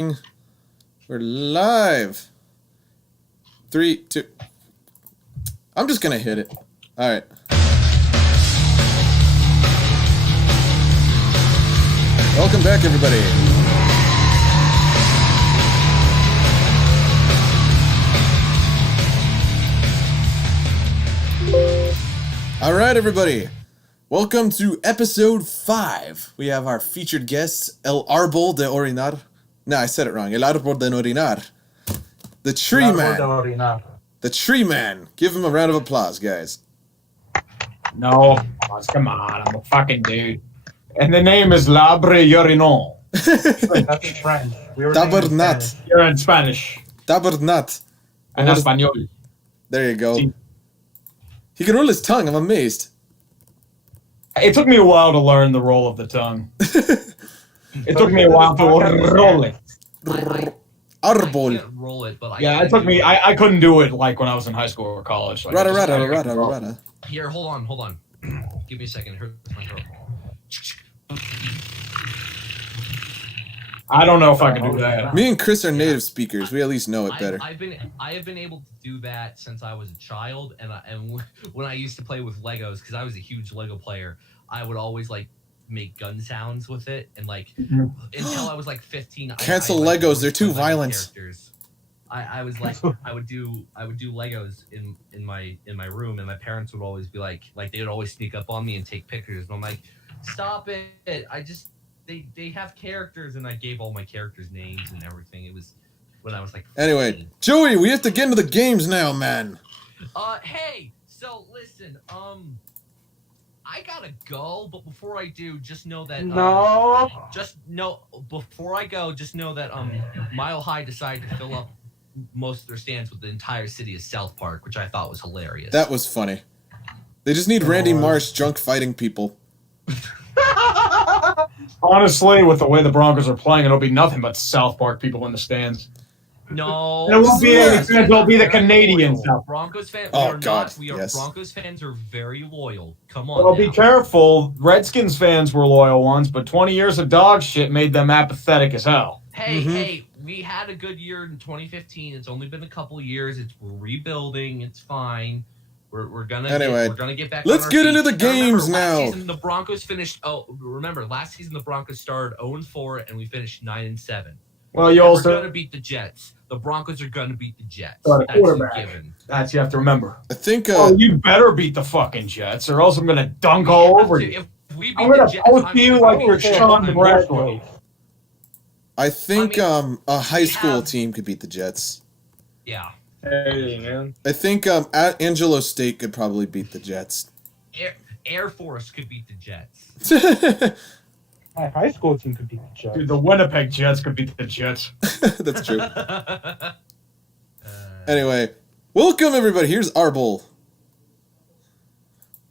We're live. 3, 2. I'm just gonna hit it. All right. Welcome back, everybody. All right, everybody. Welcome to episode 5. We have our featured guests, El Arbol De Orinar. No, I said it wrong. El Arbol De Orinar. The tree man. The tree man. Give him a round of applause, guys. No, come on, I'm a fucking dude. And the name is Arbre De Orinar. That's in French. Tabernat. You're in Spanish. Tabernat. En español. There you go. He can roll his tongue. I'm amazed. It took me a while to learn the roll of the tongue. It took me a while to roll it. Arbol. I can't roll it, but Yeah, it took me. I couldn't do it like when I was in high school or college. So Rada. Here, hold on. Give me a second. Hurt my throat. I don't know if I can do that. Me and Chris are native speakers. We at least know it better. I have been able to do that since I was a child, and when I used to play with Legos, because I was a huge Lego player, I would always like make gun sounds with it, and like until I was like 15. Cancel I Legos. They're too Lego violent. Characters. I was like I would do Legos in my room, and my parents would always be like they would always sneak up on me and take pictures, and I'm like, stop it! They have characters, and I gave all my characters names and everything. It was when I was like 15. Anyway, Joey, we have to get into the games now, man. Hey, so listen, I gotta go, but before I do, just know that before I go, just know that Mile High decided to fill up most of their stands with the entire city of South Park, which I thought was hilarious. That was funny. They just need Randy Marsh drunk fighting people. Honestly, with the way the Broncos are playing, it'll be nothing but South Park people in the stands. No, it won't be any fans. It'll be the Canadians. Broncos fans. Oh God, yes. Broncos fans are very loyal. Come on. Well, be careful. Redskins fans were loyal once, but 20 years of dog shit made them apathetic as hell. Hey, we had a good year in 2015. It's only been a couple of years. We're rebuilding. It's fine. We're gonna get back. Let's get into the games now. Last season, the Broncos finished. Oh, remember last season the Broncos started 0-4 and we finished 9-7. Well, you also gonna beat the Jets. The Broncos are gonna beat the Jets. That's a given. That's you have to remember. I think. You better beat the fucking Jets, or else I'm gonna dunk all over you. If we beat I'm gonna the Jets, post you like you're Sean Bradley. I think a high school team could beat the Jets. Yeah. Hey, man. I think at Angelo State could probably beat the Jets. Air Force could beat the Jets. My high school team could beat the Jets. Dude, the Winnipeg Jets could beat the Jets. That's true. Anyway, welcome everybody. Here's Arbol.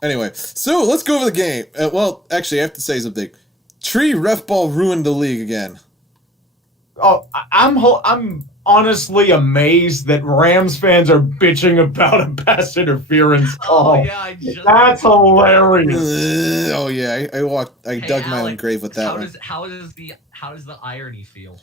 Anyway, so let's go over the game. Well, actually, I have to say something. Tree ref ball ruined the league again. Oh, I'm honestly amazed that Rams fans are bitching about a pass interference call. Oh yeah, that's hilarious. I dug my own grave with that one. How does the irony feel?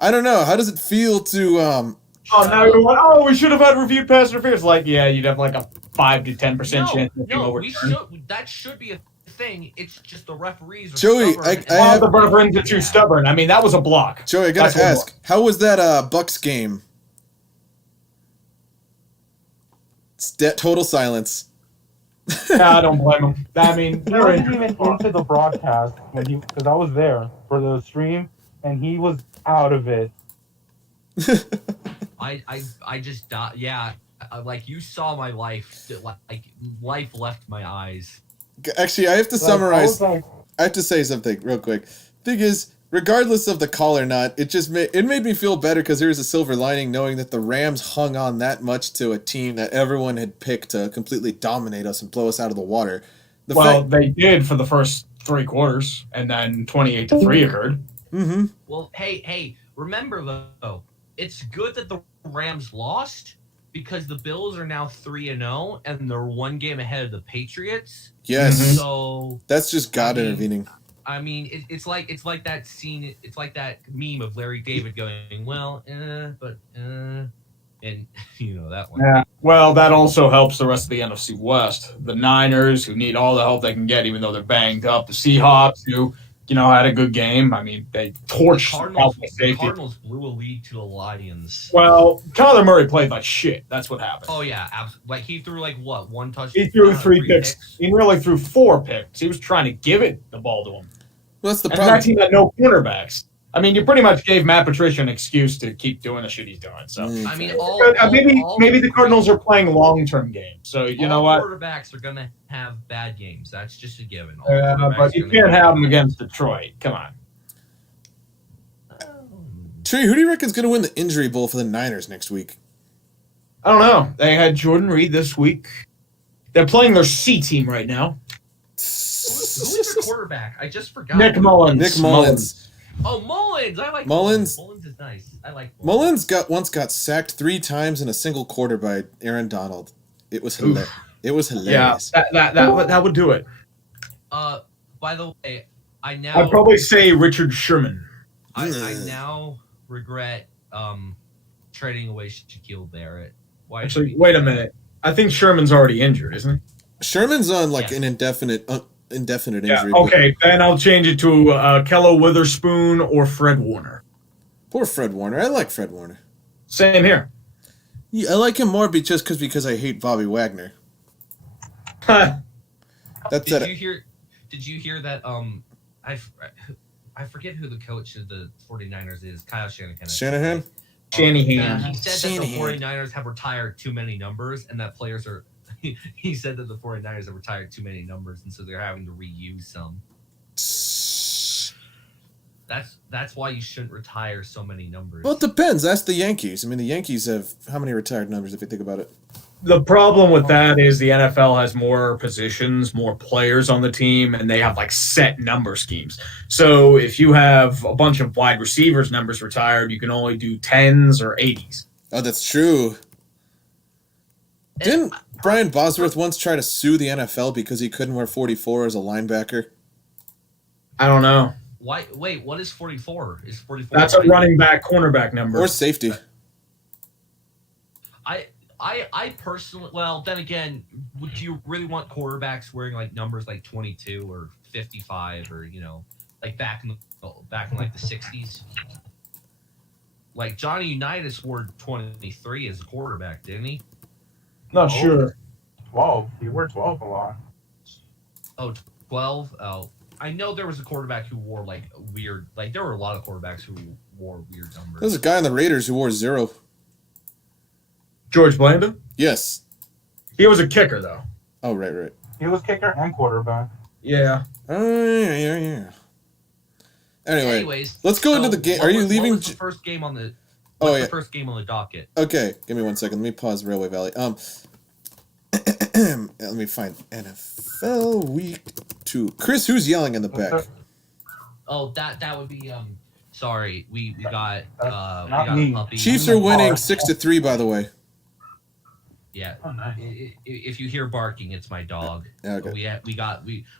I don't know. How does it feel to now you're like, oh, we should have had reviewed pass interference. Like, yeah, you'd have like a 5 to 10% chance of being overturned. That should be a thing. It's just the referees are Joey, stubborn. The referees are too stubborn. I mean, that was a block. Joey, I gotta ask, how was that Bucks game? Total silence. Nah, I don't blame him. I mean, he wasn't even into the broadcast because I was there for the stream, and he was out of it. I just yeah, like you saw my life, like life left my eyes. Actually, I have to summarize. I have to say something real quick. Thing is, regardless of the call or not, it made me feel better because there was a silver lining knowing that the Rams hung on that much to a team that everyone had picked to completely dominate us and blow us out of the water. They did for the first 3 quarters, and then 28-3 occurred. Mm-hmm. Well, hey, remember though, it's good that the Rams lost because the Bills are now 3-0 and they're 1 game ahead of the Patriots. Yes. So that's just God intervening. I mean, it's like that scene. It's like that meme of Larry David going, "Well, and you know that one." Yeah. Well, that also helps the rest of the NFC West. The Niners, who need all the help they can get, even though they're banged up. The Seahawks, who had a good game. I mean, they torched The Cardinals blew a lead to the Lions. Well, Kyler Murray played like shit. That's what happened. Oh yeah, like he threw like what, one touchdown? He threw three picks. He really threw 4 picks. He was trying to give the ball to him. Well, that's the And problem. that team had no cornerbacks. I mean, you pretty much gave Matt Patricia an excuse to keep doing the shit he's doing. So I mean, maybe the Cardinals are playing long-term games. So you know what? Quarterbacks are gonna have bad games. That's just a given. But you can't have them against Detroit. Come on. Tree, who do you reckon's going to win the injury bowl for the Niners next week? I don't know. They had Jordan Reed this week. They're playing their C team right now. Who is their quarterback? I just forgot. Nick Mullins. Nick Mullins. Oh, Mullins! I like Mullins. Mullins is nice. I like Mullins once got sacked 3 times in a single quarter by Aaron Donald. It was hilarious. It was hilarious. Yeah, that would do it. By the way, I'd probably say Richard Sherman. I now regret trading away Shaquille Barrett. Why? Actually, wait a minute. I think Sherman's already injured, isn't he? Sherman's on an indefinite injury. Yeah, okay, then I'll change it to Kello Witherspoon or Fred Warner. Poor Fred Warner. I like Fred Warner. Same here. Yeah, I like him more because I hate Bobby Wagner. Did you hear that? I forget who the coach of the 49ers is. Kyle Shanahan. Shanahan? Shanahan. He said that the 49ers have retired too many numbers and that players are... He said that the 49ers have retired too many numbers and so they're having to reuse some. That's why you shouldn't retire so many numbers. Well, it depends. That's the Yankees. I mean, the Yankees have how many retired numbers if you think about it? The problem with that is the NFL has more positions, more players on the team, and they have set number schemes. So if you have a bunch of wide receivers numbers retired, you can only do 10s or 80s. Oh, that's true. Didn't Brian Bosworth once try to sue the NFL because he couldn't wear 44 as a linebacker? I don't know. Why? Wait, what is 44? Is 44? That's a running back, cornerback number. Or safety. I personally, well, then again, would you really want quarterbacks wearing numbers like 22 or 55 or back in the 60s? Like Johnny Unitas wore 23 as a quarterback, didn't he? Not sure. 12. He wore 12 a lot. Oh, 12? Oh, I know there was a quarterback who wore weird, there were a lot of quarterbacks who wore weird numbers. There's a guy on the Raiders who wore 0. George Blanda? Yes. He was a kicker, though. Oh, right. He was kicker and quarterback. Yeah. Yeah. Anyways, let's go into the game. Are you leaving? What was the first game on the? The first game on the docket? Okay, give me 1 second. Let me pause Railway Valley. Let me find NFL Week 2. Chris, who's yelling in the back? Oh, that would be Sorry, we got not me. a puppy. Chiefs are winning 6-3. By the way. Yeah. Oh, nice. If you hear barking, it's my dog. Okay.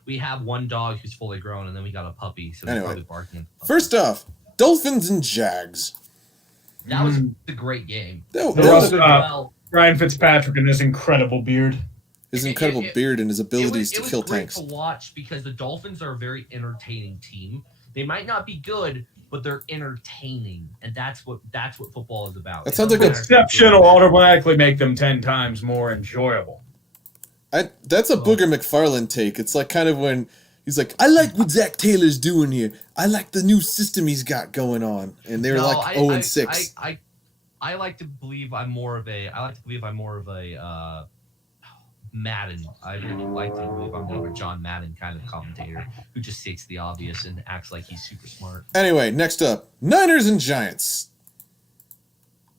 We have one dog who's fully grown, and then we got a puppy. So they're probably barking. First off, Dolphins and Jags. That was a great game. Ryan Fitzpatrick and his incredible beard. His incredible beard and his abilities to kill tanks. It was great to watch because the Dolphins are a very entertaining team. They might not be good, but they're entertaining, and that's what football is about. That sounds like exception will automatically make them 10 times more enjoyable. That's a Booger McFarland take. It's kind of when he's like, I like what Zach Taylor's doing here. I like the new system he's got going on, and they're 0-6. I like to believe I'm more of a Madden. I really like to believe I'm more of a John Madden kind of commentator who just states the obvious and acts like he's super smart. Anyway, next up, Niners and Giants.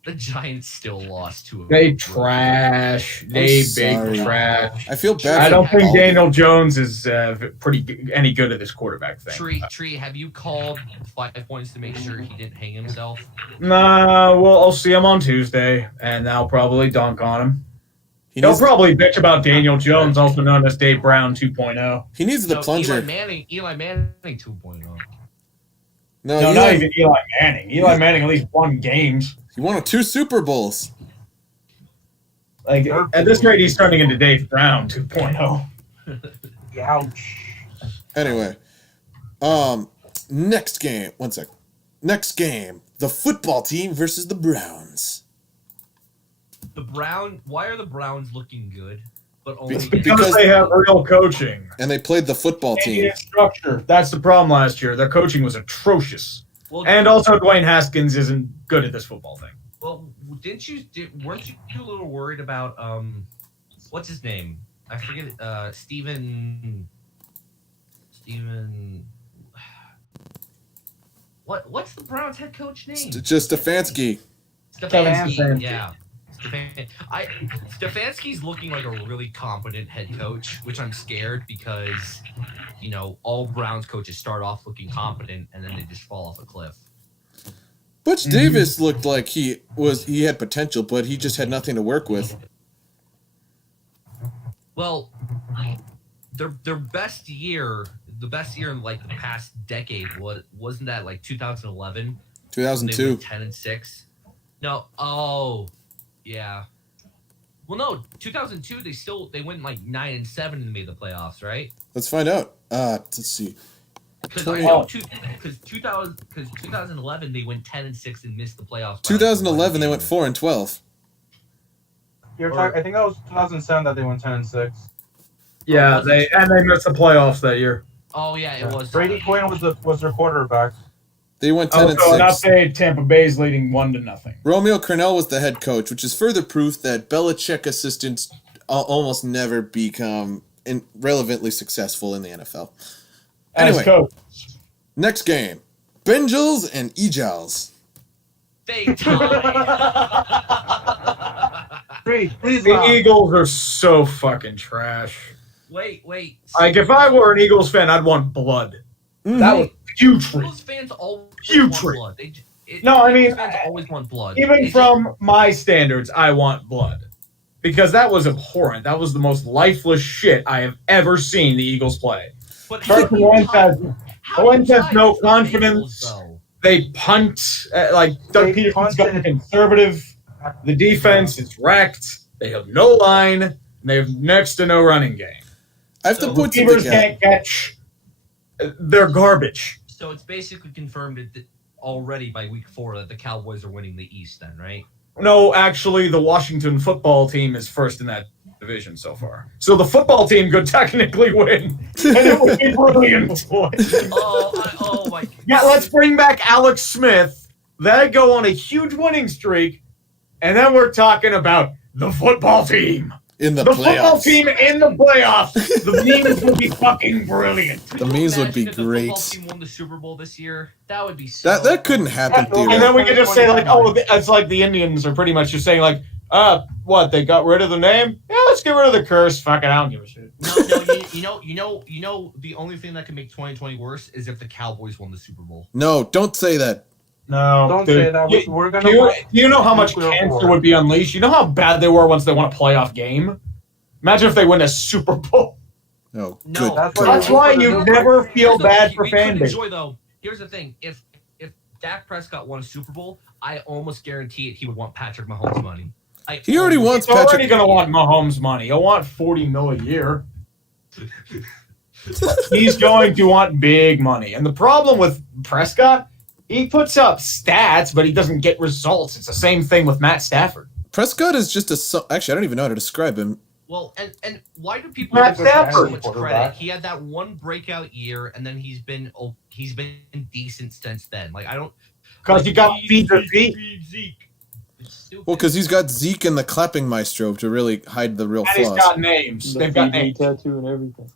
The Giants still lost to a... They trash. They big trash. I feel bad. I don't think Daniel Jones is any good at this quarterback thing. Tree, have you called 5 points to make sure he didn't hang himself? Nah, well, I'll see him on Tuesday, and I'll probably dunk on him. He'll probably bitch about Daniel Jones, also known as Dave Brown 2.0. He needs the plunger. Eli Manning 2.0. No, not even Eli Manning. Eli Manning at least won games. He won 2 Super Bowls. Like, at this rate, he's turning into Dave Brown 2.0. Ouch. Anyway, next game. 1 sec. Next game, the football team versus the Browns. Why are the Browns looking good? But only because they have real coaching. And they played the football team. Structure. That's the problem last year. Their coaching was atrocious. Well, and also Dwayne Haskins isn't good at this football thing. Well, weren't you a little worried about what's his name? I forget it. Steven. What's the Browns head coach name? Just Stefanski. Stefanski. Yeah. Stefanski's looking like a really competent head coach, which I'm scared because, all Browns coaches start off looking competent and then they just fall off a cliff. Butch Davis looked like he had potential, but he just had nothing to work with. Well, their best year, the best year in like the past decade, wasn't that like 2011? 2002. 10-6. No. Oh. Yeah. Well, no, 2002 they went like 9-7 and made the playoffs, right? Let's find out. Let's see. Because 2011 they went 10-6 and missed the playoffs. 2011 they went 4-12. I think that was 2007 that they went 10-6. Yeah, they missed the playoffs that year. Oh yeah, it was. Brady Quinn was their quarterback. They went 10-6. Not paid. Tampa Bay's leading 1-0. Romeo Crennel was the head coach, which is further proof that Belichick assistants almost never become relevantly successful in the NFL. Anyway, coach. Next game, Bengals and Eagles. Big time. The Eagles are so fucking trash. Wait. Like, if I were an Eagles fan, I'd want blood. Mm-hmm. That was putrid. Eagles fans always Putrid. want blood. Fans always want blood. Even from my standards, I want blood. Because that was abhorrent. That was the most lifeless shit I have ever seen the Eagles play. But Wentz has no confidence. They punt. Doug Peterson's gotten conservative. The defense is wrecked. They have no line. And they have next to no running game. I have to put receivers can't catch. They're garbage. So it's basically confirmed already by week 4 that the Cowboys are winning the East then, right? No, actually, the Washington football team is first in that division so far. So the football team could technically win. And it would be brilliant. Oh my God. Yeah, let's bring back Alex Smith. They go on a huge winning streak. And then we're talking about the football team. In the football team in the playoffs. The memes would be fucking brilliant. The memes would be if great. The football team won the Super Bowl this year. That would be so. That couldn't happen. And then we could just say it's like the Indians are pretty much just saying what, they got rid of the name? Yeah, let's get rid of the curse. Fuck it, I don't give a shit. No, the only thing that can make 2020 worse is if the Cowboys won the Super Bowl. No, don't say that. No, don't say that. We're gonna. Do you know how much cancer would be unleashed? You know how bad they were once they won a playoff game? Imagine if they win a Super Bowl. No, that's why you never feel bad for fan base. Though, here's the thing: if Dak Prescott won a Super Bowl, I almost guarantee it he would want Patrick Mahomes money. He already wants. He's already going to want Mahomes money. He'll want $40 million a year. He's going to want big money, and the problem with Prescott. He puts up stats, but he doesn't get results. It's the same thing with Matt Stafford. Prescott is just actually, I don't even know how to describe him. Well, and why do people Matt give him so Stafford much credit? He had that one breakout year, and then he's been decent since then. Like I don't because you got feed Zeke. Well, because he's got Zeke and the clapping maestro to really hide the real flaws. He's got names. They've got names. Tattoo and everything.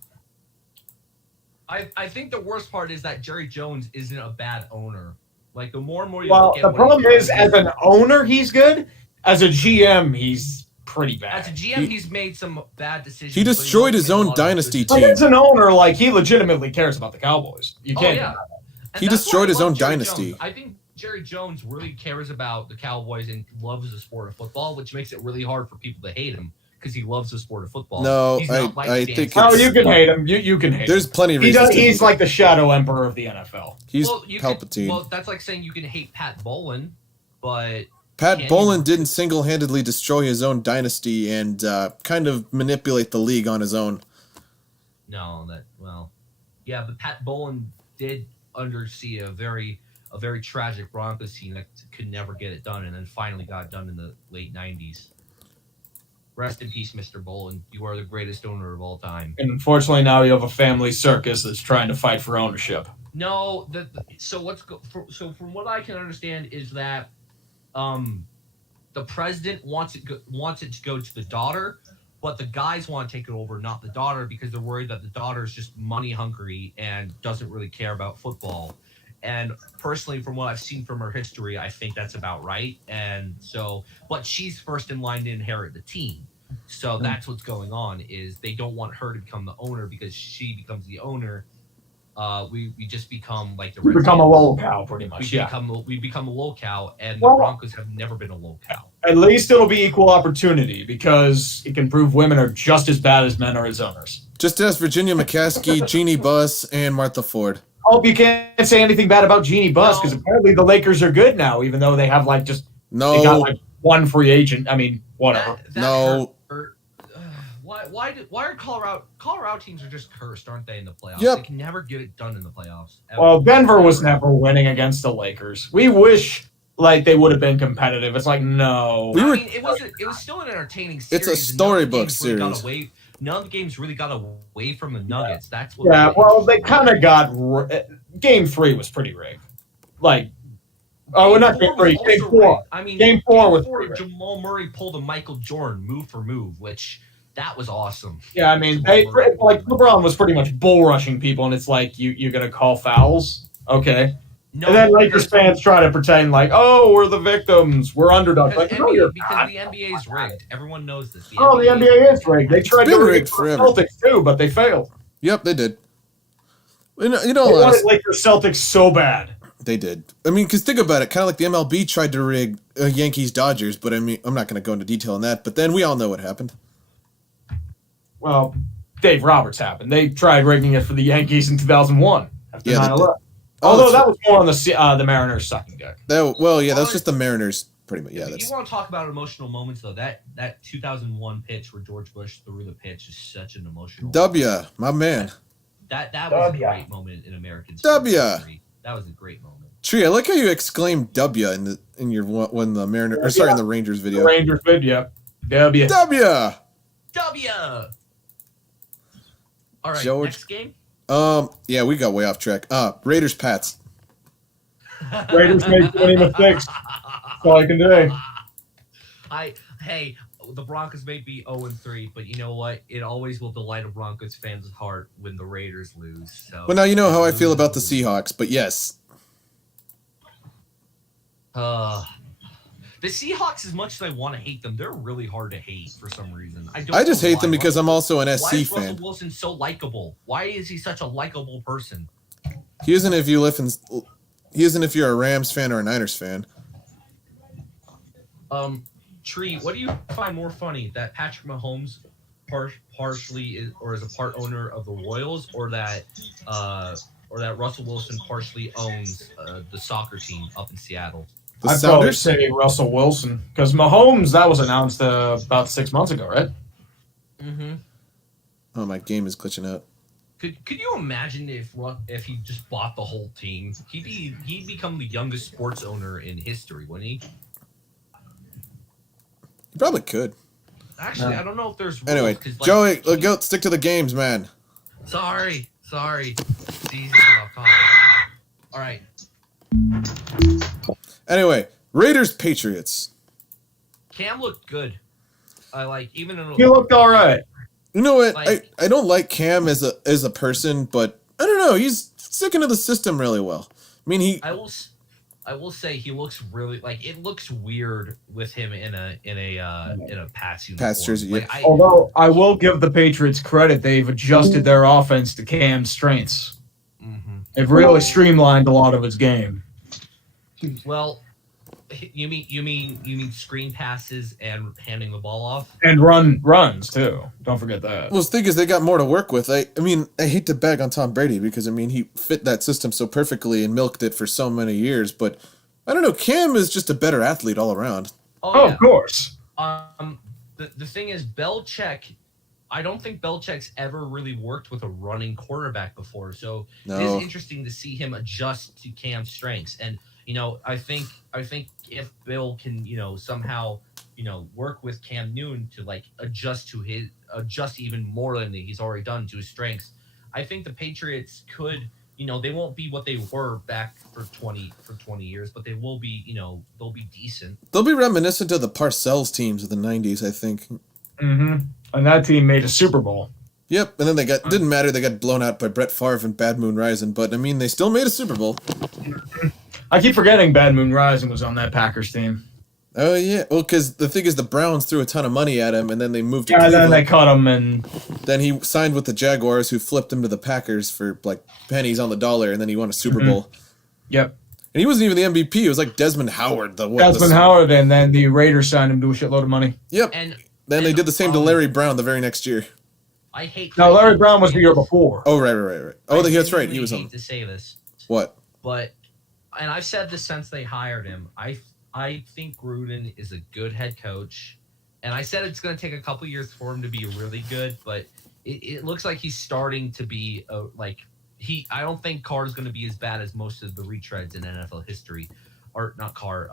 I think the worst part is that Jerry Jones isn't a bad owner. Like the more and more you look at the problem is, as an owner, he's good. As a GM, he's pretty bad. As a GM, he's made some bad decisions. He destroyed his own dynasty team. As an owner, he legitimately cares about the Cowboys. You can't. Oh, yeah. He destroyed his own dynasty. Jones. I think Jerry Jones really cares about the Cowboys and loves the sport of football, which makes it really hard for people to hate him because he loves the sport of football. No, He's not like I fans. think Oh, it's- you can hate him. You can hate There's him. plenty of reasons. He's like the shadow emperor of the NFL. He's you Palpatine. well, that's like saying you can hate Pat Bowlen, but Pat can Bowlen you- didn't single-handedly destroy his own dynasty and kind of manipulate the league on his own. no, yeah, but Pat Bowlen did undersee a very tragic Broncos team that could never get it done, and then finally got it done in the late '90s. Rest in peace, Mr. Bowlen. You are the greatest owner of all time. And unfortunately, now you have a family circus that's trying to fight for ownership. No, so from what I can understand is that the president wants it to go to the daughter, but the guys want to take it over, not the daughter, because they're worried that the daughter is just money hungry and doesn't really care about football. And personally, from what I've seen from her history, I think that's about right. And so, but she's first in line to inherit the team. So that's what's going on, is they don't want her to become the owner, because she becomes the owner. We just become like the We become a lolcow, pretty much. we become a lolcow, and Well, the Broncos have never been a lolcow. At least it'll be equal opportunity, because it can prove women are just as bad as men are as owners. Just ask Virginia McCaskey, Jeannie Buss, and Martha Ford. Hope you can't say anything bad about Jeannie Buss, No. because apparently the Lakers are good now, even though they have they got No, like one free agent. I mean, whatever. That No. hurt. Why are Colorado teams are just cursed, aren't they, in the playoffs? Yep. They can never get it done in the playoffs. Ever. Well, Denver was never winning against the Lakers. We wish they would have been competitive. It's like, no. We were- it was still an entertaining series. It's a and storybook none of the games really got away from the Nuggets. That's what. Yeah, really well, they kind of got Game 3 was pretty rigged. Not Game 3. Game 4. I mean, Game 4 was pretty rigged. Jamal Murray pulled a Michael Jordan move for move, which that was awesome. Yeah, I mean, LeBron was pretty much bull rushing people, and it's like you're gonna call fouls, okay? No, And then Lakers fans try to pretend like, oh, we're the victims, we're underdogs. because, Like, no, you're because not. the NBA is rigged. Everyone knows this. The NBA is rigged. They tried been to rigged rig the forever. Celtics too, but they failed. Yep, they did. You They know, wanted Lakers Celtics so bad. they did. I mean, because think about it, kind of like the MLB tried to rig Yankees Dodgers, but I mean, I'm not going to go into detail on that. But then we all know what happened. Well, Dave Roberts happened. They tried rigging it for the Yankees in 2001 after Yeah, they 9/11. Oh, Although that's that was more on the Mariners sucking dick. That was just the Mariners, pretty much. Yeah, If that's you want to talk about emotional moments, though, that 2001 pitch where George Bush threw the pitch is such an emotional. W, my man. That was a W. great moment in American W. sports history. That was a great moment. Tree, I like how you exclaimed W in your when the Mariners, or sorry, in the Rangers The video. Rangers bid, yeah. W. W. W. All right, George. next game. Yeah, we got way off track. Raiders Pats. Raiders made 20 mistakes. That's all I can do. Hey, the Broncos may be 0-3, but you know what? It always will delight a Broncos fan's heart when the Raiders lose. So. Well, now you know how I feel about the Seahawks, but yes. The Seahawks, as much as I want to hate them, they're really hard to hate for some reason. I just know hate why. them because I'm also an Why SC is fan. Russell Wilson so likable? Why is he such a likable person? He isn't if you live in. He isn't if you're a Rams fan or a Niners fan. Tree, what do you find more funny, that Patrick Mahomes partially is a part owner of the Royals, or that Russell Wilson partially owns the soccer team up in Seattle? The I'd probably Sounders? say Russell Wilson. Because Mahomes, that was announced about 6 months ago, right? Mm-hmm. Oh, my game is glitching out. Could you imagine if he just bought the whole team? He'd become the youngest sports owner in history, wouldn't he? You probably could. Actually, I don't know if there's rules, Anyway, 'cause, Joey, look, go stick to the games, man. Sorry. It's easy to get off topic. All right. Anyway, Raiders Patriots. Cam looked good. I like even in He looked all right. You know what? Like- I don't like Cam as a person, but I don't know. He's sticking to the system really well. I mean, I will say he looks really it looks weird with him in a Pats uniform. Pats jersey, yeah. Although I will give the Patriots credit, they've adjusted their offense to Cam's strengths. Mm-hmm. They've really streamlined a lot of his game. Well, You mean screen passes and handing the ball off? And runs too. Don't forget that. Well, the thing is, they got more to work with. I mean, I hate to bag on Tom Brady because, I mean, he fit that system so perfectly and milked it for so many years. But, I don't know, Cam is just a better athlete all around. Oh, of course. The thing is, Belichick, I don't think Belichick's ever really worked with a running quarterback before. So it is interesting to see him adjust to Cam's strengths. And, I think if Bill can, somehow, work with Cam Newton to like adjust even more than he's already done to his strengths, I think the Patriots could, they won't be what they were back for 20 years, but they will be, they'll be decent. They'll be reminiscent of the Parcells teams of the 90s, I think. Mm-hmm. And that team made a Super Bowl. Yep, and then didn't matter, they got blown out by Brett Favre and Bad Moon Rising, but, I mean, they still made a Super Bowl. I keep forgetting Bad Moon Rising was on that Packers team. Oh, yeah. Well, because the thing is, the Browns threw a ton of money at him, and then they moved to Cleveland. Cleveland. Then they cut him, and then he signed with the Jaguars, who flipped him to the Packers for, like, pennies on the dollar, and then he won a Super Bowl. Yep. And he wasn't even the MVP. It was like Desmond Howard. Howard, and then the Raiders signed him to a shitload of money. Yep. And then they did the same to Larry Brown the very next year. I hate. No, Larry Brown was the year before. Oh, right. Oh, that's right. He was on. I hate to say this. What? And I've said this since they hired him. I think Gruden is a good head coach, and I said it's going to take a couple years for him to be really good, but it looks like he's starting to be I don't think Carr is going to be as bad as most of the retreads in NFL history, or not Carr,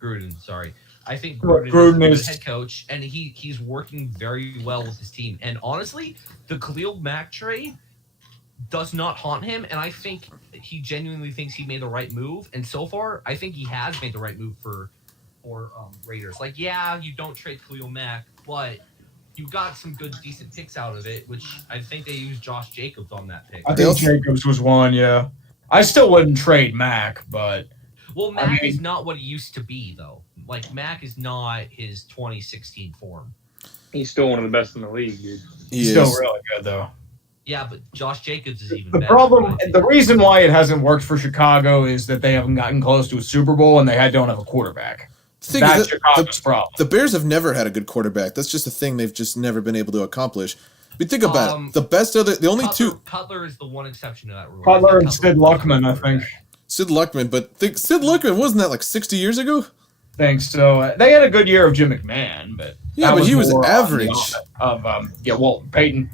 Gruden. Sorry, I think Gruden is a good head coach, and he's working very well with his team. And honestly, the Khalil Mack trade does not haunt him, and I think he genuinely thinks he made the right move. And so far, I think he has made the right move for Raiders. Like, yeah, you don't trade Khalil Mack, but you got some good, decent picks out of it, which I think they used Josh Jacobs on that pick. I think Jacobs was one, yeah. I still wouldn't trade Mack, but... Well, Mack is not what he used to be, though. Like, Mack is not his 2016 form. He's still one of the best in the league, dude. He's still really good, though. Yeah, but Josh Jacobs is even the better. The reason why it hasn't worked for Chicago is that they haven't gotten close to a Super Bowl and they don't have a quarterback. That's Chicago's problem. The Bears have never had a good quarterback. That's just a thing they've just never been able to accomplish. But think about it. The only two... Cutler is the one exception to that rule. Cutler and Sid Luckman, I think. Sid Luckman, but Sid Luckman, wasn't that like 60 years ago? Thanks. So they had a good year of Jim McMahon, but... Yeah, but he was average. Walter Payton.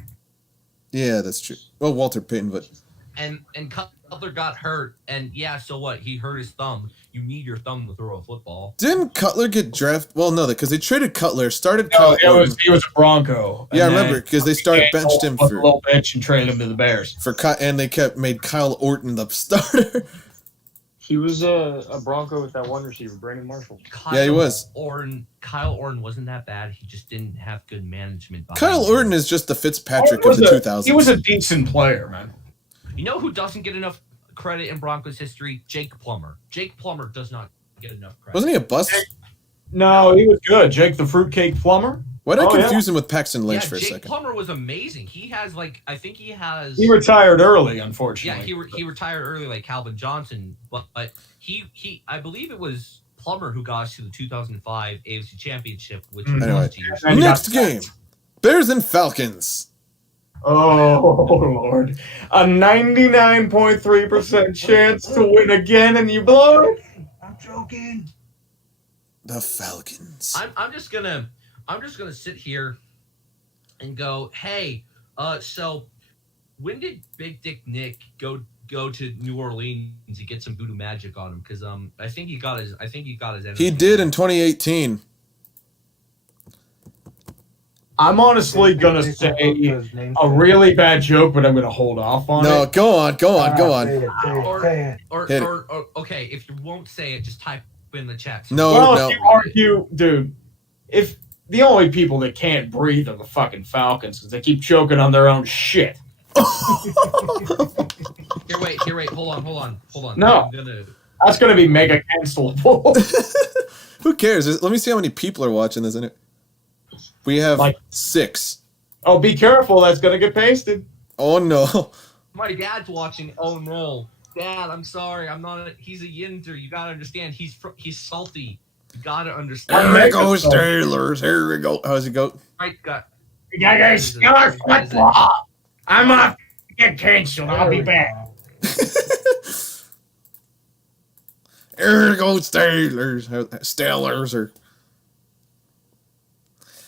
Yeah, that's true. Well, Walter Payton, but... And Cutler got hurt, and yeah, so what? He hurt his thumb. You need your thumb to throw a football. Didn't Cutler get drafted? Well, no, because they traded Cutler, Kyle Orton. He was a Bronco. Yeah, I remember, because they benched him for... a little bitch and traded him to the Bears. And they made Kyle Orton the starter. He was a Bronco with that one receiver, Brandon Marshall. Yeah, he was. Kyle Orton wasn't that bad. He just didn't have good management. Kyle Orton is just the Fitzpatrick of the 2000s. He was a decent player, man. You know who doesn't get enough credit in Broncos history? Jake Plummer. Jake Plummer does not get enough credit. Wasn't he a bust? No, he was good. Jake the Fruitcake Plummer. Why did I confuse him with Paxton Lynch for a second? Jake Plummer was amazing. He has He retired early, unfortunately. Yeah, he retired early like Calvin Johnson, but he I believe it was Plummer who got us to the 2005 AFC Championship, which was last year. Next game, Bears and Falcons. Oh, Lord. A 99.3% chance to win again, and you blow it? I'm joking. The Falcons. I'm just gonna sit here and go, hey, so when did Big Dick Nick go to New Orleans to get some voodoo magic on him? Because I think he got his He did in 2018. I'm honestly gonna say a really bad joke, but I'm gonna hold off on it. No, go on. Or okay, if you won't say it, just type in the chat. No. If you argue, dude, if the only people that can't breathe are the fucking Falcons because they keep choking on their own shit. Here, wait, hold on. No, that's gonna be mega cancelable. Who cares? Let me see how many people are watching this in it. We have 6. Oh, be careful. That's going to get pasted. Oh, no. My dad's watching. Oh, no. Dad, I'm sorry. I'm not. He's a Yinzer. You gotta understand. He's salty. You gotta understand. There we go, Steelers. Here we go. How's it go? Right, got. Yeah, guys, Steelers football. I'm off to get canceled. I'll be back. Here we go, Steelers. Steelers. Or...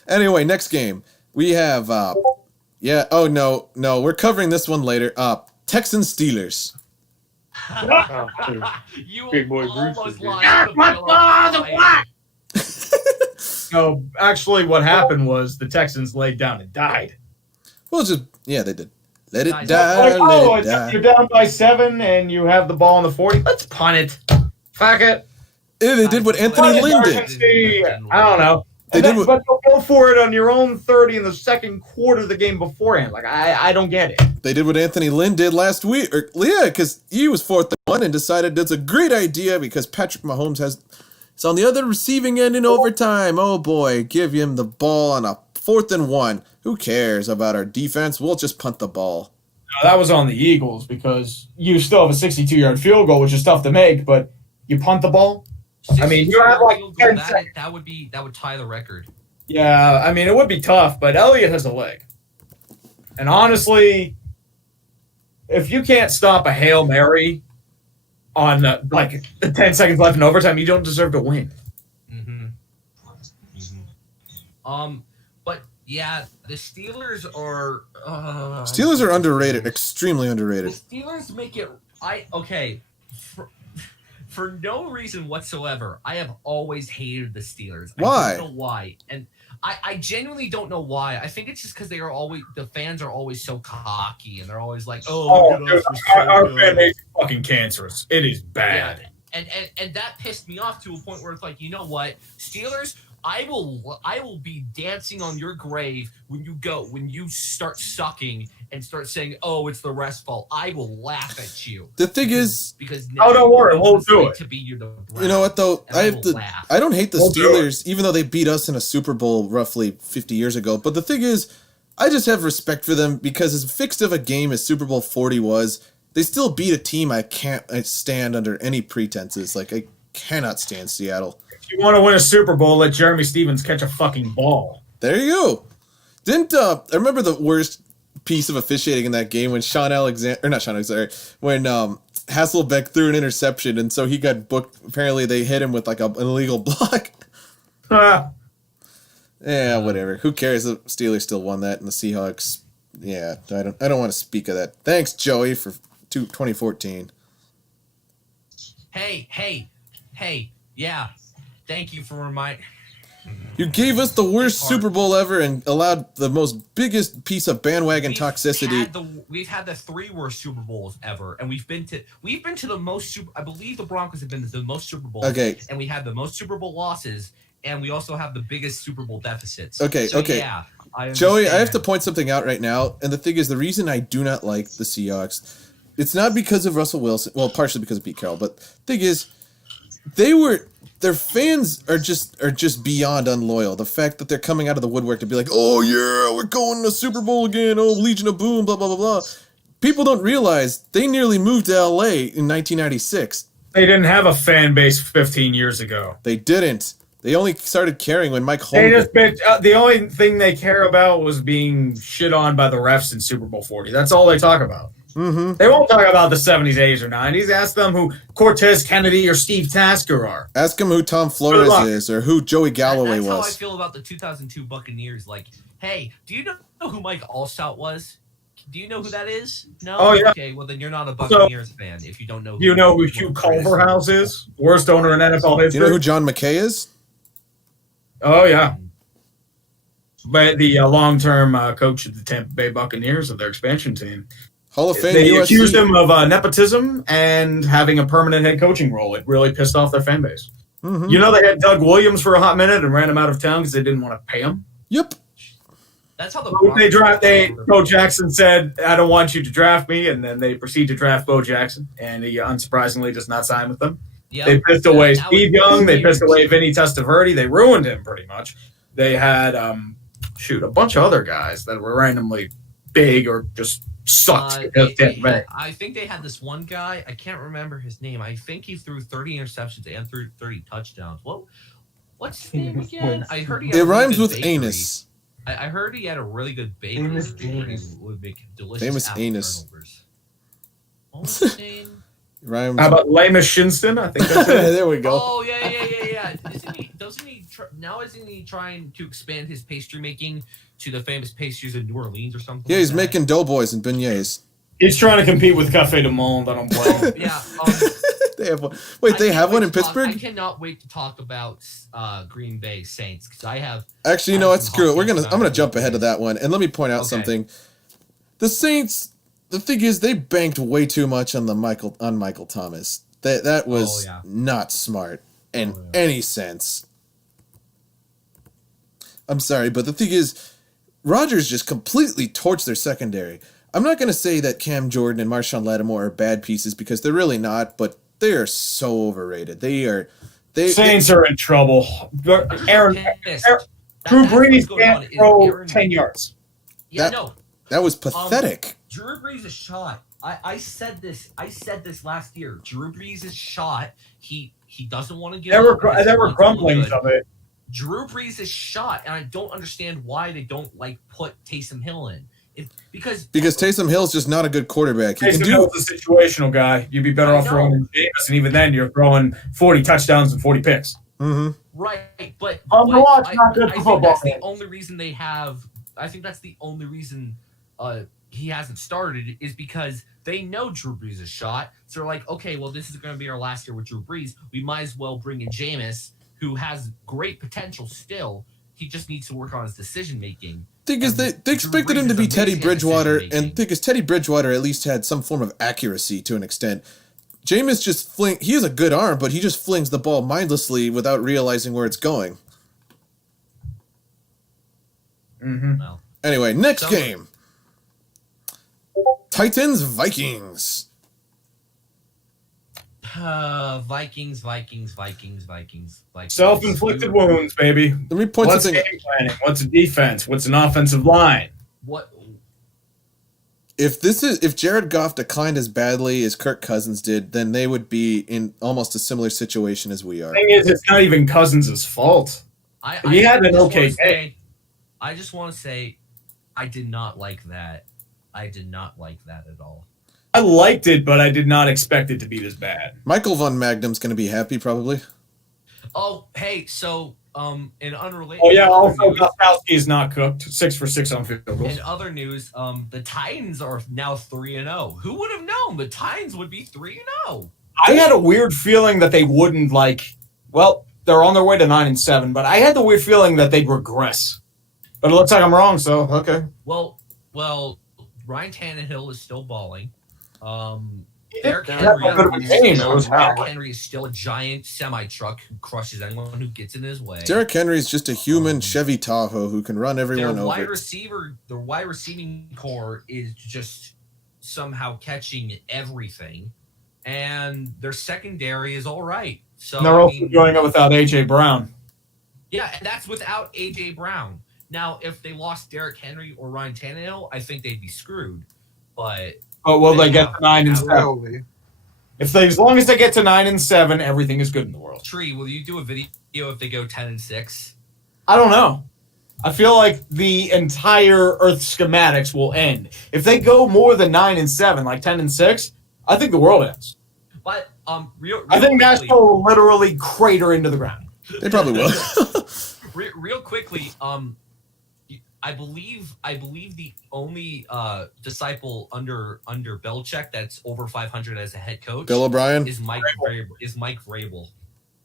Anyway, next game. We have, oh, no, we're covering this one later. Texans Steelers. Oh, dude. You Big boy Bruce almost is lied. No, actually, what happened was the Texans laid down and died. Well, they did. Let it Nice. die. Let it die. You're down by 7 and you have the ball on the 40. Let's punt it. Fuck it. Yeah, they did what Anthony Lynn did. I don't know. But they'll go for it on your own 30 in the second quarter of the game beforehand. Like, I don't get it. They did what Anthony Lynn did last week. Because he was 4th and 1 and decided it's a great idea because Patrick Mahomes is on the other receiving end in overtime. Oh boy, give him the ball on a 4th and 1. Who cares about our defense? We'll just punt the ball. No, that was on the Eagles because you still have a 62-yard field goal, which is tough to make, but you punt the ball? I mean, you have like 10 seconds. That would tie the record. Yeah, I mean, it would be tough, but Elliott has a leg. And honestly, if you can't stop a Hail Mary on the 10 seconds left in overtime, you don't deserve to win. Mm-hmm. But yeah, the Steelers are underrated, extremely underrated. The Steelers make it. For no reason whatsoever, I have always hated the Steelers. Why? I don't know why, and I genuinely don't know why. I think it's just because the fans are always so cocky, and they're always like, "Oh, dude, our fan base is fucking cancerous. It is bad." Yeah. And that pissed me off to a point where it's like, you know what, Steelers, I will be dancing on your grave when you start sucking and start saying, "Oh, it's the ref's fault." I will laugh at you. The thing is, because don't worry, we'll do it. To be the you know what though? I don't hate the Steelers, even though they beat us in a Super Bowl roughly 50 years ago. But the thing is, I just have respect for them because as fixed of a game as Super Bowl 40 was, they still beat a team I can't stand under any pretenses. Like, I cannot stand Seattle. If you want to win a Super Bowl, let Jeremy Stevens catch a fucking ball. There you go. I remember the worst piece of officiating in that game when when Hasselbeck threw an interception, and so he got booked. Apparently, they hit him with like an illegal block. Yeah, whatever. Who cares? The Steelers still won that, and the Seahawks. Yeah, I don't want to speak of that. Thanks, Joey, for 2014. Hey, yeah. Thank you for reminding. You gave us the worst Super Bowl ever and allowed the biggest piece of bandwagon toxicity. We've had the 3 worst Super Bowls ever, and we've been to the most I believe the Broncos have been to the most Super Bowls. Okay. And we had the most Super Bowl losses, and we also have the biggest Super Bowl deficits. Okay. Yeah, Joey, I have to point something out right now, and the thing is, the reason I do not like the Seahawks, it's not because of Russell Wilson. Well, partially because of Pete Carroll, but the thing is, their fans are just beyond unloyal. The fact that they're coming out of the woodwork to be like, "Oh yeah, we're going to Super Bowl again. Oh, Legion of Boom, blah blah blah blah." People don't realize they nearly moved to LA in 1996. They didn't have a fan base 15 years ago. They didn't. They only started caring when Mike Holmgren. The only thing they care about was being shit on by the refs in Super Bowl 40. That's all they talk about. Mm-hmm. They won't talk about the 70s, 80s, or 90s. Ask them who Cortez Kennedy or Steve Tasker are. Ask them who Tom Flores is or who Joey Galloway was. That's how I feel about the 2002 Buccaneers. Like, hey, do you know who Mike Allstott was? Do you know who that is? No? Oh, yeah. Okay, well, then you're not a Buccaneers fan if you don't know who. You know who Hugh Culverhouse is? Worst owner in NFL history. Do you know who John McKay is? Oh, yeah. But the long-term coach of the Tampa Bay Buccaneers of their expansion team. Hall of Fame. They USC. accused him of nepotism and having a permanent head coaching role. It really pissed off their fan base. Mm-hmm. You know they had Doug Williams for a hot minute and ran him out of town because they didn't want to pay him. Yep. That's how Bo Jackson said, "I don't want you to draft me," and then they proceed to draft Bo Jackson, and he unsurprisingly does not sign with them. Yep. They pissed away Steve Young. They pissed away Vinny Testaverde. They ruined him pretty much. They had a bunch of other guys that were randomly big or just sucks because they're red. I think they had this one guy. I can't remember his name. I think he threw 30 interceptions and threw 30 touchdowns. What's his name again? I heard he had It a really rhymes good with bakery. anus. I heard he had a really good bakery Famous where he anus. would make delicious Famous apple anus. turnovers. What was his name? Rhymes. How about Lama Shinston? I think that's it. There we go. Oh yeah. Isn't he trying to expand his pastry making to the famous pastries in New Orleans or something? Yeah, he's like that? making doughboys and beignets. He's trying to compete with Café du Monde. I don't blame him. Yeah. They have one. Wait, they have one in Pittsburgh? I cannot wait to talk about Green Bay Saints because I have. Actually, you know what? Screw it. I'm gonna jump Okay. ahead to that one, and let me point out Okay. something. The Saints. The thing is, they banked way too much on Michael Thomas. That was not smart in any sense. I'm sorry, but the thing is, Rodgers just completely torched their secondary. I'm not going to say that Cam Jordan and Marshawn Lattimore are bad pieces because they're really not, but they are so overrated. Saints are in trouble. Aaron, Drew Brees can't throw 10 yards. Yeah, that was pathetic. Drew Brees is shot. I said this last year. Drew Brees is shot. He doesn't want to give. There were grumblings of it. Drew Brees is shot, and I don't understand why they don't put Taysom Hill in. Because Taysom Hill's just not a good quarterback. Taysom Hill's a situational guy. You'd be better off throwing in Jameis, and even then, you're throwing 40 touchdowns and 40 picks. Mm-hmm. Right, but not good for I think football. that's the only reason they have. I think that's the only reason he hasn't started is because they know Drew Brees is shot. So they're like, okay, well, this is going to be our last year with Drew Brees. We might as well bring in Jameis, who has great potential still. He just needs to work on his decision making. Thing is, they expected him to be Teddy Bridgewater, and because Teddy Bridgewater at least had some form of accuracy to an extent. Jameis just he has a good arm, but he just flings the ball mindlessly without realizing where it's going. Mm-hmm. Well, anyway, next game. Titans, Vikings. Vikings. Self-inflicted wounds, baby. Let me point What's something. game planning? What's a defense? What's an offensive line? What? If Jared Goff declined as badly as Kirk Cousins did, then they would be in almost a similar situation as we are. The thing is, it's not even Cousins' fault. He had an okay game. I just want to say, I did not like that. I did not like that at all. I liked it, but I did not expect it to be this bad. Michael Von Magnum's going to be happy, probably. Oh, hey, so in unrelated. Oh yeah, also Gostkowski is not cooked. 6 for 6 on field goals. In other news, the Titans are now 3-0. Who would have known the Titans would be 3-0? I had a weird feeling that they wouldn't well, they're on their way to 9-7, but I had the weird feeling that they'd regress. But it looks like I'm wrong, so okay. Well, Ryan Tannehill is still balling. Derrick Henry is still a giant semi-truck who crushes anyone who gets in his way. Derrick Henry is just a human Chevy Tahoe who can run everyone over. The wide receiving core is just somehow catching everything, and their secondary is all right. So And they're also doing it without A.J. Brown. Yeah, and that's without A.J. Brown. Now, if they lost Derrick Henry or Ryan Tannehill, I think they'd be screwed. But will they get to 9-7? As long as they get to 9-7, everything is good in the world. Tree, will you do a video if they go 10-6? I don't know. I feel like the entire Earth schematics will end if they go more than 9-7, like 10-6. I think the world ends. But real I think quickly, Nashville will literally crater into the ground. They probably will. real quickly, I believe the only disciple under Belichick that's over 500 as a head coach, Bill O'Brien, is Mike Vrabel.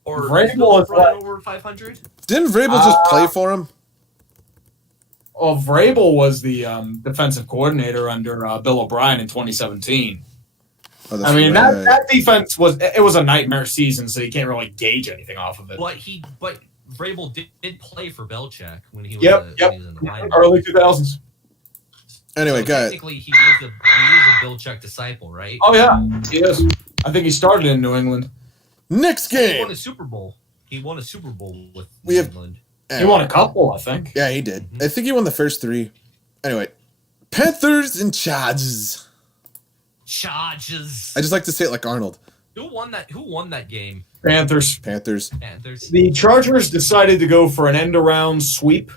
Or Vrabel is Bill is O'Brien what? over 500? didn't Vrabel just play for him? Well, Vrabel was the defensive coordinator under Bill O'Brien in 2017. Oh, I mean, right. that defense was a nightmare season, so you can't really gauge anything off of it. But Vrabel did play for Belichick when he was, Yep. when he was in the lineup. Early 2000s. Anyway, So guys. technically, he is a Belichick disciple, right? Oh yeah, he is. I think he started in New England. Next He game. won a Super Bowl. with We have- England. He won a couple, I think. Yeah, he did. I think he won the first 3. Anyway, Panthers and Chargers. Chargers. I just like to say it like Arnold. Who won that game? Panthers. Panthers. The Chargers decided to go for an end-around sweep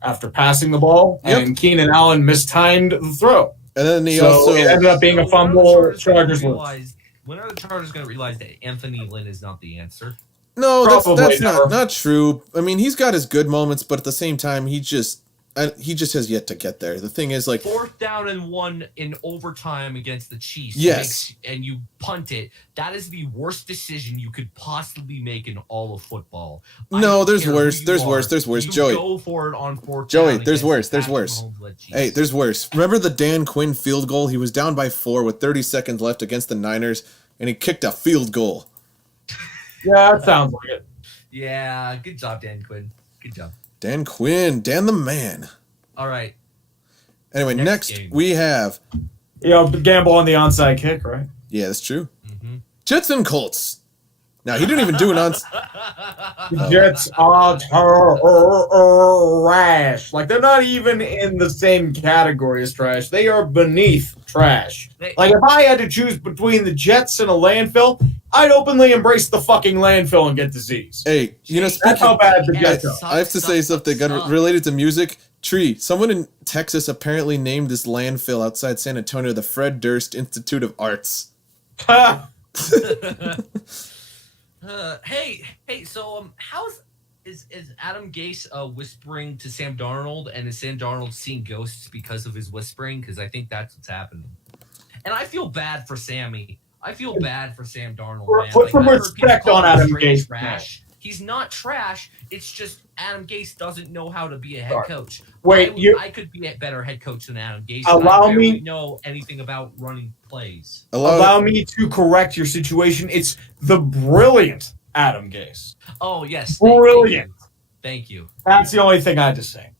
after passing the ball, and Keenan Allen mistimed the throw. And then it ended up being a fumble. Chargers lose. When are the Chargers going to realize that Anthony Lynn is not the answer? No, that's never. not true. I mean, he's got his good moments, but at the same time, he just has yet to get there. The thing is, like, 4th down and 1 in overtime against the Chiefs. Yes. And you punt it. That is the worst decision you could possibly make in all of football. No, there's worse. There's worse. Joey, go for it on 4th Joey, down. there's worse. Hey, there's worse. Remember the Dan Quinn field goal? He was down by 4 with 30 seconds left against the Niners, and he kicked a field goal. Yeah, that sounds like it. Yeah, good job, Dan Quinn. Good job. Dan Quinn, Dan the man. All right. Anyway, next we have... gamble on the onside kick, right? Yeah, that's true. Mm-hmm. Jets and Colts. Now, he didn't even do an onside... The Jets are trash. Like, they're not even in the same category as trash. They are beneath trash. Like, if I had to choose between the Jets and a landfill, I'd openly embrace the fucking landfill and get disease. Hey, that's how bad the Jets are. I have to say something related to music. Tree, someone in Texas apparently named this landfill outside San Antonio the Fred Durst Institute of Arts. So is Adam Gase whispering to Sam Darnold, and is Sam Darnold seeing ghosts because of his whispering? Because I think that's what's happening. And I feel bad for Sammy. I feel bad for Sam Darnold, man. Put some respect on Adam Gase. Trash. He's not trash. It's just Adam Gase doesn't know how to be a head coach. Wait, I could be a better head coach than Adam Gase. Allow I me know anything about running plays. Allow me to correct your situation. It's the brilliant Adam Gase. Oh yes, brilliant. Thank you. That's the only thing I had to say.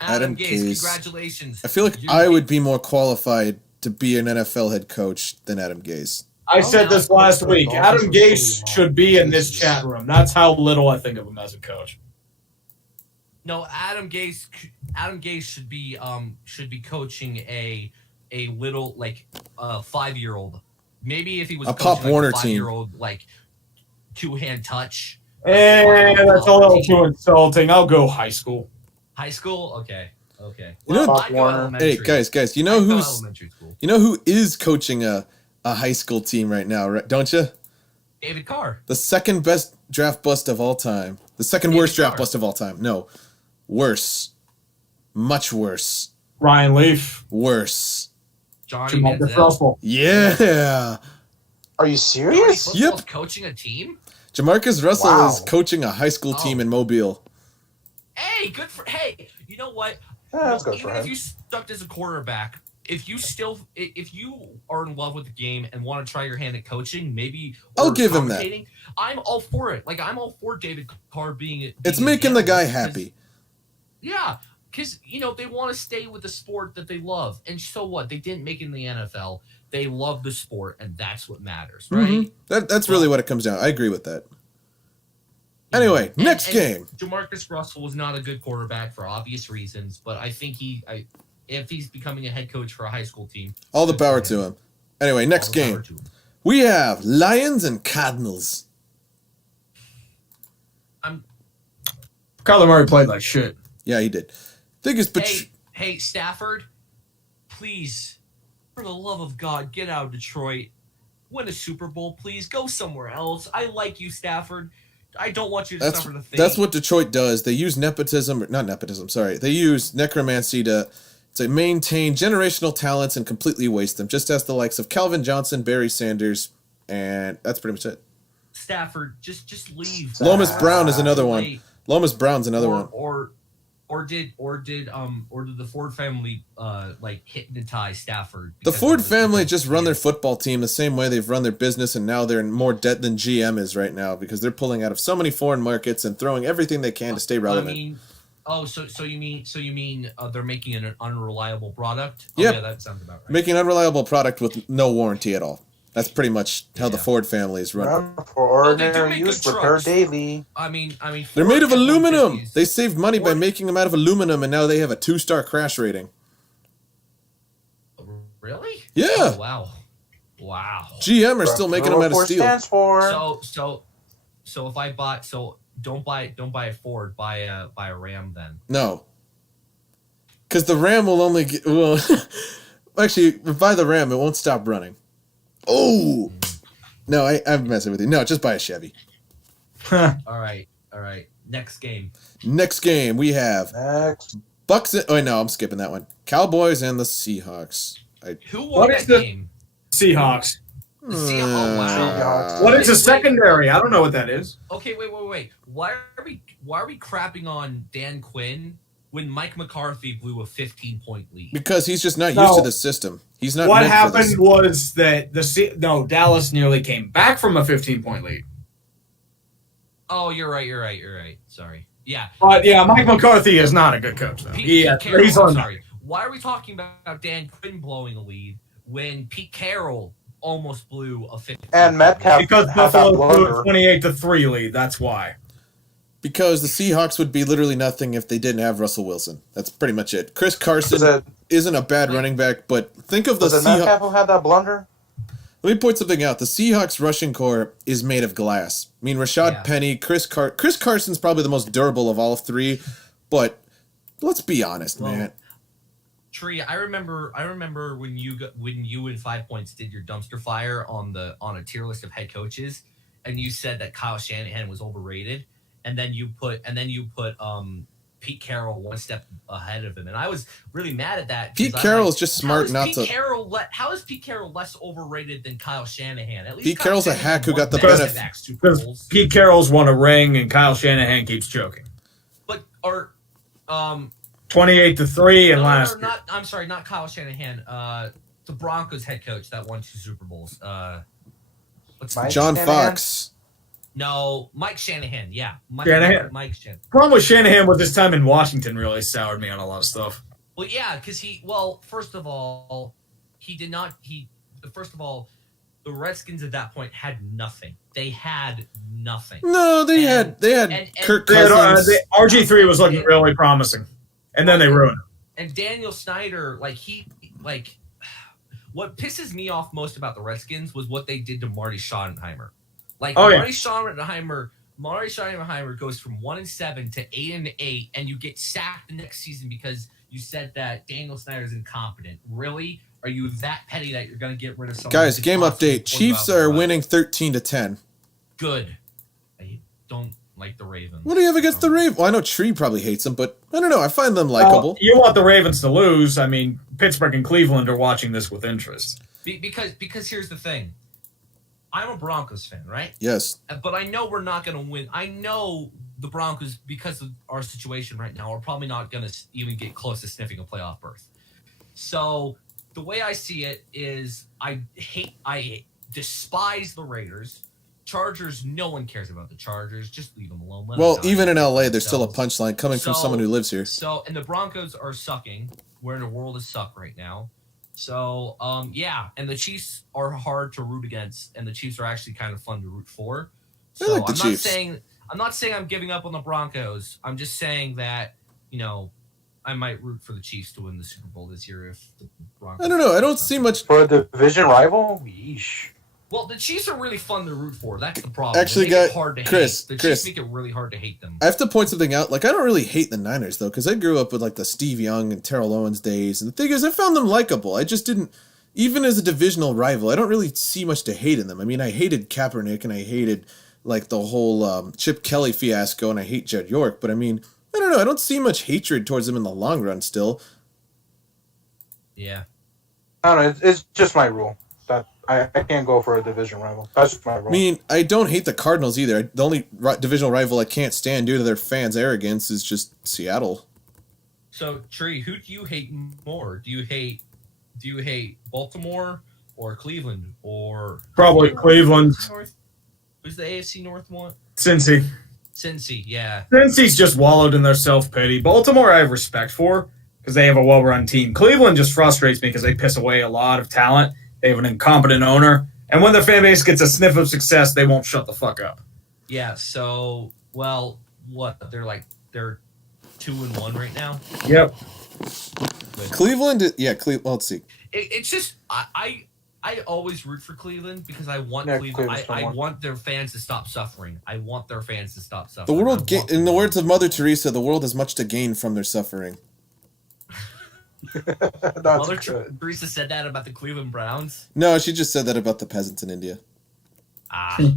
Adam Gase, congratulations. I feel like I would be more qualified to be an NFL head coach than Adam Gase. I said this last week. Adam Gase should be in this chat room. That's how little I think of him as a coach. No, Adam Gase should be coaching a little, like, 5-year-old. Maybe if he was a Pop Warner a 5-year-old, like, 2-hand touch. That's a little too insulting. I'll go high school. High school? Okay. Hey, guys, you know who is coaching a high school team right now, right? Don't you? David Carr. The second best draft bust of all time. The second worst draft bust of all time. No. Worse. Much worse. Ryan Leaf. Worse. Johnny Russell. Yeah. Are you serious? Yep. Coaching a team? Jamarcus Russell is coaching a high school team in Mobile. Hey, good for... Hey, you know what? That's good for even him. if you sucked as a quarterback, if you are in love with the game and want to try your hand at coaching, maybe I'll give him that. I'm all for it. Like, I'm all for David Carr being it's making the guy happy. Yeah, because they want to stay with the sport that they love, and so what? They didn't make it in the NFL. They love the sport, and that's what matters, right? Mm-hmm. That's really what it comes down. I agree with that. Anyway, next game. Jamarcus Russell was not a good quarterback for obvious reasons, but I think if he's becoming a head coach for a high school team, all the power to him. Anyway, next game. We have Lions and Cardinals. Kyler Murray played like shit. Yeah, he did. Hey, Stafford, please, for the love of God, get out of Detroit. Win a Super Bowl, please. Go somewhere else. I like you, Stafford. I don't want you to suffer the thing. That's what Detroit does. They use They use necromancy to maintain generational talents and completely waste them, just as the likes of Calvin Johnson, Barry Sanders, and that's pretty much it. Stafford, just leave. Lomas Brown is another one. Lomas Brown's another one. Or did the Ford family hypnotize Stafford? The Ford family just run their football team the same way they've run their business, and now they're in more debt than GM is right now because they're pulling out of so many foreign markets and throwing everything they can to stay relevant. So you mean they're making an unreliable product? Yep. Yeah, that sounds about right. Making an unreliable product with no warranty at all. That's pretty much how the Ford family is run. Remember, for ordinary use, repair daily. I mean, They're made of Ford aluminum. F-150s. They saved money by Ford- making them out of aluminum, and now they have a 2-star crash rating. Really? Yeah. Oh, wow. GM are still making them out of What steel. stands for. So if I bought, don't buy a Ford, buy a Ram then. No. Because the Ram will only get... Well, actually, buy the Ram, it won't stop running. Oh! No, I'm messing with you. No, just buy a Chevy. All right. Next game. Next game, we have Next. Bucks... Oh, no, I'm skipping that one. Cowboys and the Seahawks. Who won What that is the- game? Seahawks. The Seahawks. Oh, wow. Seahawks. What is a Wait. secondary? I don't know what that is. Okay, wait. Why are we crapping on Dan Quinn when Mike McCarthy blew a 15-point lead? Because he's just not No. used to the system. He's not What meant for this. happened was that Dallas nearly came back from a 15-point lead. Oh, you're right. Sorry. Yeah. But yeah, Mike McCarthy is not a good coach, though. Pete Yeah, Carroll, he's I'm on. sorry. Why are we talking about Dan Quinn blowing a lead when Pete Carroll almost blew a 15? And Metcalf Because had that Buffalo blew a blunder. 28-3 lead. That's why. Because the Seahawks would be literally nothing if they didn't have Russell Wilson. That's pretty much it. Chris Was Carson it, isn't a bad running back, but think of the was it Seahawks. Metcalf who had that blunder? Let me point something out. The Seahawks rushing core is made of glass. I mean, Rashad Yeah. Penny, Chris Carson's probably the most durable of all three, but let's be honest, Well, man. Tree, I remember when you and 5 Points did your dumpster fire on a tier list of head coaches, and you said that Kyle Shanahan was overrated, and then you put Pete Carroll one step ahead of him, and I was really mad at that. Pete because I'm Carroll like, is just smart how not is to. How is Pete Carroll less overrated than Kyle Shanahan? At least Pete Kyle Carroll's a Shanahan hack who won got the benefit. back-to-back Super Because Bowls. Pete Carroll's won a ring and Kyle Shanahan keeps choking. But or 28-3 and no, last. no, I'm sorry, not Kyle Shanahan. The Broncos head coach that won 2 Super Bowls. What's Mike John Shanahan? Fox. No, Mike Shanahan. Yeah, Shanahan. Mike Shanahan. Problem with Shanahan with his time in Washington really soured me on a lot of stuff. Well, yeah, because first of all, the Redskins at that point had nothing. They had nothing. No, they And- had and- Kirk They had, Cousins. RG3 was looking really promising, and then they ruined it. And Daniel Snyder, what pisses me off most about the Redskins was what they did to Marty Schottenheimer. Oh, yeah. Marty Schottenheimer goes from 1-7 to 8-8, and you get sacked the next season because you said that Daniel Snyder's incompetent. Really? Are you that petty that you're going to get rid of someone? Guys, who's game constantly update. pulling you Chiefs out of the are rut? winning 13-10. Good. I don't like the Ravens. What do you have against the Ravens? Well, I know Tree probably hates them, but I don't know. I find them likable. You want the Ravens to lose. I mean, Pittsburgh and Cleveland are watching this with interest. Because here's the thing. I'm a Broncos fan, right? Yes. But I know we're not going to win. I know the Broncos, because of our situation right now, are probably not going to even get close to sniffing a playoff berth. So the way I see it is I despise the Raiders. Chargers, no one cares about the Chargers. Just leave them alone. Let Well, them die. even in LA, there's still a punchline coming from So- someone who lives here. So, and the Broncos are sucking. We're in a world of suck right now. So, yeah, and the Chiefs are hard to root against, and the Chiefs are actually kind of fun to root for. I So like the Chiefs. I'm not saying I'm giving up on the Broncos. I'm just saying that, I might root for the Chiefs to win the Super Bowl this year if the Broncos. I don't know. I don't see much. For a division rival? Yeesh. Well, the Chiefs are really fun to root for. That's the problem. Actually, They make it got- hard to Chris, hate. The Chris. Chiefs make it really hard to hate them. I have to point something out. Like, I don't really hate the Niners, though, because I grew up with, like, the Steve Young and Terrell Owens days. And the thing is, I found them likable. I just didn't, even as a divisional rival, I don't really see much to hate in them. I mean, I hated Kaepernick, and I hated, like, the whole Chip Kelly fiasco, and I hate Jed York. But, I mean, I don't know. I don't see much hatred towards them in the long run still. Yeah. I don't know. It's just my rule. That I can't go for a division rival. That's just my rule. I mean, I don't hate the Cardinals either. The only divisional rival I can't stand due to their fans' arrogance is just Seattle. So, Tree, who do you hate more? Do you hate Baltimore or Cleveland or Probably Cleveland. Who's the AFC North one? Cincy. Cincy, yeah. Cincy's just wallowed in their self-pity. Baltimore I have respect for because they have a well-run team. Cleveland just frustrates me because they piss away a lot of talent. They have an incompetent owner, And when their fan base gets a sniff of success, they won't shut the fuck up. Yeah. So, well, what they're 2-1 right now. Yep. Cleveland, Cleveland. Let's see. It's just I always root for Cleveland because I want Cleveland. Cleveland's I the one. want their fans to stop suffering. I want their fans to stop The suffering. world, in the words of Mother Teresa, the world has much to gain from their suffering. That's Mother good. Teresa said that about the Cleveland Browns. No, she just said that about the peasants in India. Ah. Anyway.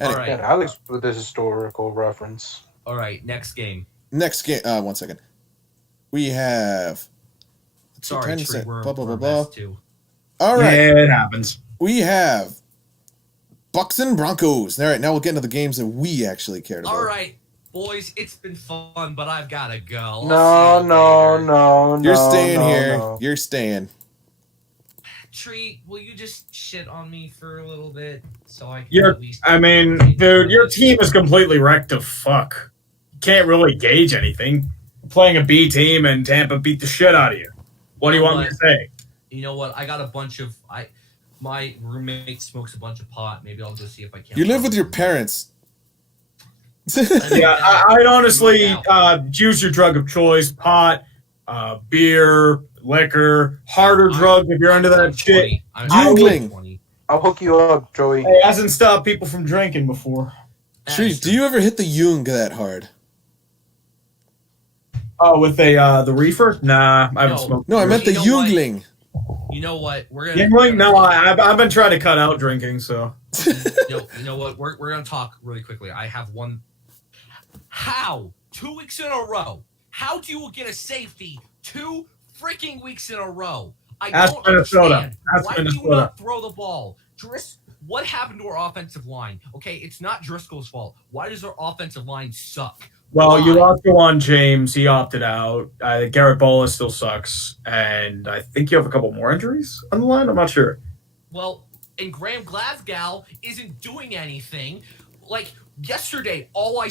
All right. Yeah, Alex with this historical reference. All right. Next game. Next game. 1 second. We have. Sorry, Tree, blah, we're blah, blah, a blah. mess too. All right. Yeah, it happens. We have Bucks and Broncos. All right, now we'll get into the games that we actually cared about. All right, boys, it's been fun, but I've gotta go. No. You're staying here. No. You're staying. Tree, will you just shit on me for a little bit so I can Your at least? dude, your team is completely wrecked to fuck. You can't really gauge anything. Playing a B team and Tampa beat the shit out of you. What do you want me to say? You know what? I got a bunch of my roommate smokes a bunch of pot. Maybe I'll go see if I can. You live with your parents. Yeah, I'd honestly choose your drug of choice: pot, beer, liquor, harder drugs if you're into that shit. Googling. I'll hook you up, Joey. It hasn't stopped people from drinking before. Tree, do you ever hit the Jung that hard? Oh, with the reefer? Nah, I haven't No. smoked. No, I meant the You know what? Jungling. You know what? We're gonna. Yingling? No, I've been trying to cut out drinking, so. You know what? We're gonna talk really quickly. I have one. How 2 weeks in a row? How do you get a safety 2 freaking weeks in a row? I That's don't Minnesota. understand. That's Why do you Minnesota. not throw the ball? What happened to our offensive line? Okay, it's not Driscoll's fault. Why does our offensive line suck? Well, you Why? lost Juwan James. He opted out. Garrett Bowles still sucks. And I think you have a couple more injuries on the line. I'm not sure. Well, and Graham Glasgow isn't doing anything. Like yesterday, all I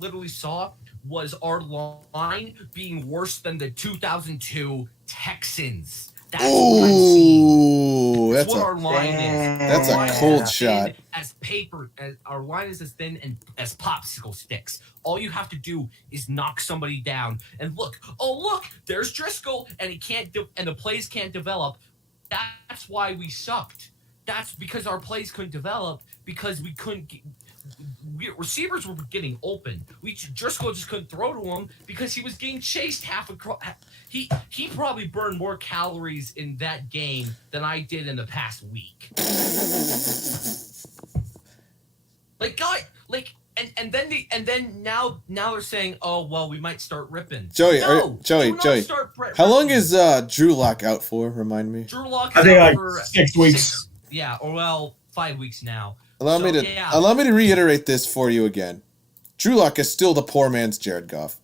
literally saw was our line being worse than the 2002 Texans. That's what I'm seeing. Ooh, That's what our line is. that's a Our line is cold as shot. thin As paper, our line is as thin and as popsicle sticks. All you have to do is knock somebody down. And look, there's Driscoll, and he can't and the plays can't develop. That's why we sucked. That's because our plays couldn't develop because we couldn't. Receivers were getting open. Driscoll just couldn't throw to him because he was getting chased half across. He probably burned more calories in that game than I did in the past week. And then now they're saying, oh well, we might start ripping. Joey, No, Joey. How long is Drew Lock out for? Remind me. Drew Lock? I think out like for 6 weeks. Yeah, or well, 5 weeks now. Allow me to reiterate this for you again. Drew Lock is still the poor man's Jared Goff.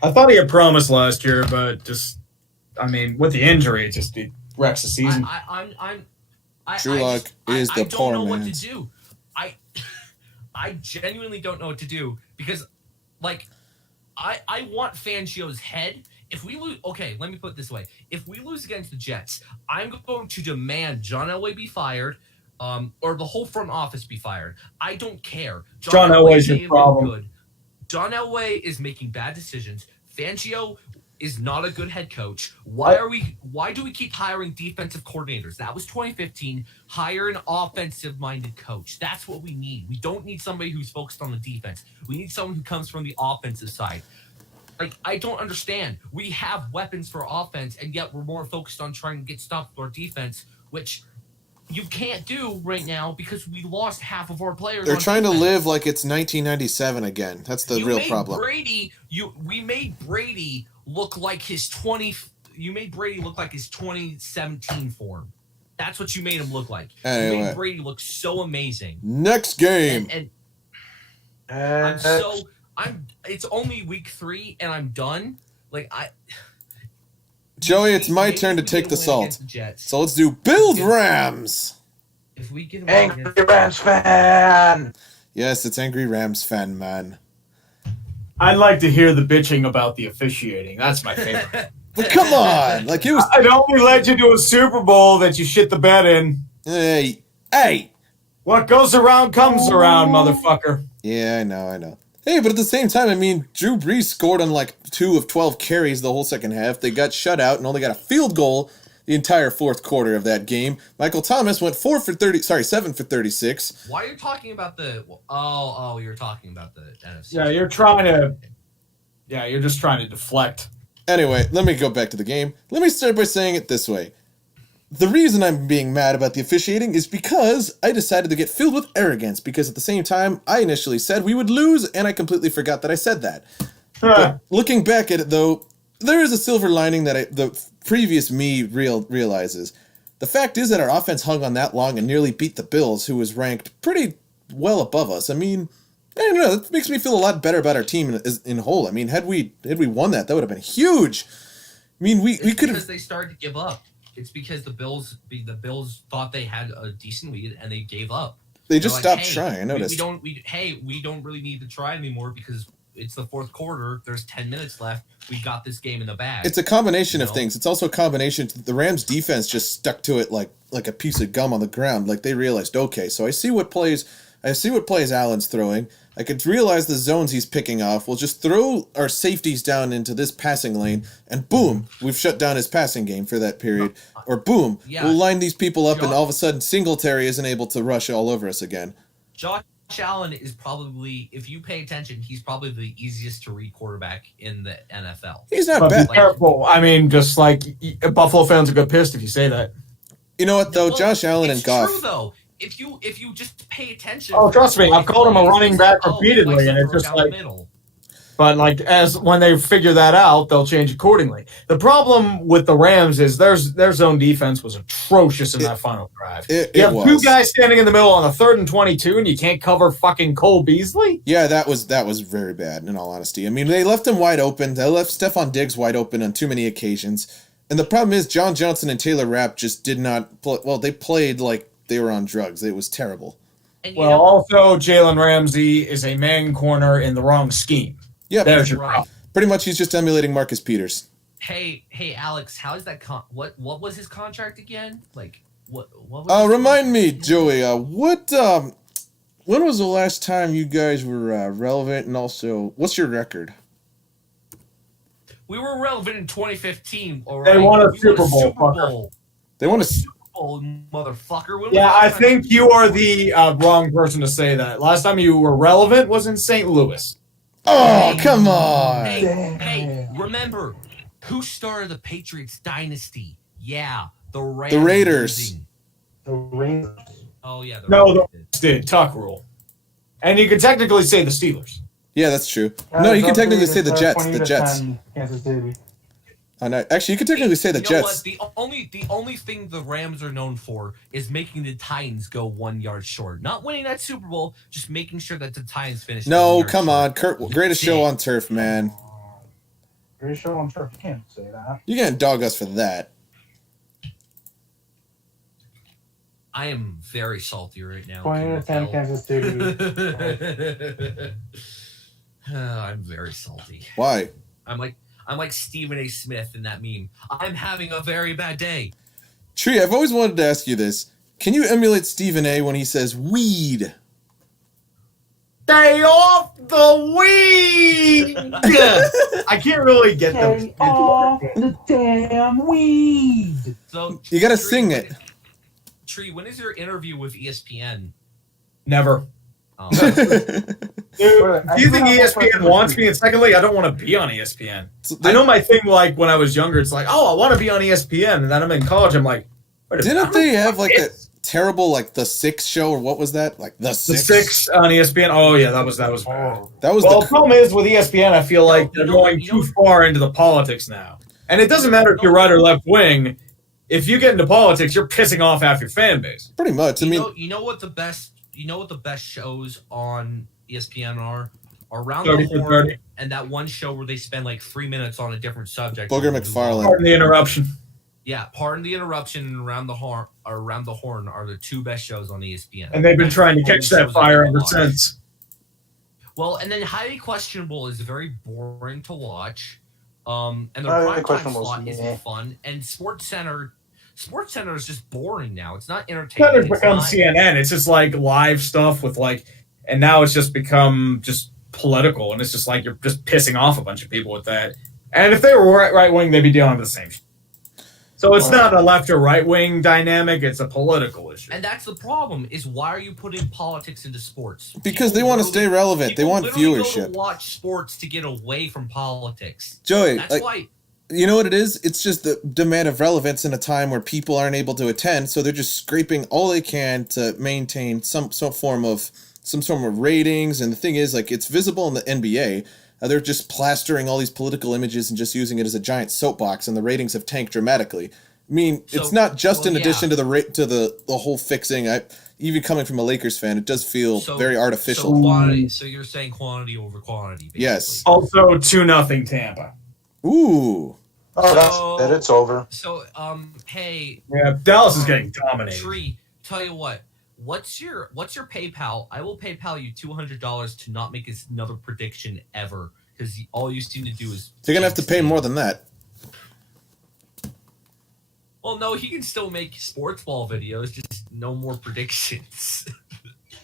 I thought he had promised last year, but with the injury, it wrecks the season. Drew Lock is the poor I don't know what to man's. do. I genuinely don't know what to do because, I want Fangio's head. If we lose, okay, let me put it this way: if we lose against the Jets, I'm going to demand John Elway be fired, or the whole front office be fired. I don't care. John Elway's your problem. Good. John Elway is making bad decisions. Fangio is not a good head coach. Why do we keep hiring defensive coordinators? That was 2015. Hire an offensive-minded coach. That's what we need. We don't need somebody who's focused on the defense. We need someone who comes from the offensive side. I don't understand. We have weapons for offense, and yet we're more focused on trying to get stops with our defense, which you can't do right now because we lost half of our players. They're trying to live like it's 1997 again. That's the real problem. We made Brady look like his 2017 form. That's what you made him look like. Anyway. You made Brady look so amazing. Next game. And it's only week 3 and I'm done. Joey, it's my turn to take the salt. So let's do Build Rams. If we get Angry Rams fan. Yes, it's Angry Rams fan, man. I'd like to hear the bitching about the officiating. That's my favorite. But come on, like it was. It only led you to a Super Bowl that you shit the bed in. Hey. What goes around comes around, motherfucker. Yeah, I know. Hey, but at the same time, I mean, Drew Brees scored on like 2 of 12 carries the whole second half. They got shut out and only got a field goal the entire fourth quarter of that game. Michael Thomas went 7 for 36. Why are you talking about the? Oh, you're talking about the NFC. Yeah, you're trying to. Yeah, you're just trying to deflect. Anyway, let me go back to the game. Let me start by saying it this way. The reason I'm being mad about the officiating is because I decided to get filled with arrogance, because at the same time, I initially said we would lose, and I completely forgot that I said that. But looking back at it, though, there is a silver lining that the previous me realizes. The fact is that our offense hung on that long and nearly beat the Bills, who was ranked pretty well above us. I mean, I don't know, that makes me feel a lot better about our team in whole. I mean, had we won that would have been huge. I mean, we could have... Because they started to give up. It's because the Bills thought they had a decent lead and they gave up. They just stopped trying. I noticed. We don't really need to try anymore because it's the fourth quarter. There's 10 minutes left. We got this game in the bag. It's a combination of things. It's also a combination. The Rams defense just stuck to it like a piece of gum on the ground. Like they realized, okay, so I see what plays Allen's throwing. I could realize the zones he's picking off. We'll just throw our safeties down into this passing lane, and boom, we've shut down his passing game for that period. Or boom, we'll line these people up, and all of a sudden Singletary isn't able to rush all over us again. Josh Allen is probably, if you pay attention, he's probably the easiest to read quarterback in the NFL. He's not bad. Be careful. I mean, just like Buffalo fans will get pissed if you say that. You know what, though? Josh Allen and Goff. It's true, though. If you just pay attention. Oh, trust me, I've called him a running back repeatedly, and it's just like. But like, when they figure that out, they'll change accordingly. The problem with the Rams is their zone defense was atrocious in that final drive. You have two guys standing in the middle on a 3rd and 22, and you can't cover fucking Cole Beasley. Yeah, that was very bad. In all honesty, I mean, they left him wide open. They left Stephon Diggs wide open on too many occasions. And the problem is, John Johnson and Taylor Rapp just did not play. Well, they played like they were on drugs. It was terrible. Well, also, Jalen Ramsey is a man corner in the wrong scheme. Yeah, there's your problem. Pretty much, he's just emulating Marcus Peters. Hey, Alex, how is that? What was his contract again? Like, what was? Remind me, Joey. When was the last time you guys were relevant? And also, what's your record? We were relevant in 2015. All right? They won a Super Bowl. They won a Super Bowl, motherfucker. Yeah, I think you are the wrong person to say that. Last time you were relevant was in St. Louis. Oh, come on. Hey, remember, who started the Patriots dynasty? Yeah, the Rams. The Raiders. The Raiders. Oh, yeah. The Raiders did. Tuck rule. And you could technically say the Steelers. Yeah, that's true. No, you can technically say the Jets. The Jets. Kansas City. Oh, no. Actually, you could technically say the Jets. What? The only thing the Rams are known for is making the Titans go 1 yard short. Not winning that Super Bowl, just making sure that the Titans finish. No, come on. Greatest show on turf, man. Greatest show on turf. You can't say that. You can't dog us for that. I am very salty right now. 20-10 Kansas City. I'm very salty. Why? I'm like Stephen A. Smith in that meme. I'm having a very bad day. Tree, I've always wanted to ask you this. Can you emulate Stephen A. when he says weed? Stay off the weed! I can't really get them. Stay off the damn weed. So you gotta sing it. Tree, when is your interview with ESPN? Never. Oh. Dude, do you think ESPN wants me? And secondly, I don't want to be on ESPN. I know my thing, like, when I was younger, it's like, oh, I want to be on ESPN. And then I'm in college, I'm like, didn't they have, like, that terrible, like, The Six show, or what was that? Like, The Six? The Six on ESPN? Oh, yeah, that was bad. The problem is, with ESPN, I feel like they're going too far into the politics now. And it doesn't matter if you're right or left wing. If you get into politics, you're pissing off half your fan base. Pretty much. You know what the best shows on ESPN are? Around the Horn, and that one show where they spend like 3 minutes on a different subject. Booger McFarlane. Pardon the interruption. Yeah, Pardon the Interruption and Around the Horn are the two best shows on ESPN. And they've been trying to catch that fire ever since. Well, and then Highly Questionable is very boring to watch. And their The prime question time was, slot meh. isn't fun. And Sports Center is just boring now. It's not Kind entertaining. of become CNN. It's just like live stuff with like, and now it's just become just political, and it's just like you're just pissing off a bunch of people with that. And if they were right wing, they'd be dealing with the same shit. So it's not a left or right wing dynamic; it's a political issue. And that's the problem: is why are you putting politics into sports? Because they want to stay relevant. They want viewership. Go to watch sports to get away from politics. Joey, That's why. You know what it is? It's just the demand of relevance in a time where people aren't able to attend, so they're just scraping all they can to maintain some form of ratings. And the thing is, like, it's visible in the NBA. They're just plastering all these political images and just using it as a giant soapbox, and the ratings have tanked dramatically. I mean, it's not just in addition to the whole fixing. Even coming from a Lakers fan, it does feel very artificial. So you're saying quantity over quantity, basically. Yes. Also, 2-0 Tampa. Ooh. Oh, that's it. It's over. So, hey. Yeah, Dallas is getting dominated. Tree, tell you what. What's your PayPal? I will PayPal you $200 to not make another prediction ever, because all you seem to do is. You're gonna have to pay more than that. Well, no, he can still make sports ball videos, just no more predictions.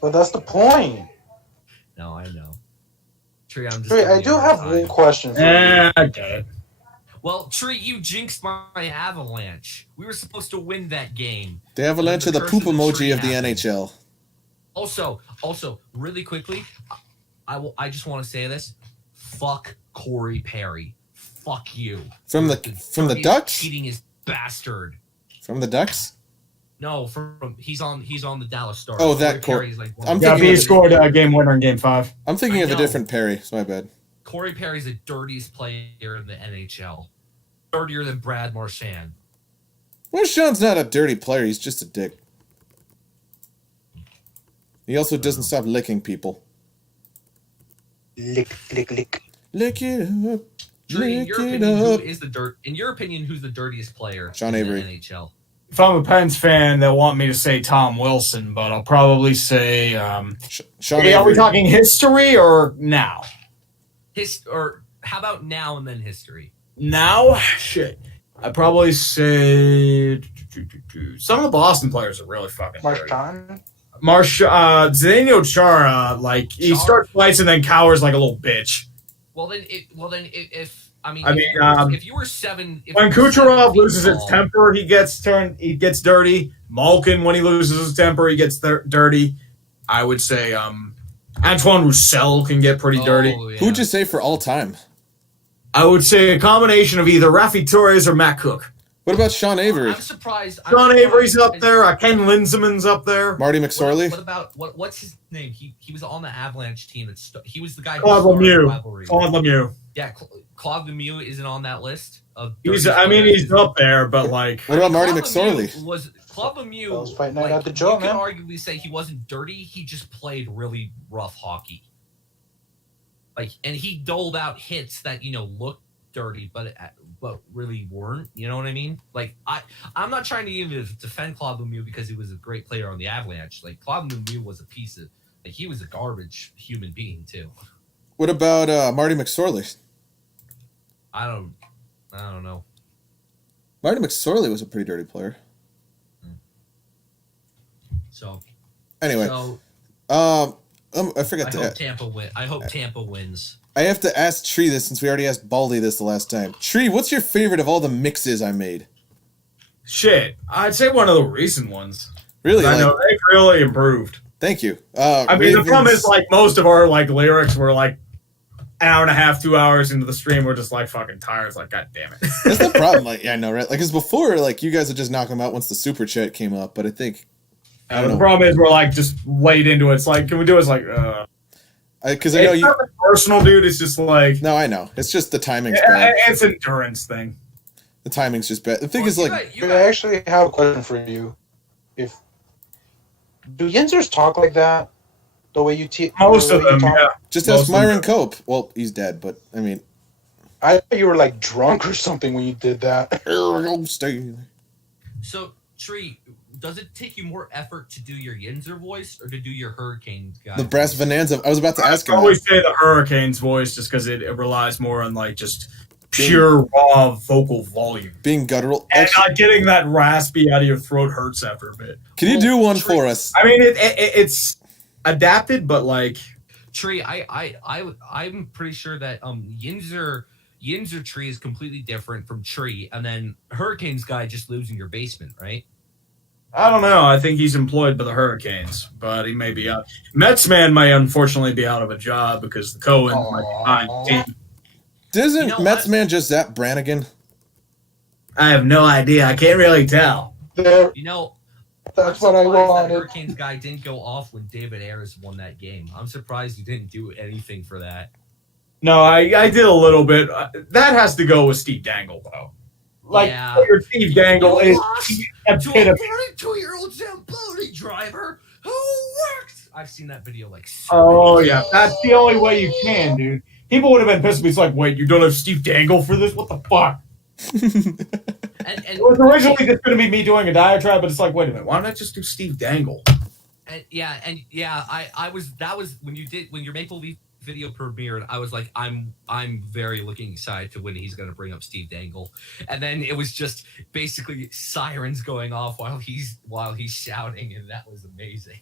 But that's the point. No, I know. Tree, I'm just. Trey, I do have one question for you. Okay. Well, Tree, you jinxed my Avalanche. We were supposed to win that game. The Avalanche are the poop emoji of the happened. NHL. Also, really quickly, I just want to say this. Fuck Corey Perry. Fuck you. From the Ducks? Cheating is bastard. From the Ducks? No, he's on the Dallas Stars. Oh, that Perry's like he scored a game winner in Game 5. I'm thinking of a different Perry. It's my bad. Corey Perry's the dirtiest player in the NHL. Dirtier than Brad Marchand. Marchand's not a dirty player. He's just a dick. He also doesn't stop licking people. Lick. Lick it up. Tree, Lick it up. In your opinion, who's the dirtiest player Sean in Avery. the NHL? If I'm a Pens fan, they'll want me to say Tom Wilson, but I'll probably say. Sean Are we Avery. talking history or now? Or how about now and then history? Now? Shit. I'd probably say. Some of the Boston players are really fucking dirty. Marchand? Zdeno Chara, he starts fights and then cowers like a little bitch. If you were seven, When Kucherov loses his temper, he gets dirty. Malkin, when he loses his temper, he gets dirty. I would say Antoine Roussel can get pretty dirty. Yeah. Who'd you say for all time? I would say a combination of either Rafi Torres or Matt Cook. What about Sean Avery? I'm surprised. Sean Avery's up there. Ken Linseman's up there. Marty McSorley? What about what's his name? He was on the Avalanche team. He was the guy. Claude started the Lemieux. rivalry. Claude Lemieux. Yeah, Claude Lemieux isn't on that list of. He's up there, but What about Marty Claude McSorley? Claude Lemieux That was fight night at the Joe, you man. can arguably say he wasn't dirty. He just played really rough hockey. And he doled out hits that looked dirty, but really weren't. You know what I mean? I'm not trying to even defend Claude Lemieux because he was a great player on the Avalanche. Claude Lemieux was a piece of he was a garbage human being too. What about Marty McSorley? I don't know. Marty McSorley was a pretty dirty player. So Anyway, I forgot to. I hope Tampa wins. I have to ask Tree this since we already asked Baldy this the last time. Tree, what's your favorite of all the mixes I made? Shit, I'd say one of the recent ones. Really? I know they've really improved. Thank you. The problem is most of our lyrics were an hour and a half, 2 hours into the stream. We're just fucking tired. It's God damn it. That's the problem. I know, right? Because before, you guys would just knock them out once the super chat came up. But I think I don't know. The problem is we're just late into it. It's can we do it? It's because I know it's you. Not personal, dude. It's just No, I know. It's just the timing's bad. It's an endurance thing. The timing's just bad. The thing is, I actually have a question for you. Do Yinzers talk like that? The way you most of them, yeah. Just ask Myron Cope. Well, he's dead, but I mean, I thought you were drunk or something when you did that. So, Tree, does it take you more effort to do your Yinzer voice or to do your Hurricane guy? The Brass Bonanza. I was about to ask him. I always say the Hurricanes voice just because it relies more on just pure raw vocal volume. Being guttural. And Actually, not getting that raspy out of your throat hurts after a bit. can you do one for us? I mean, it's adapted, but like Tree, I'm pretty sure that Yinzer Tree is completely different from Tree, and then Hurricanes guy just lives in your basement, right? I don't know. I think he's employed by the Hurricanes, but he may be out. Mets man may unfortunately be out of a job because the Cohen might be behind the team. Doesn't You know Mets what? man just zap Brannigan? I have no idea. I can't really tell. There, You know, that's I'm what I surprised that wanted. Hurricanes guy didn't go off when David Ayers won that game. I'm surprised he didn't do anything for that. No, I did a little bit. That has to go with Steve Dangle, though. Like, Yeah. your Steve Dangle You is lost a to bit a of. 32-year-old Zamboni driver who works. I've seen that video like so Oh, many yeah. That's the only way you can, dude. People would have been pissed at me. It's like, wait, you don't have Steve Dangle for this? What the fuck? And It was originally just going to be me doing a diatribe, but it's like, wait a minute. Why don't I just do Steve Dangle? I was that was when your Maple Leaf video premiered. I was like, I'm very looking excited to when he's going to bring up Steve Dangle, and then it was just basically sirens going off while he's shouting, and that was amazing.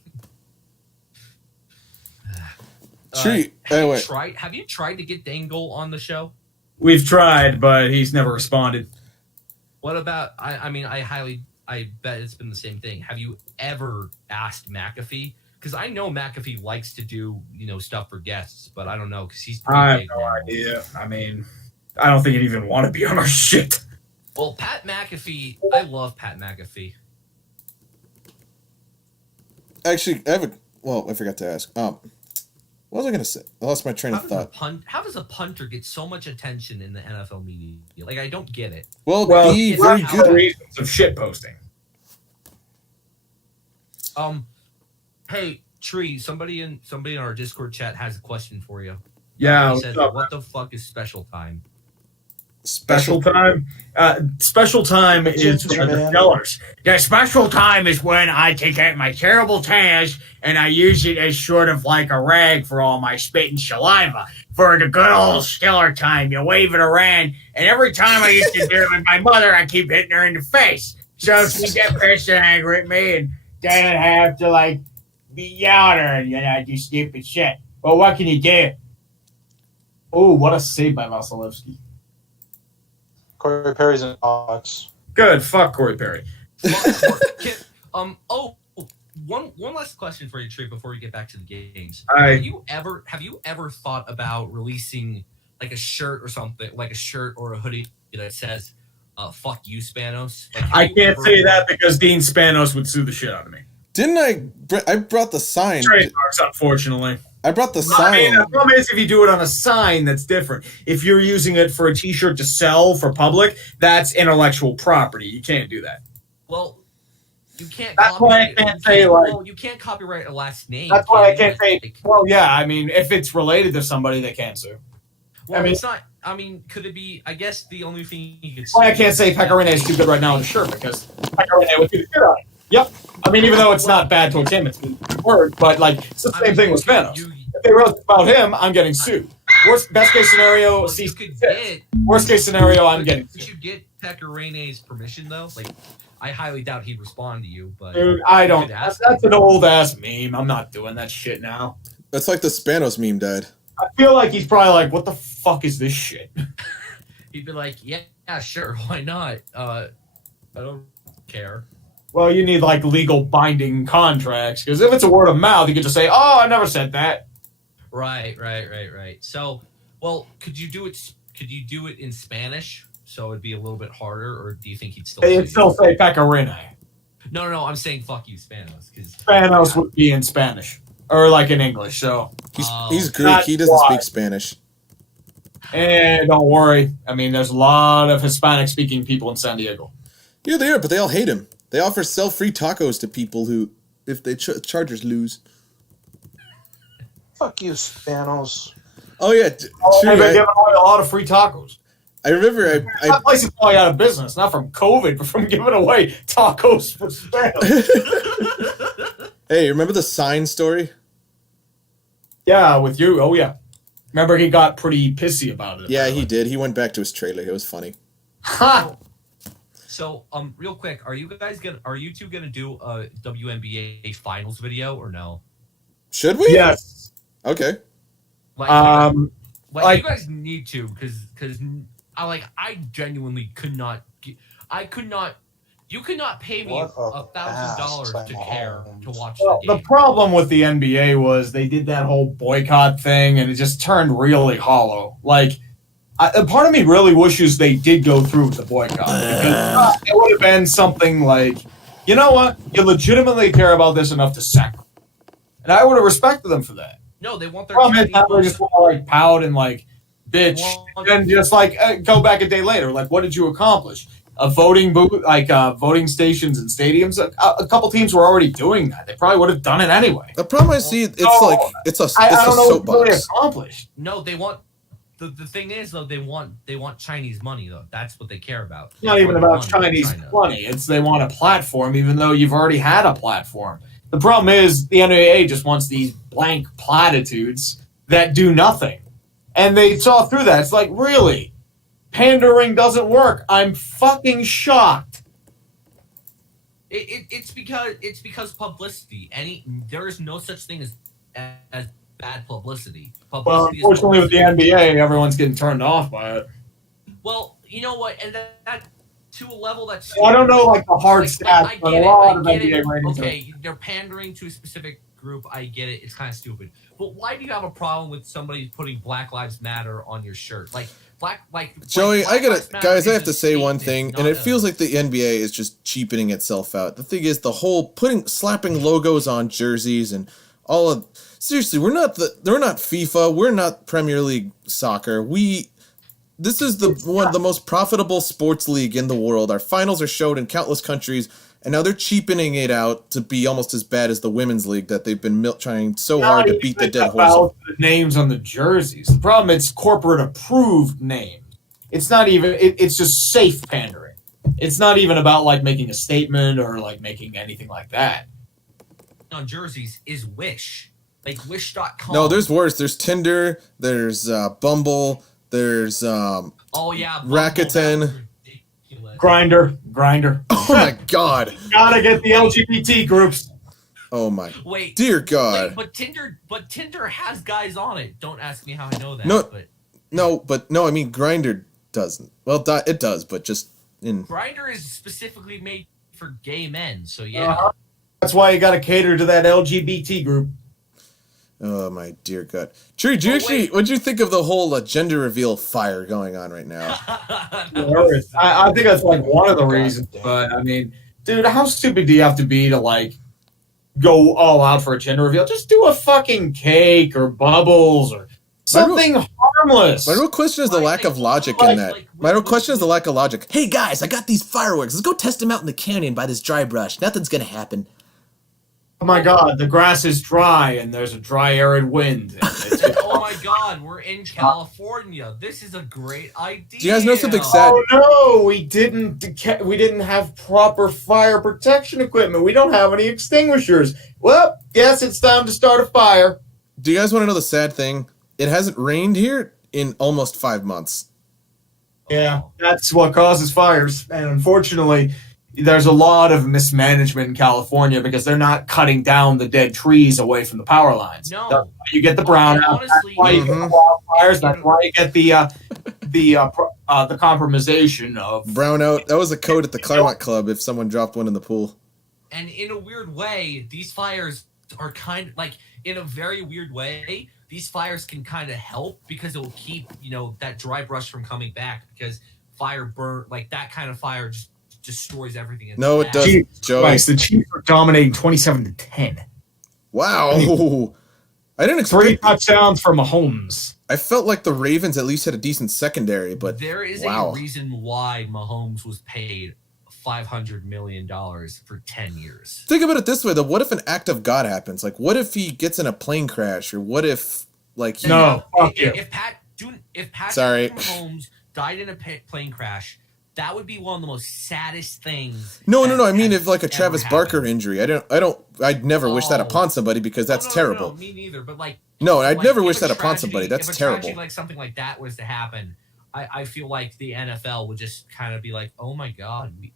Tree. Anyway, Have you tried to get Dangle on the show? We've tried, but he's never responded. What about I bet it's been the same thing. Have you ever asked McAfee? Because I know McAfee likes to do stuff for guests, but I don't know because he's pretty I have big no now. idea. I mean, I don't think he'd even want to be on our shit. Well, Pat McAfee, I love Pat McAfee. actually, I forgot to ask. What was I gonna say? I lost my train of thought. How does a punter get so much attention in the NFL media? Like, I don't get it. Well, Well, be it's very not good. reasons of shit posting. Hey, Tree, somebody in our Discord chat has a question for you. Yeah, He what's says, up? what the fuck is special time? Special time? Special time is for the fillers. The special time is when I take out my terrible tash and I use it as sort of like a rag for all my spit and saliva. For the good old stiller time, you wave it around, and every time I used to do it with my mother, I keep hitting her in the face. So she get pissed and angry at me and doesn't have to, like, be yelling at her and, do stupid shit. But what can you do? Oh, what a save by Vasilevsky. Corey Perry's in box. Good. Fuck Corey Perry. One last question for you, Tree, before we get back to the games. Alright. Have you ever thought about releasing like a shirt or something, like a shirt or a hoodie that says "fuck you, Spanos"? Like, I can't say that because Dean Spanos would sue the shit out of me. Didn't I brought the sign. Trademarks, unfortunately. I brought the I mean, sign. the problem is if you do it on a sign, that's different. If you're using it for a T-shirt to sell for public, that's intellectual property. You can't do that. Well, you can't. That's why I can't say, like- Well, you can't copyright a last name. That's why I can can't you? say. Well, yeah, I mean, if it's related to somebody, they can't sue. Well, I mean- it's not. I mean, could it be? I guess the only thing you could. That's why I can't say Pecorine is too good right now in the shirt because Pecorine would do the shit on it. Yep. I mean, even though it's not bad towards him, it's a good word, but like it's the same thing with Spanos. If they wrote about him, I'm getting sued. Best case scenario, Well, cease you could and get. desist. Worst case scenario, I'm getting Could sued. you get Pecorine's permission though? Like, I highly doubt he'd respond to you. But Dude, I you don't. could ask That's him. an old ass meme. I'm not doing that shit now. That's like the Spanos meme died. I feel like he's probably like, "What the fuck is this shit?" He'd be like, yeah, sure, why not? I don't care. Well, you need like legal binding contracts because if it's a word of mouth, you could just say, "Oh, I never said that." Right. So, well, could you do it in Spanish? So it'd be a little bit harder, or do you think he'd still? It'd still say Pecorine. No. I'm saying fuck you, Spanos, because Spanos would be in Spanish or like in English. So, He's Greek. That's He doesn't why. speak Spanish. and don't worry. I mean, there's a lot of Hispanic-speaking people in San Diego. Yeah, they are, but they all hate him. They offer sell free tacos to people who, if the Chargers lose. Fuck you, Spanos. Oh yeah, Oh, true. they've been giving away a lot of free tacos. I remember. That place is probably out of business, not from COVID, but from giving away tacos for Spanos. Hey, remember the sign story? Yeah, with you. Oh, yeah. Remember, he got pretty pissy about it. Yeah, he did. He went back to his trailer. It was funny. Ha! So, real quick, are you two gonna do a WNBA finals video or no? Should we? Yes. Okay. Like you guys need to, because I genuinely could not. You could not pay me $1,000 to care to watch the game. The problem with the NBA was they did that whole boycott thing, and it just turned really hollow. Like, a part of me really wishes they did go through with the boycott, because it would have been something like, you know what, you legitimately care about this enough to sacrifice, and I would have respected them for that. No, they want their. Problem is, they just want to like pout and like bitch, and just like go back a day later. Like, what did you accomplish? A voting booth, like voting stations and stadiums. A couple teams were already doing that. They probably would have done it anyway. The problem I see, it's a I don't know soapbox. what really accomplished. No, they want. The thing is though, they want Chinese money though. That's what they care about. It's not even about Chinese money. It's they want a platform, even though you've already had a platform. The problem is the NBA just wants these blank platitudes that do nothing, and they saw through that. It's like, really, pandering doesn't work. I'm fucking shocked. It's because publicity. There is no such thing as bad publicity. Well, unfortunately, with the NBA, everyone's getting turned off by it. Well, you know what, and that to a level that's. I don't know, like the hard stats, but a lot of NBA ratings. Okay, they're pandering to a specific group. I get it. It's kind of stupid. But why do you have a problem with somebody putting Black Lives Matter on your shirt? Joey, I gotta, guys, I have to say one thing, and it feels like the NBA is just cheapening itself out. The thing is, the whole slapping logos on jerseys and all of. Seriously, we're not FIFA. We're not Premier League soccer. This is one of the most profitable sports league in the world. Our finals are showed in countless countries, and now they're cheapening it out to be almost as bad as the women's league that they've been trying so hard to beat the dead horse. The names on the jerseys. The problem, it's corporate approved names. It's not even. It's just safe pandering. It's not even about like making a statement or like making anything like that. On jerseys is Wish. Like Wish.com. No, there's worse. There's Tinder. There's Bumble. There's Rakuten. Grinder. Oh my god. Gotta get the LGBT groups. Oh my. Dear God. But Tinder has guys on it. Don't ask me how I know that. No. I mean, Grinder doesn't. Well, it does, but just in. Grinder is specifically made for gay men. So yeah. That's why you gotta cater to that LGBT group. Oh my dear God. Tree, what'd you think of the whole gender reveal fire going on right now? I think that's like one of the reasons, but I mean, dude, how stupid do you have to be to like go all out for a gender reveal? Just do a fucking cake or bubbles or something harmless. My real question is the lack of logic in that. My real question is the lack of logic. Hey guys, I got these fireworks. Let's go test them out in the canyon by this dry brush. Nothing's gonna happen. Oh my God, the grass is dry and there's a dry, arid wind. Oh my God, we're in California. This is a great idea. Do you guys know something sad? Oh no, we didn't have proper fire protection equipment. We don't have any extinguishers. Well, guess it's time to start a fire. Do you guys want to know the sad thing? It hasn't rained here in almost 5 months. Yeah, that's what causes fires. And unfortunately, there's a lot of mismanagement in California because they're not cutting down the dead trees away from the power lines. No. That's why you get the brownout. That's why you get the wildfires. That's why you get the compromisation of brownout. That was a code at the Claremont Club if someone dropped one in the pool. And in a weird way, these fires are kind of like, in a very weird way, these fires can kind of help because it will keep, that dry brush from coming back, because fire burn, like that kind of fire just destroys everything. No, it doesn't, Joey. The Chiefs are dominating 27-10. Wow. I didn't expect 3 touchdowns for Mahomes. I felt like the Ravens at least had a decent secondary, but there is a reason why Mahomes was paid $500 million for 10 years. Think about it this way, though. What if an act of God happens? Like, what if he gets in a plane crash? Or what if, like... If Patrick Sorry. Mahomes died in a plane crash, that would be one of the most saddest things. No. I mean, has if like a ever Travis happened. Barker injury, I'd never wish that upon somebody because that's terrible. No, me neither. But like, No, I'd like, never if wish a that upon tragedy- somebody. That's if a terrible. tragedy like something like that was to happen, I feel like the NFL would just kind of be like, oh my god, we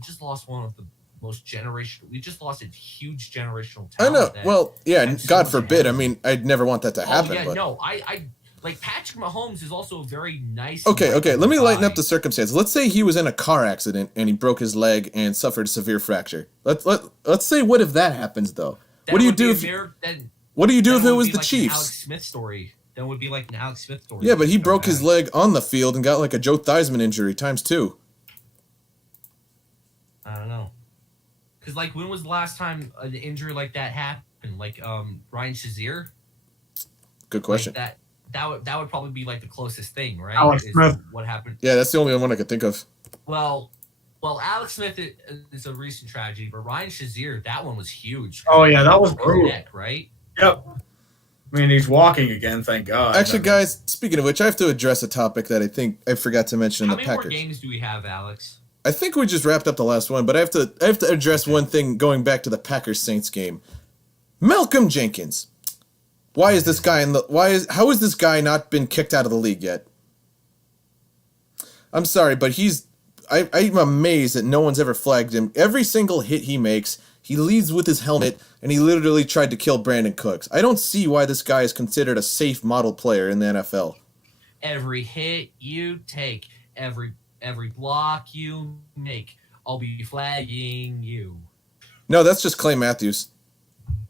just lost one of the most generational. We just lost a huge generational I know. talent. Well, yeah, had so God much forbid. I energy. mean, I'd never want that to happen. Oh yeah, but... no, I like Patrick Mahomes is also a very nice. Okay. Let me lighten up guy. the circumstance. Let's say he was in a car accident and he broke his leg and suffered a severe fracture. Let's say, what if that happens though? What do you do if What do you do if it was the like Chiefs? Alex Smith story. That would be like an Alex Smith story. Yeah, but he broke his leg on the field and got like a Joe Theismann injury ×2. I don't know. Because like, when was the last time an injury like that happened? Like Ryan Shazier. Good question. Like that would probably be like the closest thing, right? Alex Is Smith. What happened? Yeah, that's the only one I could think of. Well, Alex Smith is a recent tragedy, but Ryan Shazier, that one was huge. Oh, yeah, that was His brutal. neck, right? Yep. I mean, he's walking again, thank God. Actually, guys, speaking of which, I have to address a topic that I think I forgot to mention in How the many more Packers. games do we have, Alex? I think we just wrapped up the last one, but I have to address one thing going back to the Packers Saints game. Malcolm Jenkins. How has this guy not been kicked out of the league yet? I'm sorry, but I'm amazed that no one's ever flagged him. Every single hit he makes, he leads with his helmet, and he literally tried to kill Brandon Cooks. I don't see why this guy is considered a safe model player in the NFL. Every hit you take, every block you make, I'll be flagging you. No, that's just Clay Matthews.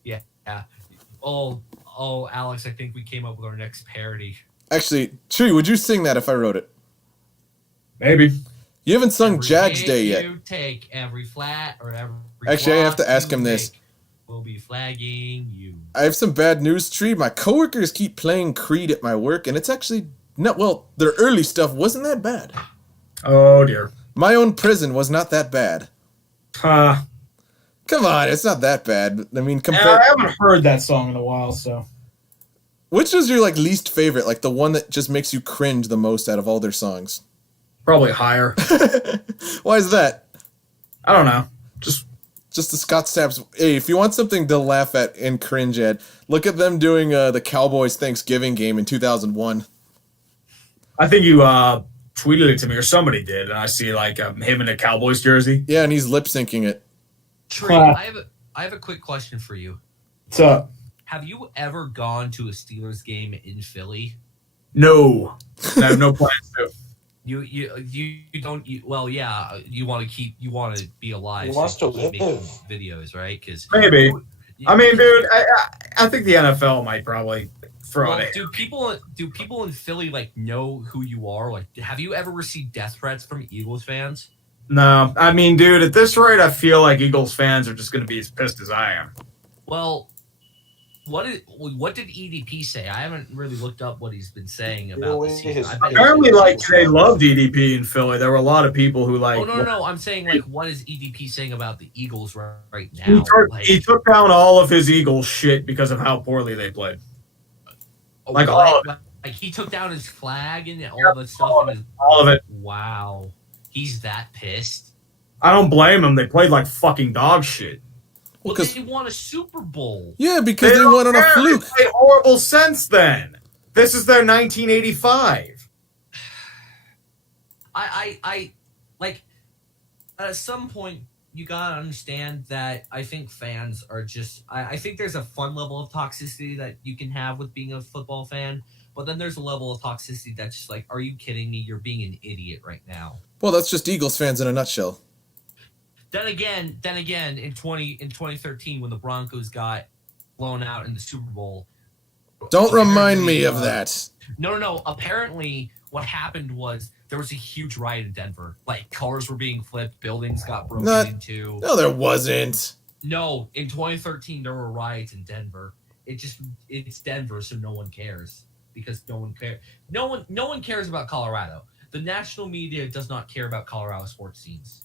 Yeah. Oh, Alex, I think we came up with our next parody. Actually, Tree, would you sing that if I wrote it? Maybe. You haven't sung Every Jags hit Day yet. You take every flat or every. Actually, I have to block ask you him this. make, we'll be flagging you. I have some bad news, Tree. My coworkers keep playing Creed at my work, and it's actually not, well, their early stuff wasn't that bad. Oh, dear. My own prison was not that bad. Come on, it's not that bad. I mean, I haven't heard that song in a while, so. Which was your least favorite? Like the one that just makes you cringe the most out of all their songs? Probably higher. Why is that? I don't know. Just the Scott Stapp's. Hey, if you want something to laugh at and cringe at, look at them doing the Cowboys Thanksgiving game in 2001. I think you tweeted it to me, or somebody did, and I see him in a Cowboys jersey. Yeah, and he's lip syncing it. Trey, I have a quick question for you. What's up? Have you ever gone to a Steelers game in Philly? No. I have no plans to. You don't. Well, yeah. You want to be alive. He wants to you keep live. making videos, right? Because Maybe. I mean, dude, I think the NFL might probably throw it. Do people in Philly know who you are? Like, have you ever received death threats from Eagles fans? No. I mean, dude, at this rate, I feel like Eagles fans are just going to be as pissed as I am. Well, what did EDP say? I haven't really looked up what he's been saying about the season. I bet Apparently, they loved EDP in Philly. There were a lot of people who Oh no! I'm saying what is EDP saying about the Eagles right now? He took down all of his Eagles shit because of how poorly they played. Like what? all of it. Like he took down his flag and all that stuff. All of it. Wow, he's that pissed. I don't blame him. They played like fucking dog shit. Well, they won a Super Bowl. Yeah, because they won on a fluke. They played horrible since then. This is their 1985. I like at some point you gotta understand that I think fans are just I think there's a fun level of toxicity that you can have with being a football fan, but then there's a level of toxicity that's just like, are you kidding me? You're being an idiot right now. Well, that's just Eagles fans in a nutshell. Then again, in 2013 when the Broncos got blown out in the Super Bowl. Don't remind me of that. No. Apparently, what happened was there was a huge riot in Denver. Like, cars were being flipped, buildings got broken into. No, there wasn't. No, in 2013 there were riots in Denver. It's Denver, so no one cares because no one cares. No one cares about Colorado. The national media does not care about Colorado sports scenes.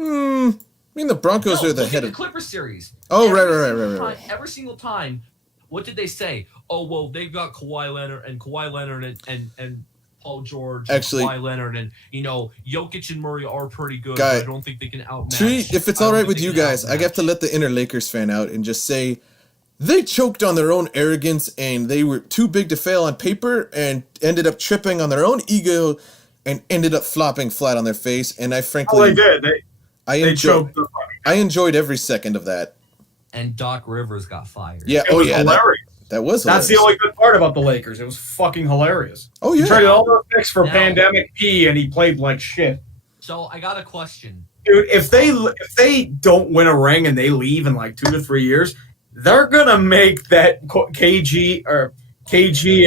I mean, the Broncos are the look head at of the Clipper series. Oh, right. Every single time, what did they say? Oh, well, they've got Kawhi Leonard and Paul George, Actually, and Kawhi Leonard, and Jokic and Murray are pretty good. Guy, but I don't think they can outmatch. Tree, if it's all right with you guys, I have to let the inner Lakers fan out and just say they choked on their own arrogance and they were too big to fail on paper and ended up tripping on their own ego and ended up flopping flat on their face. And I frankly, they did. They choked. I enjoyed every second of that. And Doc Rivers got fired. Yeah, It was hilarious. That was hilarious. That's the only good part about the Lakers. It was fucking hilarious. Oh yeah. He traded all those picks for Now- Pandemic P, and he played like shit. So I got a question. Dude, if they don't win a ring and they leave in like 2 to 3 years, they're gonna make that KG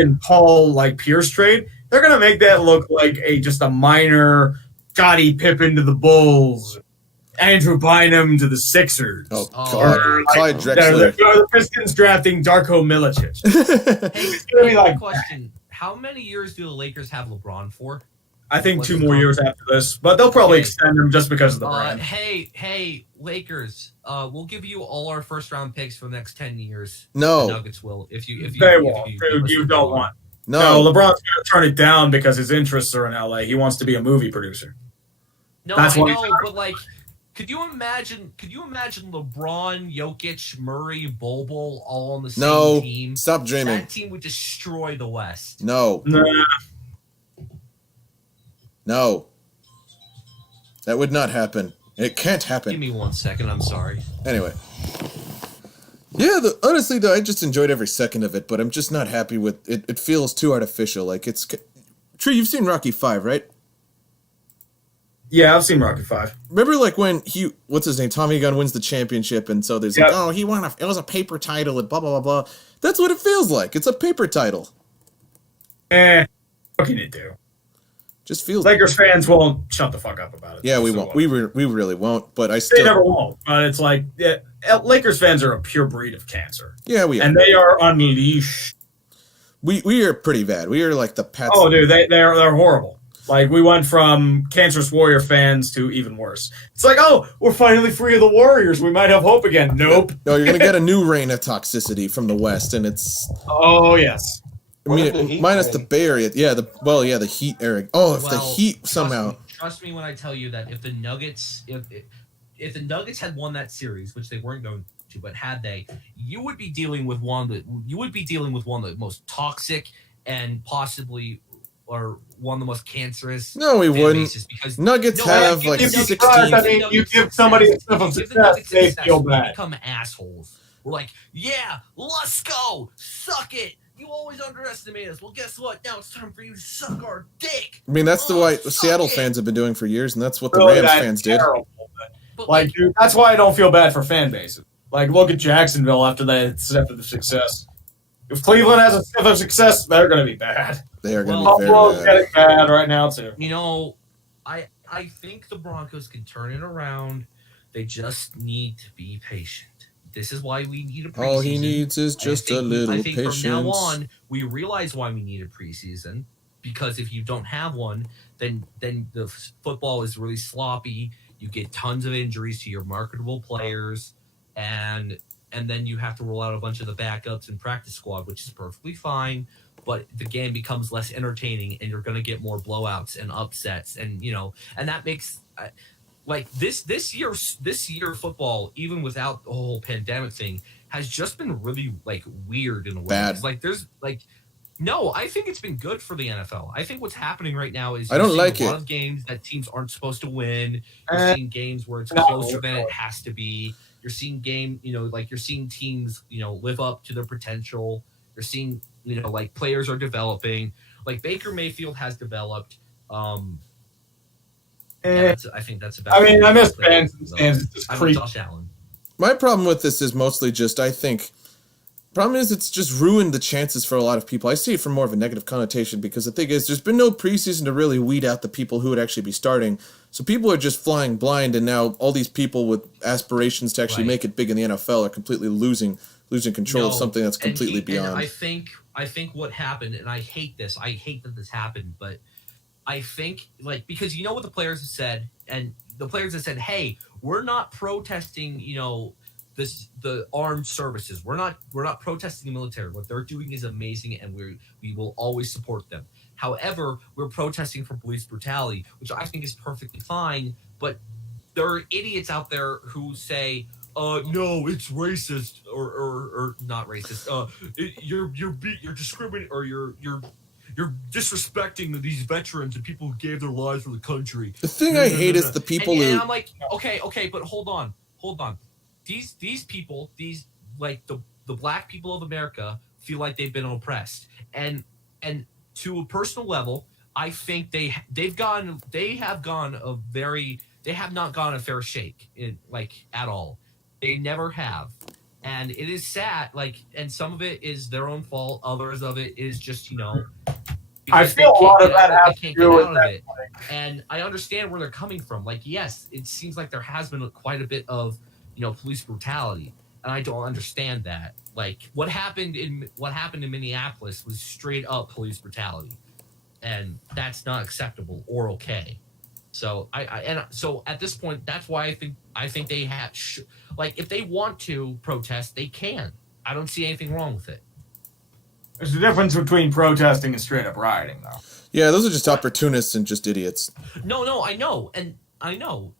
and Paul like Pierce trade. They're gonna make that look like just a minor Scottie Pippen to the Bulls, Andrew Bynum to the Sixers. Oh Oh. God, Or, Clyde Drexler. the Pistons drafting Darko Milicic. Hey, It's gonna be like question. How many years do the Lakers have LeBron for? I think What's 2 his more number? years after this, but they'll probably Okay. extend him just because of the brand. Hey, Lakers. We'll give you all our first round picks for the next 10 years. The No, Nuggets will. If you They if won't. give Dude, us you LeBron. don't want. No, no. LeBron's going to turn it down because his interests are in LA. He wants to be a movie producer. No, That's I what know, he's- but like, could you imagine LeBron, Jokic, Murray, Bobo all on the same No. team? Stop dreaming. That team would destroy the West. No, Nah. no. That would not happen. It can't Give happen. me 1 second. I'm sorry. Anyway. Yeah, honestly though, I just enjoyed every second of it, but I'm just not happy with it. It feels too artificial. Like it's Tree, you've seen Rocky 5, right? Yeah, I've seen Rocky 5. Remember, like when what's his name, Tommy Gunn wins the championship, and so there's like, Yep. oh, it was a paper title, and blah blah blah blah. That's what it feels like. It's a paper title. What can you do? Just feels. Lakers fans won't shut the fuck up about it. Yeah, we So won't. We really won't. But I They still. never won't. But it's like Lakers fans are a pure breed of cancer, Yeah, we are. and they are unleashed. We are pretty bad. We are like the Pats. Oh, dude, they're horrible. Like, we went from cancerous Warrior fans to even worse. It's like, oh, we're finally free of the Warriors. We might have hope again. Nope. No, you're gonna get a new reign of toxicity from the West, and it's. Oh, yes. I What mean, if the Heat minus the win? Bay Area. Yeah, the Heat, Eric. Oh, if the Well, Heat somehow. Trust me when I tell you that if the Nuggets, if the Nuggets had won that series, which they weren't going to, but had they, you would be dealing with one of the most toxic and possibly or one of the most cancerous. No, we fan wouldn't. bases because Nuggets No, have give like the You'd be Nuggets- 16. surprised. I mean, you give somebody a sniff of Give the success, Nuggets they success, feel we bad. become assholes. We're like, yeah, let's go, suck it. You always underestimate us. Well, guess what? Now it's time for you to suck our dick. I mean, that's the Oh, way suck Seattle it. fans have been doing for years, and that's what the Really, Rams that's fans did. terrible. But Like, dude, that's why I don't feel bad for fan bases. Like, look at Jacksonville after the success. If Cleveland has a sniff of success, they're going to be bad. They are going Well, to be very Buffalo's bad. getting bad right now, too. you know, I think the Broncos can turn it around. They just need to be patient. This is why we need a preseason. All he needs is just a little I think patience. from now on, we realize why we need a preseason. Because if you don't have one, then the football is really sloppy. You get tons of injuries to your marketable players, and then you have to roll out a bunch of the backups and practice squad, which is perfectly fine. But the game becomes less entertaining, and you're going to get more blowouts and upsets, and and that makes like this year football, even without the whole pandemic thing, has just been really like weird in a way. Bad. It's like there's like. No, I think it's been good for the NFL. I think what's happening right now is I don't you're like seeing a it. lot of games that teams aren't supposed to win. You're Eh, seeing games where it's no. closer than it has to be. You're seeing you're seeing teams, live up to their potential. You're seeing, like players are developing. Like Baker Mayfield has developed. I think that's about. I mean, I miss players fans and developed. stands. It's just I mean, creepy. Josh Allen. My problem with this is mostly just, I think, problem is it's just ruined the chances for a lot of people. I see it from more of a negative connotation because the thing is there's been no preseason to really weed out the people who would actually be starting. So people are just flying blind, and now all these people with aspirations to actually Right. make it big in the NFL are completely losing control of something that's completely beyond. And I think what happened, and I hate this. I hate that this happened, but I think because you know what the players have said, and the players have said, "Hey, we're not protesting, the armed services. We're not protesting the military. What they're doing is amazing, and we will always support them." However, we're protesting for police brutality, which I think is perfectly fine. But there are idiots out there who say, no, it's racist or not racist. You're discriminating or you're disrespecting these veterans and people who gave their lives for the country. The thing I hate is the people who. And I'm like, okay, but hold on. These people, like the black people of America, feel like they've been oppressed, and to a personal level, I think they have not gone a fair shake at all. They never have. And it is sad, and some of it is their own fault. Others of it is just, I feel a lot of that has to do with that. And I understand where they're coming from. Yes, it seems like there has been quite a bit of, police brutality, and I don't understand that. What happened in Minneapolis was straight up police brutality, and that's not acceptable or okay. So so at this point, that's why I think they have if they want to protest, they can. I don't see anything wrong with it. There's a difference between protesting and straight up rioting, though. Yeah, those are just opportunists and just idiots. No, I know, and I know.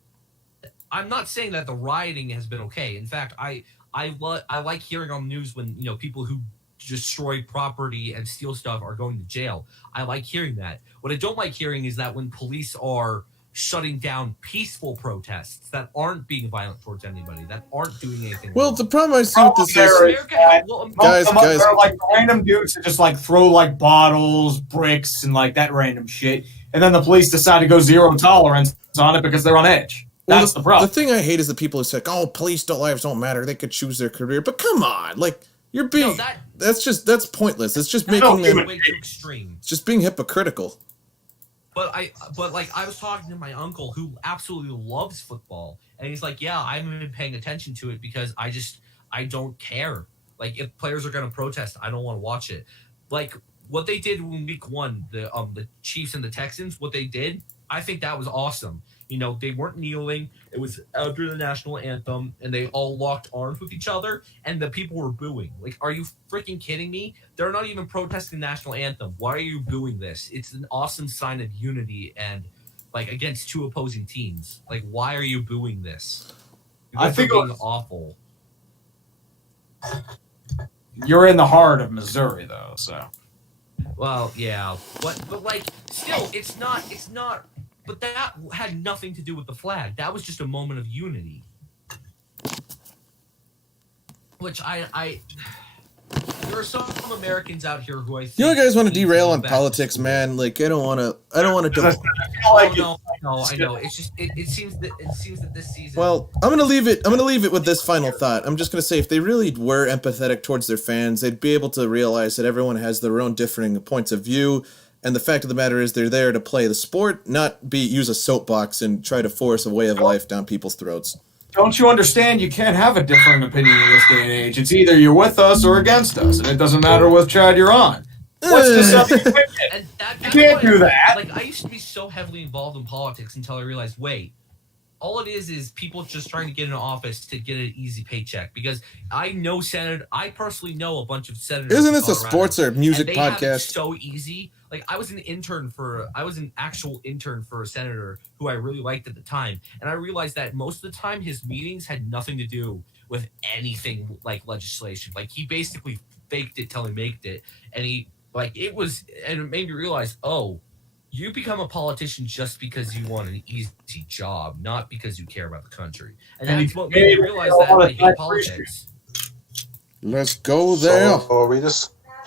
I'm not saying that the rioting has been okay. In fact, I like hearing on the news when people who destroy property and steal stuff are going to jail. I like hearing that. What I don't like hearing is that when police are shutting down peaceful protests that aren't being violent towards anybody, that aren't doing anything wrong. The problem I see with this is... Guys, they're random dudes that just throw bottles, bricks, and that random shit. And then the police decide to go zero tolerance on it because they're on edge. That's the problem. The thing I hate is the people who say, police lives don't matter. They could choose their career. But come on, you're being... that's pointless. It's just making them... way too extreme. It's just being hypocritical. But I was talking to my uncle who absolutely loves football, and he's like, yeah, I haven't been paying attention to it because I don't care. If players are going to protest, I don't want to watch it. What they did in week 1, the Chiefs and the Texans, what they did, I think that was awesome. They weren't kneeling. It was after the national anthem, and they all locked arms with each other, and the people were booing. Are you freaking kidding me? They're not even protesting the national anthem. Why are you booing this? It's an awesome sign of unity and, against two opposing teams. Why are you booing this? I think it's awful. You're in the heart of Missouri, though, so. Well, yeah. But still, it's not... But that had nothing to do with the flag. That was just a moment of unity. Which there are some Americans out here who I think... You guys want to derail on politics, man? I don't want to... I No, I know. It's just... It seems that this season... Well, I'm going to leave it with this final thought. I'm just going to say, if they really were empathetic towards their fans, they'd be able to realize that everyone has their own differing points of view. And the fact of the matter is they're there to play the sport, not use a soapbox and try to force a way of life down people's throats. Don't you understand? You can't have a differing opinion in this day and age. It's either you're with us or against us, and it doesn't matter which side you're on. What's the subject? You can't do that. I used to be so heavily involved in politics until I realized, wait, all it is people just trying to get in office to get an easy paycheck. Because I personally know a bunch of senators. Isn't this a sports or music and they podcast? have it so easy. I was an actual intern for a senator who I really liked at the time. And I realized that most of the time his meetings had nothing to do with anything like legislation. He basically faked it till he made it. And it made me realize, you become a politician just because you want an easy job, not because you care about the country. And that's what made me realize that I hate politics. Let's go there.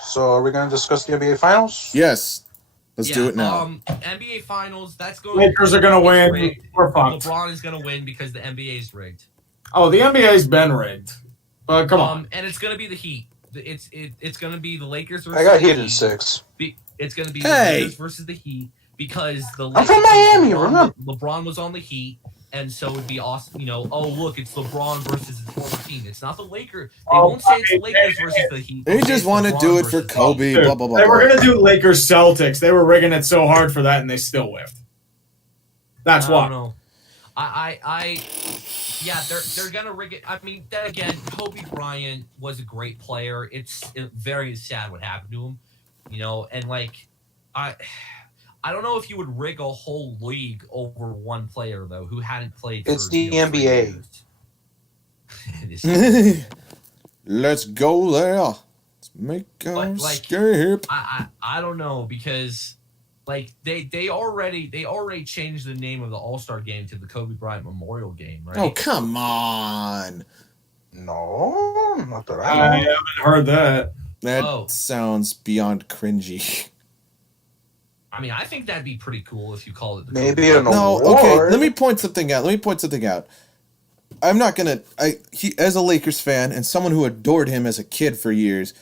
So are we going to discuss the NBA Finals? Yes. Let's do it now. NBA Finals, that's going... Lakers are going to win. Rigged. We're fucked. LeBron is going to win because the NBA is rigged. Oh, the NBA's been rigged. Come on. And it's going to be the Heat. It's going to be the Lakers versus I got the Heat in 6. It's going to be the Lakers versus the Heat because the Lakers... I'm from Miami, remember? LeBron was on the Heat, and so it'd be awesome. Look, it's LeBron versus his former team. It's not the Lakers. They won't say it's the Lakers versus the Heat. They just want to do it for Kobe. Dude, blah, blah, blah. They were going to do Lakers Celtics. They were rigging it so hard for that, and they still whiffed. That's why. I don't know. Yeah, they're gonna rig it. I mean, then again, Kobe Bryant was a great player. It's very sad what happened to him, and I don't know if you would rig a whole league over one player though who hadn't played. It's for, the 3 NBA. years. It is. Let's go there. Let's make our But, like, escape. I don't know because like they already changed the name of the All-Star game to the Kobe Bryant Memorial Game, right? Oh, come on. No, not that I I know. haven't heard that. That Oh. sounds beyond cringy. I mean, I think that'd be pretty cool if you called it the Maybe Kobe an Bryant. No, award. okay, let me point something out. I'm not gonna. As a Lakers fan and someone who adored him as a kid for years,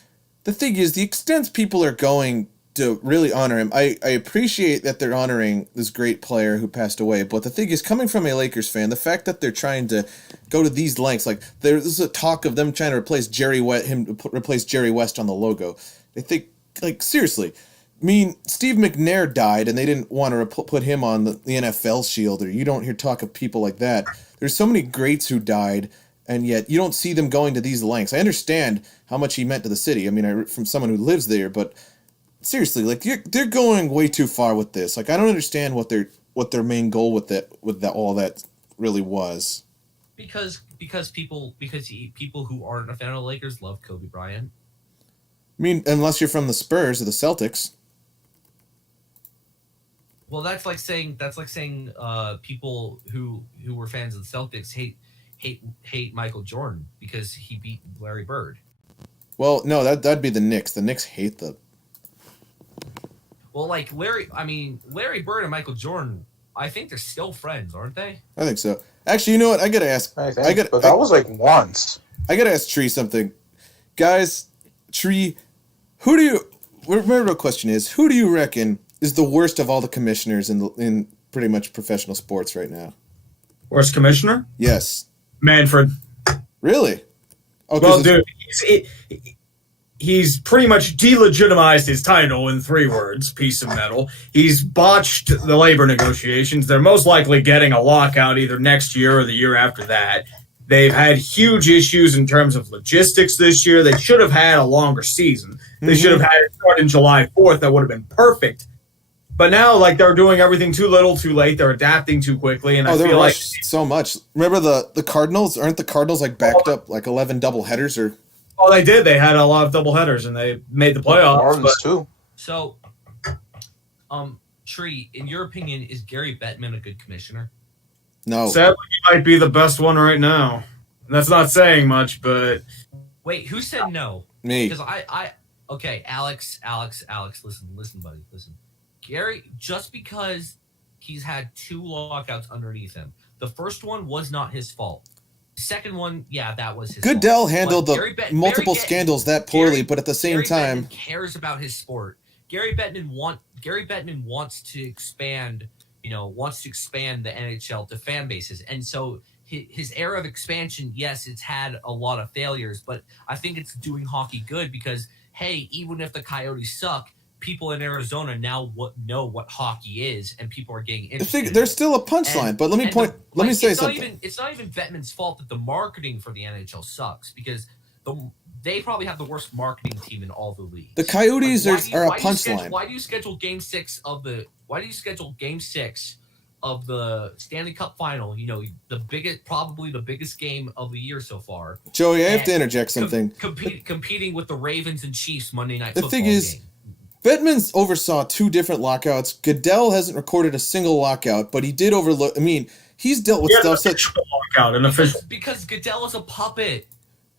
the thing is, the extent people are going to really honor him, I appreciate that they're honoring this great player who passed away. But the thing is, coming from a Lakers fan, the fact that they're trying to go to these lengths, like there's a talk of them trying to replace Jerry West on the logo. They think, like, seriously. I mean, Steve McNair died, and they didn't want to put him on the NFL shield, or you don't hear talk of people like that. There's so many greats who died, and yet you don't see them going to these lengths. I understand how much he meant to the city. I mean, from someone who lives there, but seriously, like they're going way too far with this. Like, I don't understand what their main goal with all that really was. Because people who aren't a fan of the Lakers love Kobe Bryant. I mean, unless you're from the Spurs or the Celtics. Well, that's like saying people who were fans of the Celtics hate Michael Jordan because he beat Larry Bird. Well, no, that'd be the Knicks. The Knicks hate the. Well, like Larry Bird and Michael Jordan, I think they're still friends, aren't they? I think so. Actually, you know what? I gotta ask. But that was like once. I gotta ask Tree something, guys. Tree, my real question is, who do you reckon is the worst of all the commissioners in pretty much professional sports right now? Worst commissioner? Yes. Manfred. Really? Oh, Well, dude, he's pretty much delegitimized his title in 3 words, piece of metal. He's botched the labor negotiations. They're most likely getting a lockout either next year or the year after that. They've had huge issues in terms of logistics this year. They should have had a longer season. They should have had it start in July 4th. That would have been perfect. But now, like, they're doing everything too little, too late. They're adapting too quickly, and I they're feel like rushed so much. Remember the Cardinals? Aren't the Cardinals like backed up like 11 double headers or? Oh, they did. They had a lot of doubleheaders, and they made the playoffs. Marlins too. So, Tree, in your opinion, is Gary Bettman a good commissioner? No. Sadly, he might be the best one right now. That's not saying much, but Wait, who said no? Me. Because okay, Alex, listen, buddy, listen. Gary, just because he's had 2 lockouts underneath him, the first one was not his fault. The second one, yeah, that was his Goodell fault. handled But the multiple scandals that poorly, but at the same Gary time, Bettman cares about his sport. Gary Bettman wants to expand, wants to expand the NHL to fan bases, and so his era of expansion, yes, it's had a lot of failures, but I think it's doing hockey good because, hey, even if the Coyotes suck, people in Arizona now know what hockey is, and people are getting interested. there's still a punchline. But let me say something. It's not even Bettman's fault that the marketing for the NHL sucks because they probably have the worst marketing team in all the leagues. The Coyotes are a punchline. Why do you schedule Game 6 of the Stanley Cup Final? Probably the biggest game of the year so far. Joey, I have to interject something. Competing with the Ravens and Chiefs Monday Night The Football thing is, game. Bettman's oversaw 2 different lockouts. Goodell hasn't recorded a single lockout, but he did overlook. I mean, he's dealt with stuff such. Lockout, an official. Because Goodell is a puppet.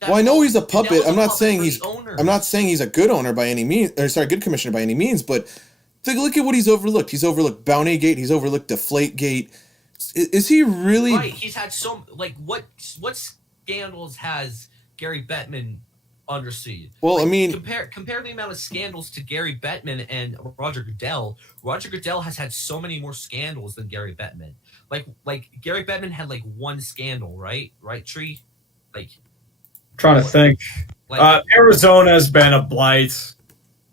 Well, I know he's a puppet. Goodell's I'm not puppet saying for he's. the owner. I'm not saying he's a good owner by any means. Or sorry, good commissioner by any means. But look at what he's overlooked. He's overlooked Bountygate. He's overlooked Deflategate. Is he really? Right. He's had what scandals has Gary Bettman underseen? Well, I mean, compare the amount of scandals to Gary Bettman and Roger Goodell. Roger Goodell has had so many more scandals than Gary Bettman. Like Gary Bettman had like 1 scandal, right? Right, Tree? Like, trying to think. Arizona's been a blight.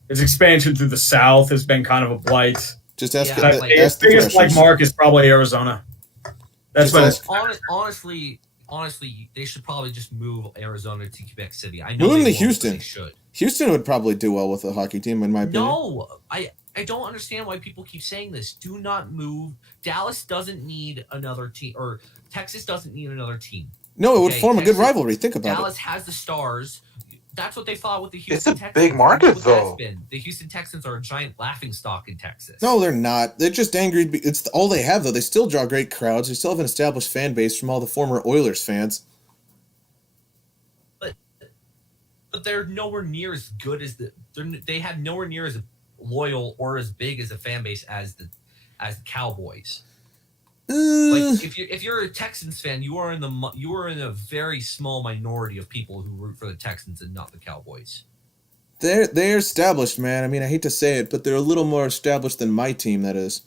Its expansion through the South has been kind of a blight. just ask. Yeah, Its biggest like mark is probably Arizona. That's Just what. honestly, they should probably just move Arizona to Quebec City. I know Move them they to won't, but Houston. they should. Houston would probably do well with a hockey team, in my opinion. No, I don't understand why people keep saying this. Do not move. Dallas doesn't need another team, or Texas doesn't need another team. No, it would form a good rivalry. Think about Dallas it. has the stars. That's what they thought with the It's Houston a Texans. big market, though. The Houston Texans are a giant laughingstock in Texas. No, they're not. They're just angry. It's all they have, though. They still draw great crowds. They still have an established fan base from all the former Oilers fans. But they're nowhere near as good as they have nowhere near as loyal or as big as a fan base as the Cowboys. Like if you're a Texans fan, you are in a very small minority of people who root for the Texans and not the Cowboys. They're established, man. I mean, I hate to say it, but they're a little more established than my team. That is.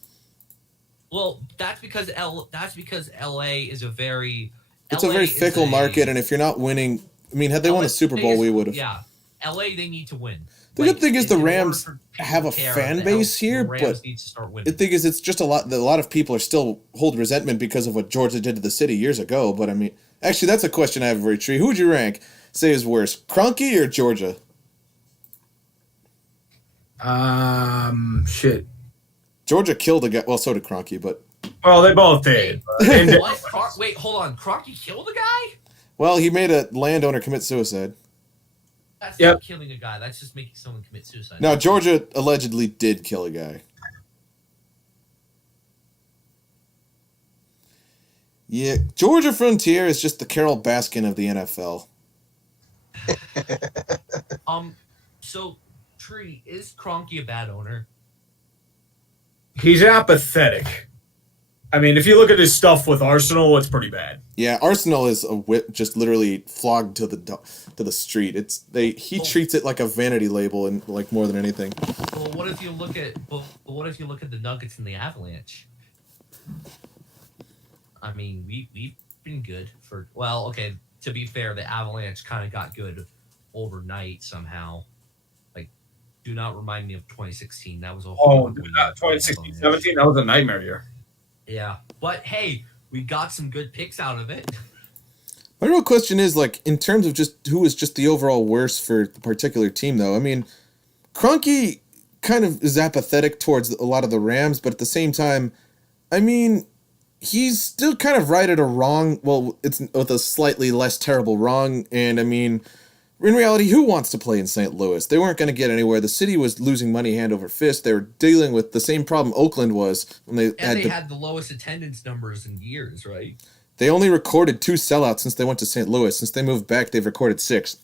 Well, that's because LA is a very fickle market, and if you're not winning, I mean, had they won the Super Bowl, we would have. Yeah, LA, they need to win. The good thing is the Rams have a fan base here, but the thing is, it's just a lot of people are still hold resentment because of what Georgia did to the city years ago. But I mean, actually, that's a question I have for you, Tree. Who would you rank? Say is worse, Kroenke or Georgia? Shit. Georgia killed a guy. Well, so did Kroenke, but. Well, they both did. What? Wait, hold on. Kroenke killed a guy? Well, he made a landowner commit suicide. That's not killing a guy. That's just making someone commit suicide. No, Georgia allegedly did kill a guy. Yeah, Georgia Frontier is just the Carol Baskin of the NFL. So, Tree, is Kroenke a bad owner? He's apathetic. I mean, if you look at his stuff with Arsenal, it's pretty bad. Yeah, Arsenal is just literally flogged to the street. He treats it like a vanity label and like more than anything. Well, what if you look at the Nuggets and the Avalanche? I mean, we've been good for okay. To be fair, the Avalanche kind of got good overnight somehow. Like, do not remind me of 2016. That was a whole 2016, 17. That was a nightmare year. Yeah, but hey, we got some good picks out of it. My real question is, like, in terms of just who is just the overall worst for the particular team, though. I mean, Kroenke kind of is apathetic towards a lot of the Rams, but at the same time, I mean, he's still kind of righted a wrong. Well, it's with a slightly less terrible wrong, and I mean, in reality, who wants to play in St. Louis? They weren't going to get anywhere. The city was losing money hand over fist. They were dealing with the same problem Oakland was when they had the lowest attendance numbers in years, right? They only recorded 2 sellouts since they went to St. Louis. Since they moved back, they've recorded 6.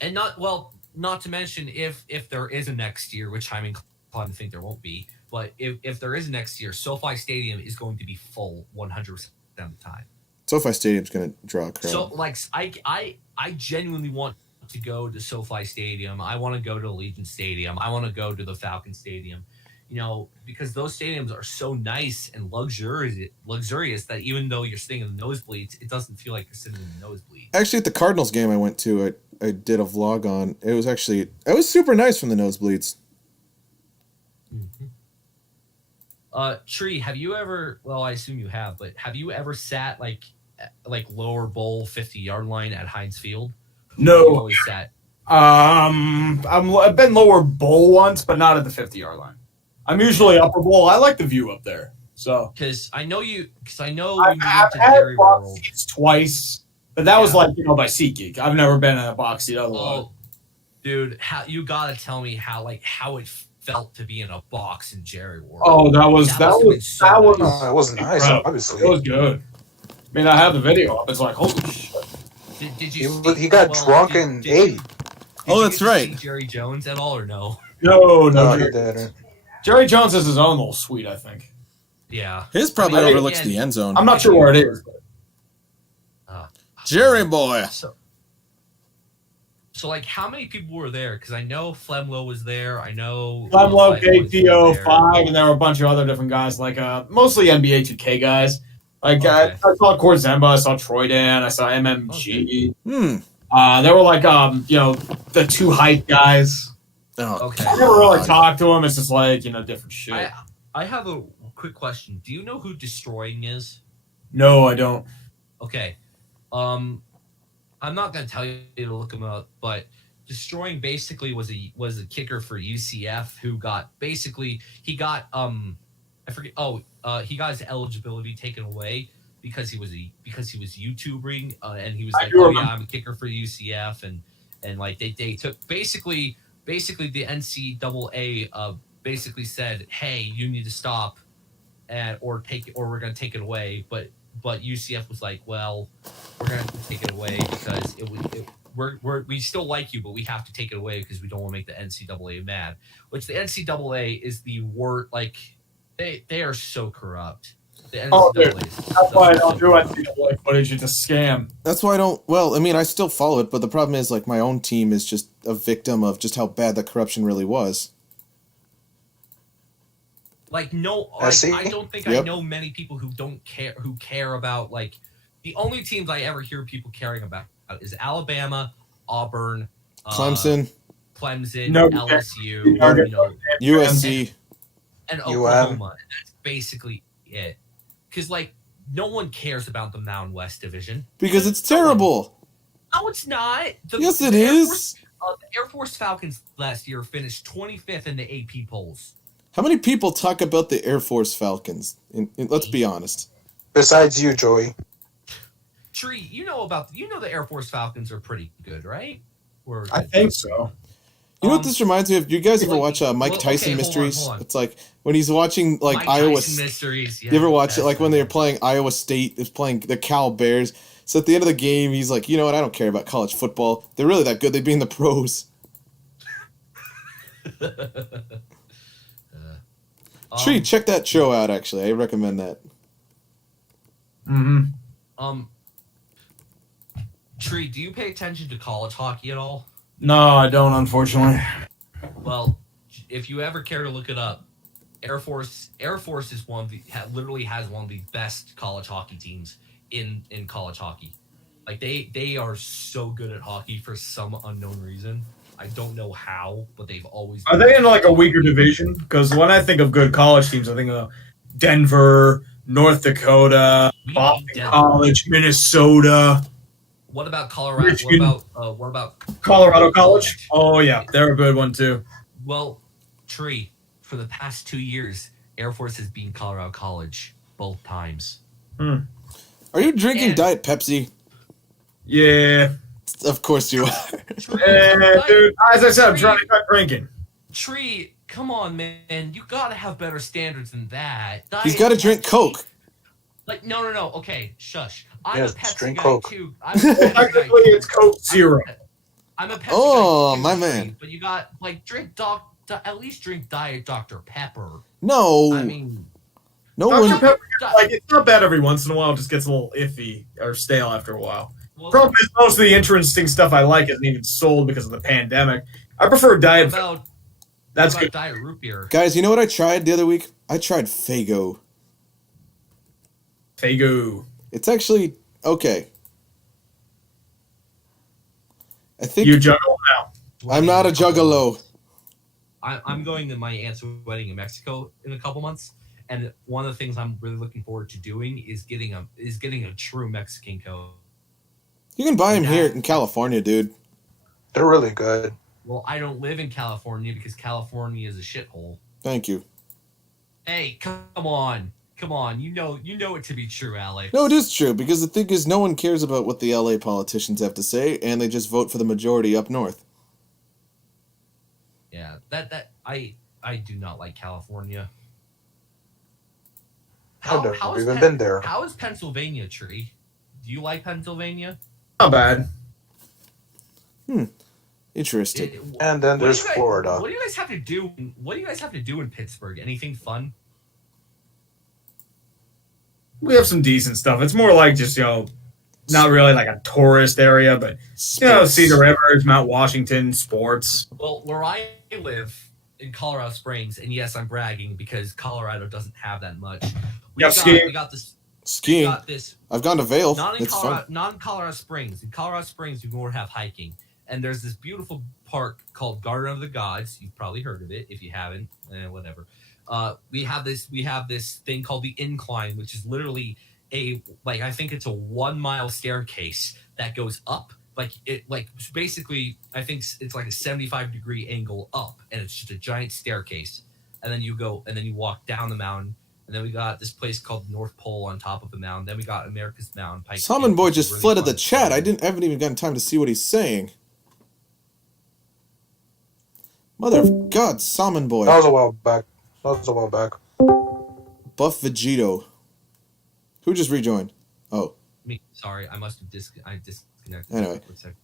And not to mention if there is a next year, which I'm inclined to think there won't be, but if there is a next year, SoFi Stadium is going to be full 100% of the time. SoFi Stadium's going to draw a crowd. So, like, I genuinely want to go to SoFi Stadium. I want to go to Allegiant Stadium. I want to go to the Falcons Stadium. You know, because those stadiums are so nice and luxurious that even though you're sitting in the nosebleeds, it doesn't feel like you're sitting in the nosebleeds. Actually, at the Cardinals game I went to, I did a vlog on. It was super nice from the nosebleeds. Mm-hmm. Tree, have you ever? Well, I assume you have, but have you ever sat like lower bowl 50-yard line at Heinz Field? No. You always sat. I've been lower bowl once, but not at the 50-yard line. I'm usually upper bowl. I like the view up there. So because I know I've when you went to had Jerry box World seats twice, but that was like by SeatGeek. I've never been in a box seat otherwise. Oh, dude, you gotta tell me how it felt to be in a box in Jerry World. Oh, that was No, it wasn't nice. Obviously, it was good. I mean, I have the video up. It's like, holy shit. Did you? He got drunk in 80. Oh, that's right. See Jerry Jones at all or no? No, he didn't. Jerry Jones has his own little suite, I think. Yeah, His probably overlooks the end zone. I'm not sure where it is. Jerry boy. So like, how many people were there? Because I know Flemlo was there. I know Flemlo, KTO5, and there were a bunch of other different guys, like mostly NBA 2K guys. Like I saw Cord Zemba, I saw Troy Dan, I saw MMG. There were like the 2 hype guys. Oh, okay. I never really talked to him. It's just like different shit. I have a quick question. Do you know who Destroying is? No, I don't. Okay. I'm not gonna tell you to look him up, but Destroying basically was a kicker for UCF who got he got he got his eligibility taken away because he was YouTubing and he was like, oh yeah, I'm a kicker for UCF, and like they took basically the NCAA basically said, hey, you need to stop or we're gonna take it away, but UCF was like, well, we're gonna have to take it away because we still like you, but we have to take it away because we don't want to make the NCAA mad. Which the NCAA is the word, like they are so corrupt. The NCAA that's why I don't do NCAA footage. It's a scam. That's why I don't. Well, I mean, I still follow it, but the problem is, like, my own team is just a victim of just how bad the corruption really was. Like, no, like, I don't think I know many people who care about, like, the only teams I ever hear people caring about is Alabama, Auburn, Clemson, LSU, USC, and Oklahoma. That's basically it. Because, like, no one cares about the Mountain West Division. Because it's terrible. No, it's not. Yes, it is. The Air Force Falcons last year finished 25th in the AP polls. How many people talk about the Air Force Falcons? Let's be honest. Besides you, Joey. Tree, you know the Air Force Falcons are pretty good, right? I think so. You know what this reminds me of? You guys ever watch Mike Tyson Mysteries? Hold on. It's like when he's watching like Mike Iowa. Tyson Mysteries. Yeah, you ever watch it? Like when they're playing Iowa State is playing the Cal Bears. So at the end of the game, he's like, you know what? I don't care about college football. They're really that good. They'd be in the pros. Tree, check that show out. Actually, I recommend that. Tree, do you pay attention to college hockey at all? No, I don't, unfortunately. Well, if you ever care to look it up, Air Force is literally has one of the best college hockey teams in college hockey. Like they are so good at hockey for some unknown reason. I don't know how, but they've always. Are they in like a weaker division? Because when I think of good college teams, I think of Denver, North Dakota, Boston College, Minnesota. What about Colorado? What about Colorado College? Oh yeah, they're a good one too. Well, Tree, for the past 2 years, Air Force has beaten Colorado College both times. Are you drinking Diet Pepsi? Yeah. Of course you are. Dude, as I said, I'm trying to cut drinking. Tree, come on, man. You gotta have better standards than that. He's got to drink Coke. Like, no. Okay, shush. I'm a Pepsi drink guy, Coke. too. Technically, it's Coke Zero. I'm a Pepsi Oh, guy, too, my man. But you got, like, at least drink Diet Dr. Pepper. No. I mean... No Dr. one... Pepper, like, it's not bad every once in a while. It just gets a little iffy or stale after a while. Well, Problem is, most of the interesting stuff I like isn't even sold because of the pandemic. I prefer Diet. That's good. Diet root beer. Guys, you know what I tried the other week? I tried Faygo. Faygo. It's actually okay. I think You juggle now. I'm not a juggalo. I'm going to my aunt's wedding in Mexico in a couple months, and one of the things I'm really looking forward to doing is getting a true Mexican Coke. You can buy them here in California, dude. They're really good. Well, I don't live in California because California is a shithole. Thank you. Hey, come on. You know it to be true, Alex. No, it is true, because the thing is, no one cares about what the LA politicians have to say, and they just vote for the majority up north. Yeah, I do not like California. I've never even been there. How is Pennsylvania, Tree? Do you like Pennsylvania? Not bad. Interesting. And then there's Florida. What do you guys have to do? What do you guys have to do in Pittsburgh? Anything fun? We have some decent stuff. It's more like just, not really like a tourist area, but, see the rivers, Mount Washington, sports. Well, where I live in Colorado Springs, and yes, I'm bragging because Colorado doesn't have that much. We got this. Skiing. We got this. I've gone to Vail. Not in It's Colorado, fun. not in Colorado Springs. In Colorado Springs, we more have hiking. And there's this beautiful park called Garden of the Gods. You've probably heard of it. If you haven't, whatever. We have this thing called the Incline, which is literally I think it's a 1 mile staircase that goes up, basically, I think it's like a 75-degree angle up, and it's just a giant staircase. And then you go, and then you walk down the mountain. And then we got this place called North Pole on top of the mountain. Then we got America's Mountain Pike. Salmon Boy just really flooded the fun. chat. I haven't even gotten time to see what he's saying. Mother of God, Salmon Boy. That was a while back. Buff Vegito. Who just rejoined? Oh. Me, sorry, I must have disconnected. Anyway. For a second.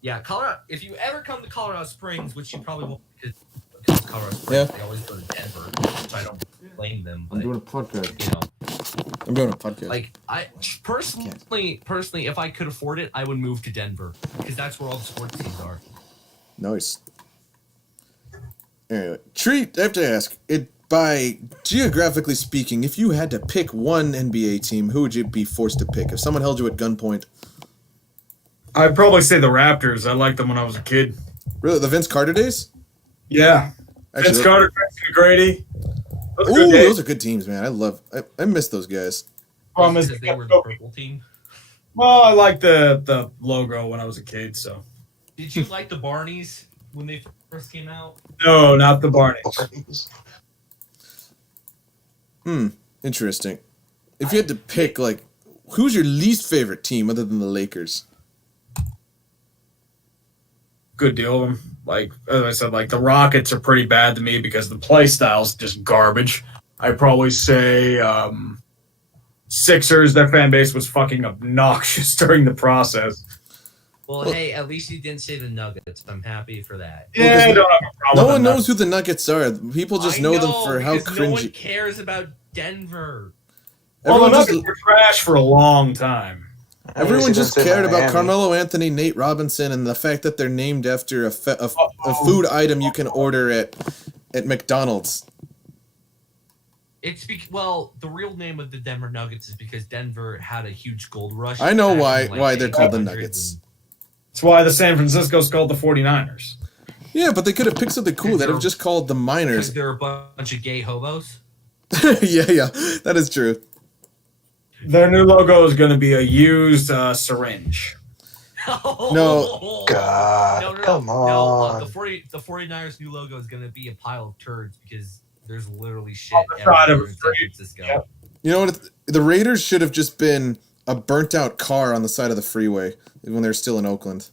Yeah, Colorado. If you ever come to Colorado Springs, which you probably won't, because Colorado Springs, they always go to Denver, which I don't blame them. But, I'm doing a podcast. You know, I'm doing a podcast. like I personally, if I could afford it, I would move to Denver because that's where all the sports teams are. Nice. Anyway, I have to ask, by geographically speaking, if you had to pick one NBA team, who would you be forced to pick? If someone held you at gunpoint. I'd probably say the Raptors. I liked them when I was a kid. Really? The Vince Carter days? Yeah. Actually, Vince Carter, Tracy McGrady. Those are good teams, man. I miss those guys. Promise. Because they were the purple team. Well, I liked the logo when I was a kid, so. Did you like the Barneys when they first came out? No, not the Barneys. Interesting. If you had to pick, like, who's your least favorite team other than the Lakers? Good deal of them. Like, as I said, like, the Rockets are pretty bad to me because the play style's just garbage. I'd probably say Sixers, their fan base was fucking obnoxious during the process. Well, hey, at least you didn't say the Nuggets. I'm happy for that. Yeah, I don't have a problem No with one them. knows who the Nuggets are. People just know them for how because no one cringy. cares about Denver. Well, the Everyone Nuggets were trash for a long time. Everyone just cared about Miami. Carmelo Anthony, Nate Robinson, and the fact that they're named after a food item you can order at McDonald's. It's the real name of the Denver Nuggets is because Denver had a huge gold rush. I know back in, why they're called the 1800s Nuggets. That's why the San Francisco's called the 49ers. Yeah, but they could have picked something cool. They'd have just called the Because Miners. they're a bunch of gay hobos. yeah, that is true. Their new logo is going to be a used syringe. No. God, come on. The 49ers new logo is going to be a pile of turds because there's literally shit On the side of everywhere a in San street. Francisco. Yep. You know what? The Raiders should have just been a burnt-out car on the side of the freeway when they're still in Oakland.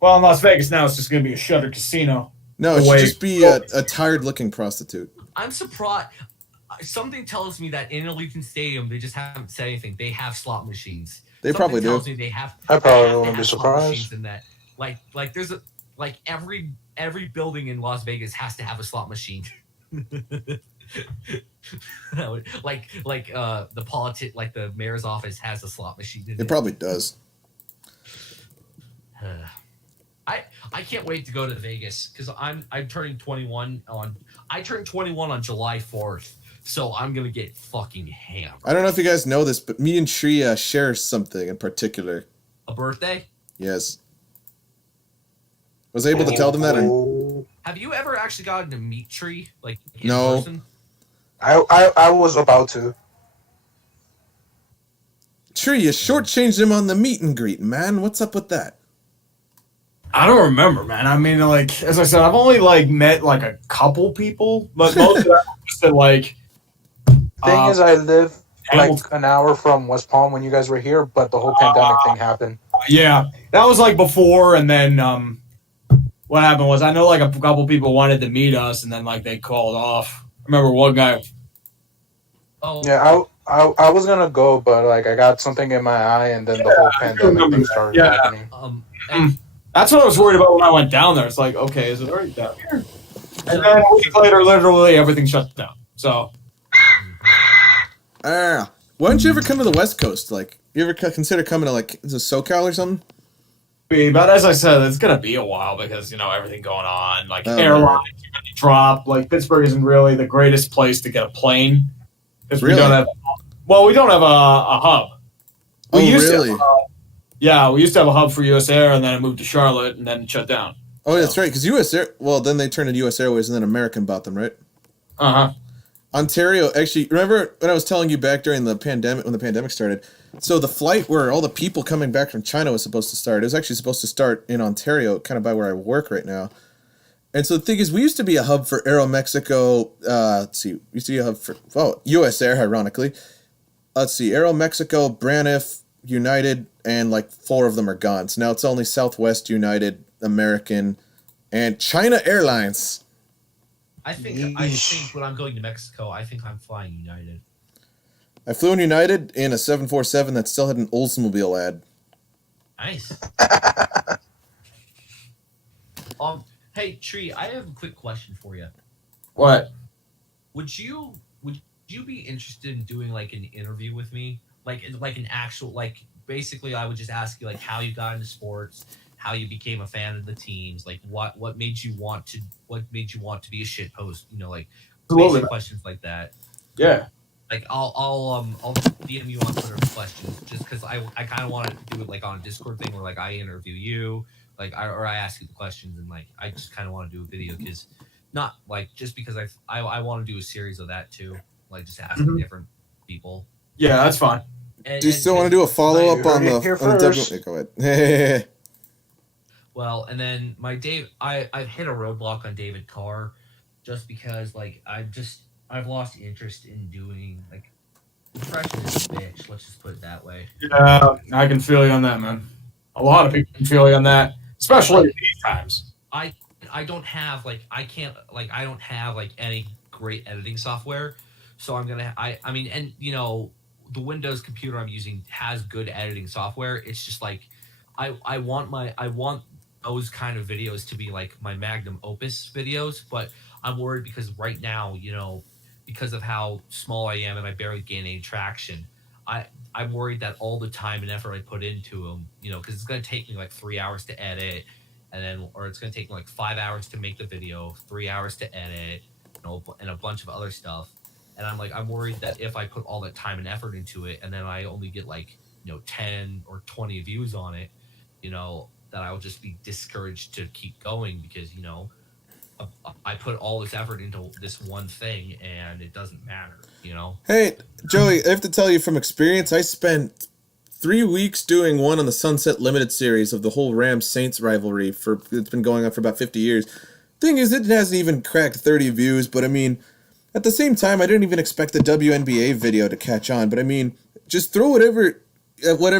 Well, in Las Vegas now, it's just going to be a shuttered casino. No, it should Away. just be a tired-looking prostitute. I'm surprised. Something tells me that in Allegiant Stadium, they just haven't said anything. They have slot machines. They probably do. Tells me they have. I probably they have to wouldn't be have slot surprised. machines in that, like there's every building in Las Vegas has to have a slot machine. The mayor's office has a slot machine. In It probably does. I can't wait to go to Vegas because I'm turning 21 on. I turned 21 on July 4th, so I'm gonna get fucking hammered. I don't know if you guys know this, but me and Tree share something in particular. A birthday? Yes. Was I able to tell them that? Or... Oh, Have you ever actually gotten to meet Tree like in No. person? I was about to. Tree, you shortchanged him on the meet and greet, man. What's up with that? I don't remember, man. I mean, like, as I said, I've only, like, met, like, a couple people, but most of them just at, like... Thing is, I live like Hamilton. an hour from West Palm when you guys were here, but the whole pandemic thing happened. Yeah, that was, like, before, and then, what happened was, I know, like, a couple people wanted to meet us, and then, like, they called off. I remember one guy... Oh Yeah, I was gonna go, but like I got something in my eye, and then the whole pandemic thing started Yeah. happening. That's what I was worried about when I went down there. It's like, okay, is it already down here? And then a week later, literally, everything shut down. So... Why don't you ever come to the West Coast? Like, you ever consider coming to, like, SoCal or something? But as I said, it's going to be a while because, you know, everything going on. Like, Oh, airlines really drop. Like, Pittsburgh isn't really the greatest place to get a plane. Because Really? we don't have... Well, we don't have a hub. Oh, used to really? have yeah, we used to have a hub for U.S. Air, and then it moved to Charlotte, and then it shut down. Oh, that's right, because U.S. Air... Well, then they turned into U.S. Airways, and then American bought them, right? Uh-huh. Ontario, actually, remember when I was telling you back during the pandemic, when the pandemic started? So the flight where all the people coming back from China was supposed to start, it was actually supposed to start in Ontario, kind of by where I work right now. And so the thing is, we used to be a hub for Aeromexico, let's see, we used to be a hub for, US Air, ironically. Let's see, Aeromexico, Braniff, United, and like 4 of them are gone. So now it's only Southwest, United, American, and China Airlines. I think when I'm going to Mexico, I think I'm flying United. I flew in United in a 747 that still had an Oldsmobile ad. Nice. Hey Tree, I have a quick question for you. What? Would you be interested in doing like an interview with me, like an actual, like, basically I would just ask you like how you got into sports, how you became a fan of the teams, like what made you want to be a shit host, you know, like basic questions like that. Yeah. Like I'll DM you on Twitter for questions, just because I kind of want to do it like on a Discord thing where like I interview you, like I ask you the questions, and like I just kind of want to do a video because not like just because I want to do a series of that too, like just asking different people. Yeah, that's fine. Do you still want to do a follow up on the? Go ahead. Well, and then I've hit a roadblock on David Carr, just because like I've lost interest in doing, like, depression is a bitch. Let's just put it that way. Yeah, I can feel you on that, man. A lot of people can feel you on that, especially these times. I don't have any great editing software, so I mean, and you know, the Windows computer I'm using has good editing software. It's just like I want those kind of videos to be like my magnum opus videos, but I'm worried because right now, you know, because of how small I am and I barely gain any traction, I'm worried that all the time and effort I put into them, you know, because it's going to take me like 3 hours to edit, or it's going to take me like 5 hours to make the video, 3 hours to edit, you know, and a bunch of other stuff. And I'm worried that if I put all that time and effort into it and then I only get like, you know, 10 or 20 views on it, you know, that I'll just be discouraged to keep going because, you know, I put all this effort into this one thing and it doesn't matter, you know? Hey, Joey, I have to tell you from experience, I spent 3 weeks doing one on the Sunset Limited series of the whole Rams-Saints rivalry. It's been going on for about 50 years. Thing is, it hasn't even cracked 30 views, but I mean, at the same time, I didn't even expect the WNBA video to catch on, but I mean, just throw whatever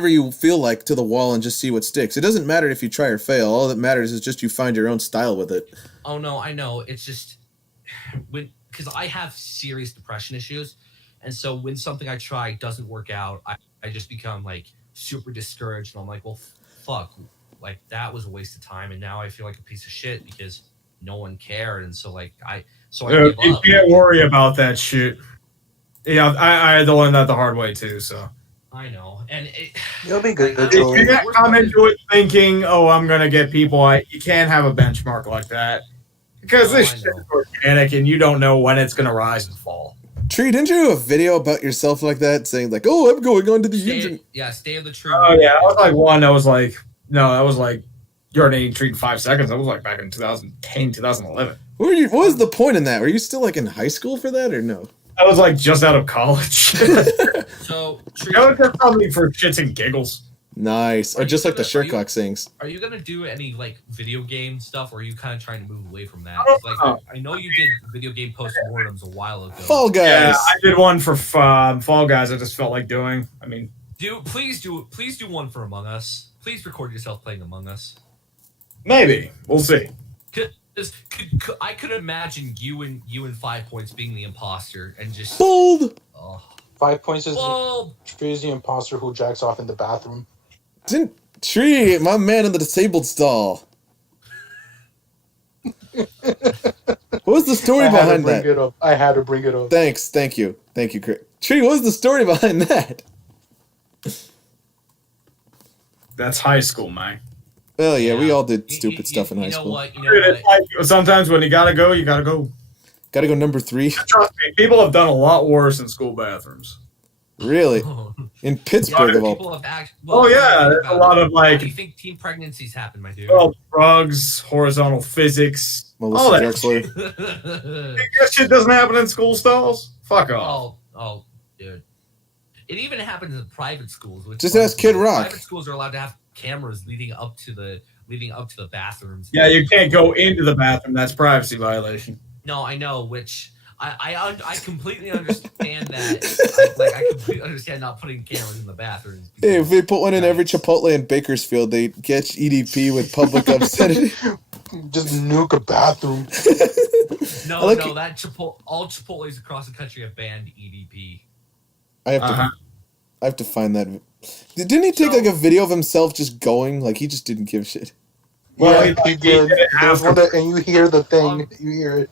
you feel like to the wall and just see what sticks. It doesn't matter if you try or fail. All that matters is just you find your own style with it. Oh no, I know. It's just because I have serious depression issues, and so when something I try doesn't work out, I just become like super discouraged, and I'm like, well, fuck, like that was a waste of time, and now I feel like a piece of shit because no one cared, and so like I you gave up. can't worry about that shit. Yeah, I had to learn that the hard way too. So I know, and You'll be good. you can't come into it thinking, "Oh, I'm gonna get people." You can't have a benchmark like that because this shit is organic, and you don't know when it's gonna rise and fall. Tree, didn't you do a video about yourself like that, saying like, "Oh, I'm going on to the engine"? Yeah, Stay of the True. Oh yeah, I was like one. That was like urinatingtree in 5 seconds. That was like back in 2010, 2011. What was the point in that? Were you still like in high school for that or no? I was like just out of college. So, Tree, that was just probably for shits and giggles. Nice. Or just like the Shercock things. Are you gonna do any like video game stuff, or are you kind of trying to move away from that? Like, I know you did video game postmortems a while ago. Fall Guys. Yeah, I did one for Fall Guys. I just felt like doing. I mean, please do one for Among Us. Please record yourself playing Among Us. Maybe we'll see. I could imagine you and 5 Points being the imposter and just bold. 5 Points is the imposter who jacks off in the bathroom. Tree, my man in the disabled stall. What was the story behind that? I had to bring it up. Thank you, Chris. Tree, what was the story behind that? That's high school, man. Oh yeah, we all did stupid stuff in high school. What? Like, sometimes when you gotta go, you gotta go. Gotta go number 3. Trust me, people have done a lot worse in school bathrooms. Really? In Pittsburgh of all. There's a lot of like. How do you think teen pregnancies happen, my dude? Well, drugs, horizontal physics, Melissa that Drexler. That shit doesn't happen in school stalls. Fuck off. Oh, dude. It even happens in private schools. Which Just ask Kid Rock. Private schools are allowed to have cameras leading up to the bathrooms. Yeah, you can't go into the bathroom. That's privacy violation. No, I know. Which I completely understand that. I completely understand not putting cameras in the bathrooms. Hey, if they put one in every Chipotle in Bakersfield, they get EDP with public obscenity. Just nuke a bathroom. No, all Chipotles across the country have banned EDP. I have to find that. Didn't he take like a video of himself just going? Like he just didn't give a shit. Well, yeah, he did. There's one that, and you hear the thing. You hear it.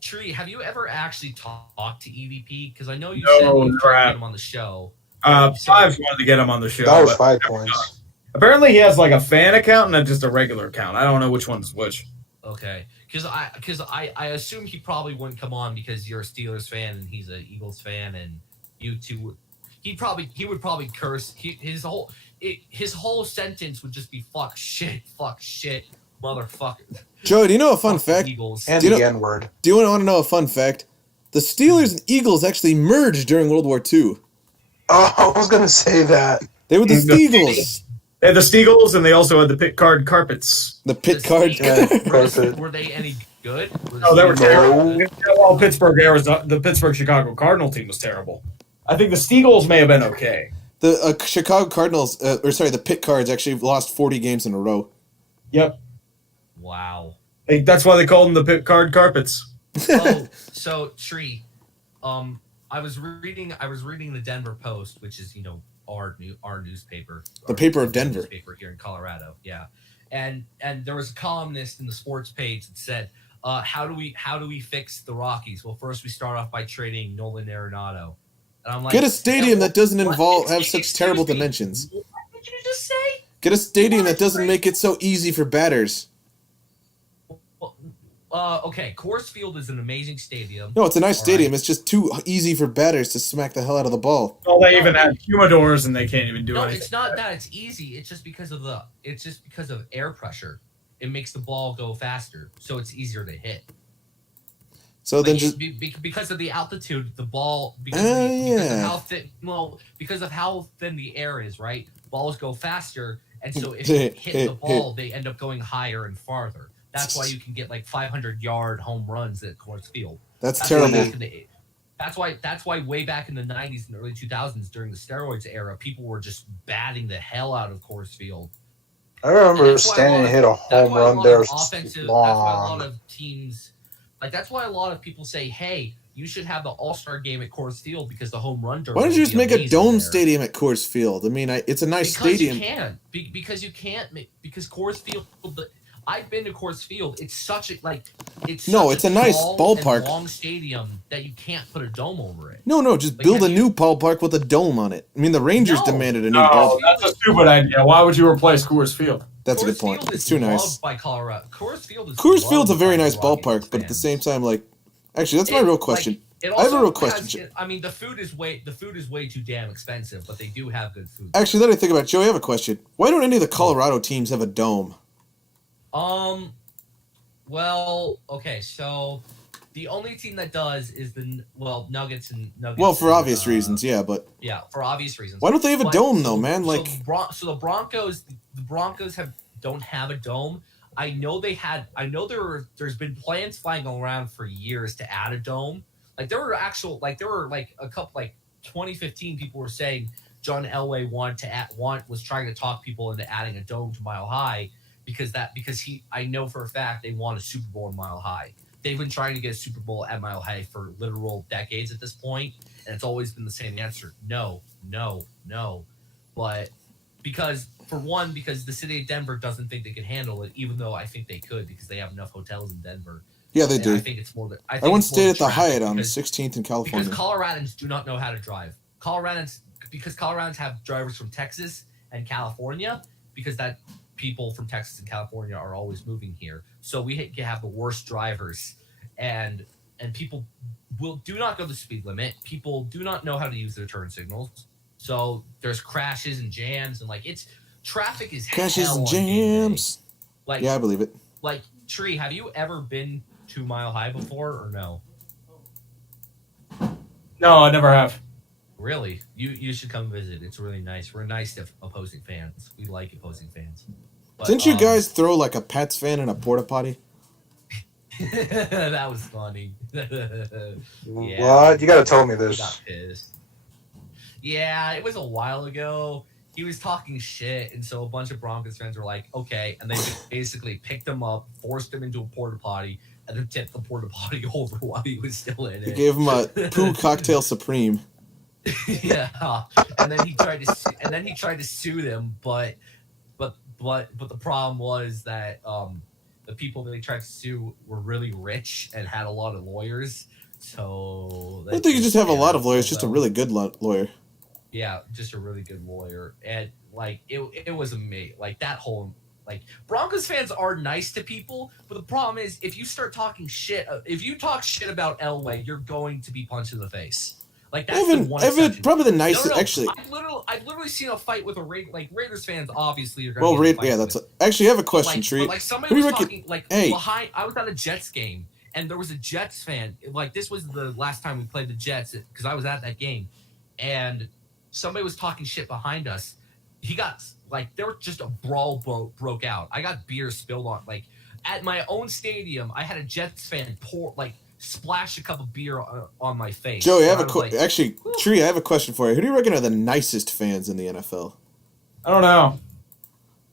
Tree, have you ever actually talked to EDP? Because I know you said you tried to get him on the show. Fives wanted to get him on the show. That was 5 points. Apparently, he has like a fan account and not just a regular account. I don't know which one's which. Okay, because I assume he probably wouldn't come on because you're a Steelers fan and he's an Eagles fan, and you two, he would probably curse. His whole sentence would just be fuck shit, motherfucker. Joe, do you know a fun fact? Eagles. And the N-word. Do you want to know a fun fact? The Steelers and Eagles actually merged during World War II. Oh, I was gonna say that. They were the Steagles. They had the Steagles, and they also had the pit card carpets. The pit card. Were they any good? No, they were terrible. Well, the Pittsburgh Chicago Cardinal team was terrible. I think the Steagles may have been okay. The Chicago Cardinals, the Pit Cards actually lost 40 games in a row. Yep. Wow. That's why they called them the pit card carpets. Oh, so Tree, I was reading the Denver Post, which is our newspaper, the paper of Denver, newspaper here in Colorado. Yeah, and there was a columnist in the sports page that said, "How do we fix the Rockies? Well, first we start off by trading Nolan Arenado." And I'm like, get a stadium that doesn't have such terrible dimensions. What did you just say? Get a stadium that doesn't make it so easy for batters. Okay, Coors Field is an amazing stadium. No, it's a nice stadium. Right. It's just too easy for batters to smack the hell out of the ball. Well, they even have humidors and they can't even do anything. No, it's not that it's easy. It's just because of air pressure. It makes the ball go faster, so it's easier to hit. So then because of the altitude, the ball because of how thin the air is, right? Balls go faster, and so if you hit the ball, they end up going higher and farther. That's why you can get like 500-yard home runs at Coors Field. That's terrible. That's why way back in the 90s and early 2000s during the steroids era, people were just batting the hell out of Coors Field. I remember standing and hit a home run there. That's why a lot of teams, that's why a lot of people say, "Hey, you should have the All-Star game at Coors Field because the home run." Why don't you just make a dome stadium at Coors Field? I mean, it's a nice stadium. Because you can't because Coors Field. I've been to Coors Field. It's such a it's a nice ballpark, and long stadium that you can't put a dome over it. No, just build a new ballpark with a dome on it. I mean, the Rangers demanded a new ballpark. That's a stupid idea. Why would you replace Coors Field? That's a good point. It's too nice. By Colorado, Coors Field's a very nice ballpark, but at the same time, actually, that's my real question. I have a real question. I mean, the food is way too damn expensive, but they do have good food. Actually, let me think about it. Joey, I have a question. Why don't any of the Colorado teams have a dome? Well, okay, so the only team that does is Nuggets and Nuggets. Well, for obvious reasons, yeah, but yeah, for obvious reasons. Why don't they have a dome though, man? So the Broncos don't have a dome. I know there's been plans flying around for years to add a dome. There were a couple 2015 people were saying John Elway was trying to talk people into adding a dome to Mile High. Because I know for a fact they want a Super Bowl in Mile High. They've been trying to get a Super Bowl at Mile High for literal decades at this point, and it's always been the same answer: no. But because the city of Denver doesn't think they can handle it, even though I think they could because they have enough hotels in Denver. Yeah, they do. I think it's more that I once stayed at the Hyatt on 16th in California. Because Coloradans do not know how to drive. Coloradans have drivers from Texas and California because that. People from Texas and California are always moving here, so we have the worst drivers, and people do not go the speed limit. People do not know how to use their turn signals, so there's crashes and jams, and traffic is crashes and jams. Yeah, I believe it. Tree, have you ever been to Mile High before or no? No, I never have. Really? You should come visit. It's really nice. We're nice to opposing fans. We like opposing fans. But, Didn't you guys throw like a Pats fan in a porta potty? that was funny. What? You gotta tell me He this. got pissed. Yeah, it was a while ago. He was talking shit, and so a bunch of Broncos fans were like, okay, and they basically picked him up, forced him into a porta potty, and then tipped the porta potty over while he was still in They it. gave him a poo cocktail supreme. Yeah, and then he tried to sue them, but the problem was that the people that they tried to sue were really rich and had a lot of lawyers. So I don't think you just have a lot of lawyers, just a really good lawyer. Yeah, just a really good lawyer, and like it was amazing. Like that whole Broncos fans are nice to people, but the problem is if you start talking shit, if you talk shit about Elway, you're going to be punched in the face. Like that's the one exception. Probably the nicest, No, actually. I've literally seen a fight with a Raiders fans. Obviously, are going Well, to get a fight yeah, with. that's actually. I have a question, Tree. But like somebody Who do was you reckon- talking like Hey. behind. I was at a Jets game, and there was a Jets fan. Like this was the last time we played the Jets because I was at that game, and somebody was talking shit behind us. He got there was just a brawl broke out. I got beer spilled on at my own stadium. I had a Jets fan splash a cup of beer on my face. Joey, I And have a was actually, Tree, I have a question for you. Who do you reckon are the nicest fans in the NFL? I don't know.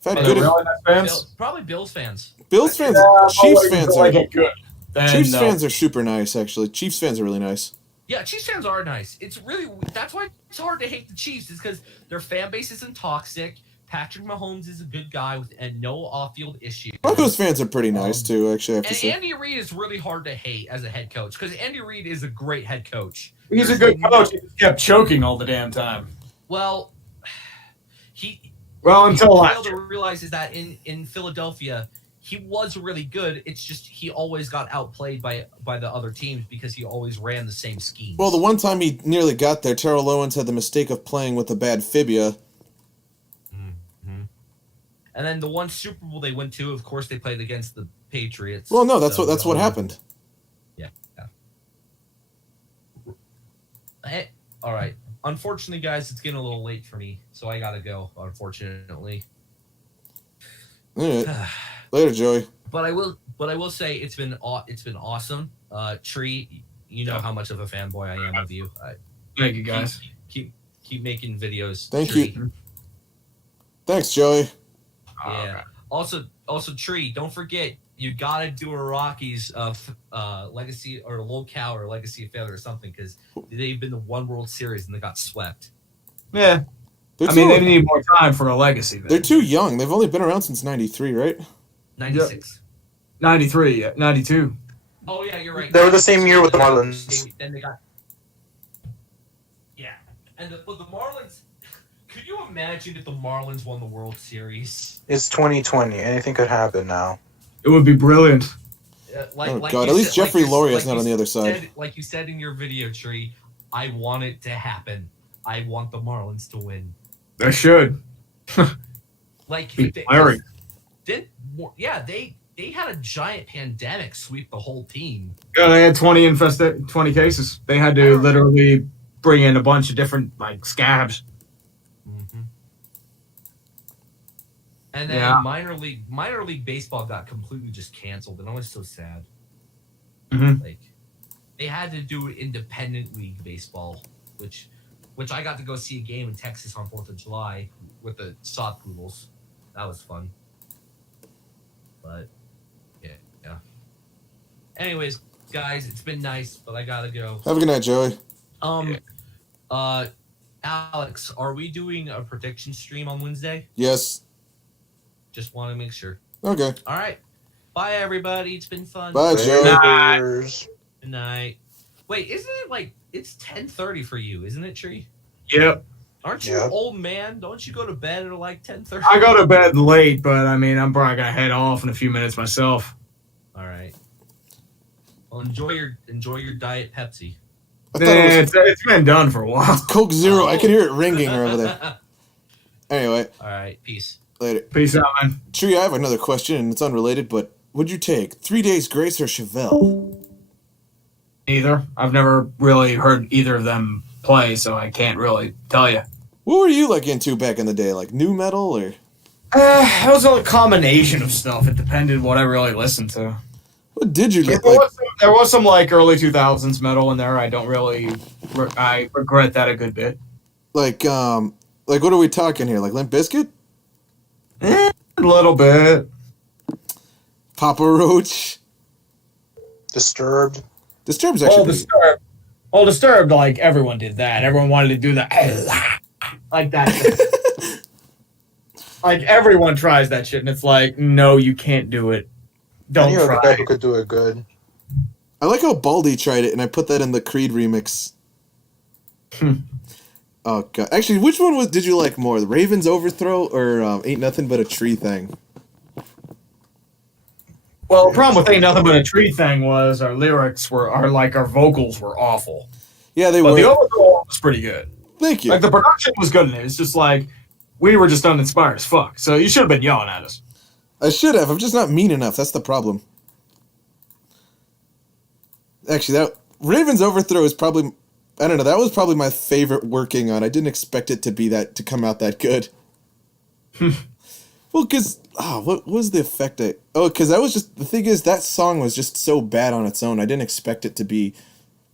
I've had Are good they really nice fans? probably Bills fans. Bills fans, Yeah, Chiefs fans are good. Then, Chiefs fans are super nice. Actually, Chiefs fans are really nice. Yeah, Chiefs fans are nice. It's really that's why it's hard to hate the Chiefs is because their fan base isn't toxic. Patrick Mahomes is a good guy and no off-field issues. Broncos fans are pretty nice too. Actually, I have to And say. Andy Reid is really hard to hate as a head coach because Andy Reid is a great head coach. He's a good coach. He just kept choking all the damn time. Well, Until what last failed to realize is that in Philadelphia, he was really good. It's just he always got outplayed by the other teams because he always ran the same schemes. Well, the one time he nearly got there, Terrell Owens had the mistake of playing with a bad fibia. And then the one Super Bowl they went to, of course, they played against the Patriots. Well, no, that's what happened. Yeah. Hey, all right. Unfortunately, guys, it's getting a little late for me, so I gotta go. Unfortunately. All right. Later, Joey. But I will say it's been awesome. Tree, you know how much of a fanboy I am of you. Thank you, guys. Keep making videos. Thank Tree. you. Thanks, Joey. Yeah. Also, Tree, don't forget you gotta do a Rockies legacy or locale or legacy of failure or something because they've been to one World Series and they got swept. Yeah. They're They need more time for a legacy. They're too young. They've only been around since '93, right? 96. 93, yeah, 92. Oh yeah, you're right. They were the same year with the Marlins. Then they got. Yeah, and the Marlins. Could you imagine if the Marlins won the World Series? It's 2020. Anything could happen now. It would be brilliant. Oh, God. At least Jeffrey Loria's not on the other side. Like you said in your video, Tree, I want it to happen. I want the Marlins to win. They should. Larry. They had a giant pandemic sweep the whole team. Yeah, they had 20 cases. They had to literally bring in a bunch of different scabs. Mm-hmm. And then minor league baseball got completely just canceled, and I was so sad. Mm-hmm. They had to do independent league baseball, which I got to go see a game in Texas on 4th of July with the Sod Poodles. That was fun. But yeah. Anyways, guys, it's been nice, but I gotta go. Have a good night, Joey. Alex, are we doing a prediction stream on Wednesday? Yes. Just want to make sure. Okay. All right. Bye, everybody. It's been fun. Bye, Joey. Good night. Wait, isn't it it's 10:30 for you, isn't it, Tree? Yep. Aren't you an old man? Don't you go to bed at 10:30? I go to bed late, but I'm probably gonna head off in a few minutes myself. All right. Well, enjoy your diet Pepsi. It's been done for a while. Coke Zero. I can hear it ringing over there. Anyway. All right. Peace. Later. Peace out, man. Tree, I have another question, and it's unrelated, but would you take? 3 Days Grace or Chevelle? Either. I've never really heard either of them play, so I can't really tell you. What were you like into back in the day? Like new metal or? It was a combination of stuff. It depended what I really listened to. What did you There get? Like, there was some like early 2000s metal in there. I don't really, I regret that a good bit. like what are we talking here? Like Limp Bizkit? A little bit. Papa Roach? Disturbed. Disturbed's actually All Disturbed, like everyone did that. Everyone wanted to do that. Like that. Like everyone tries that shit, and it's like, no, you can't do it. Don't I knew a try. guy who could do it good. I like how Baldy tried it, and I put that in the Creed remix. Oh god! Actually, which one did you like more, the Raven's Overthrow or Ain't Nothing But a Tree Thing? Well, the problem with Ain't Nothing But a Tree Thing was our lyrics our vocals were awful. Yeah, they But were. the overall was pretty good. Thank you. Like the production was good in it. It's just like we were just uninspired as fuck. So you should have been yelling at us. I should have. I'm just not mean enough. That's the problem. Actually, that Raven's Overthrow is probably, I don't know, that was probably my favorite working on. I didn't expect it to come out that good. Well, because, what was the effect? Because that was just, the thing is, that song was just so bad on its own. I didn't expect it to be,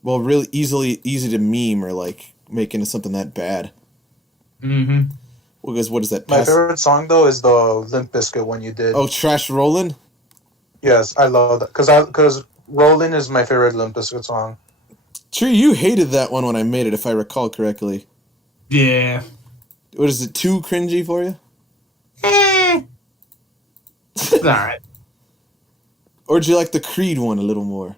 well, really easy to meme or, like, make into something that bad. Mm-hmm. Well, because what is that? My favorite song, though, is the Limp Bizkit one you did. Oh, Trash Rollin'? Yes, I love that. Because Rollin' is my favorite Limp Bizkit song. Tree, you hated that one when I made it, if I recall correctly. Yeah. What is it, too cringy for you? It's alright. Or did you like the Creed one a little more?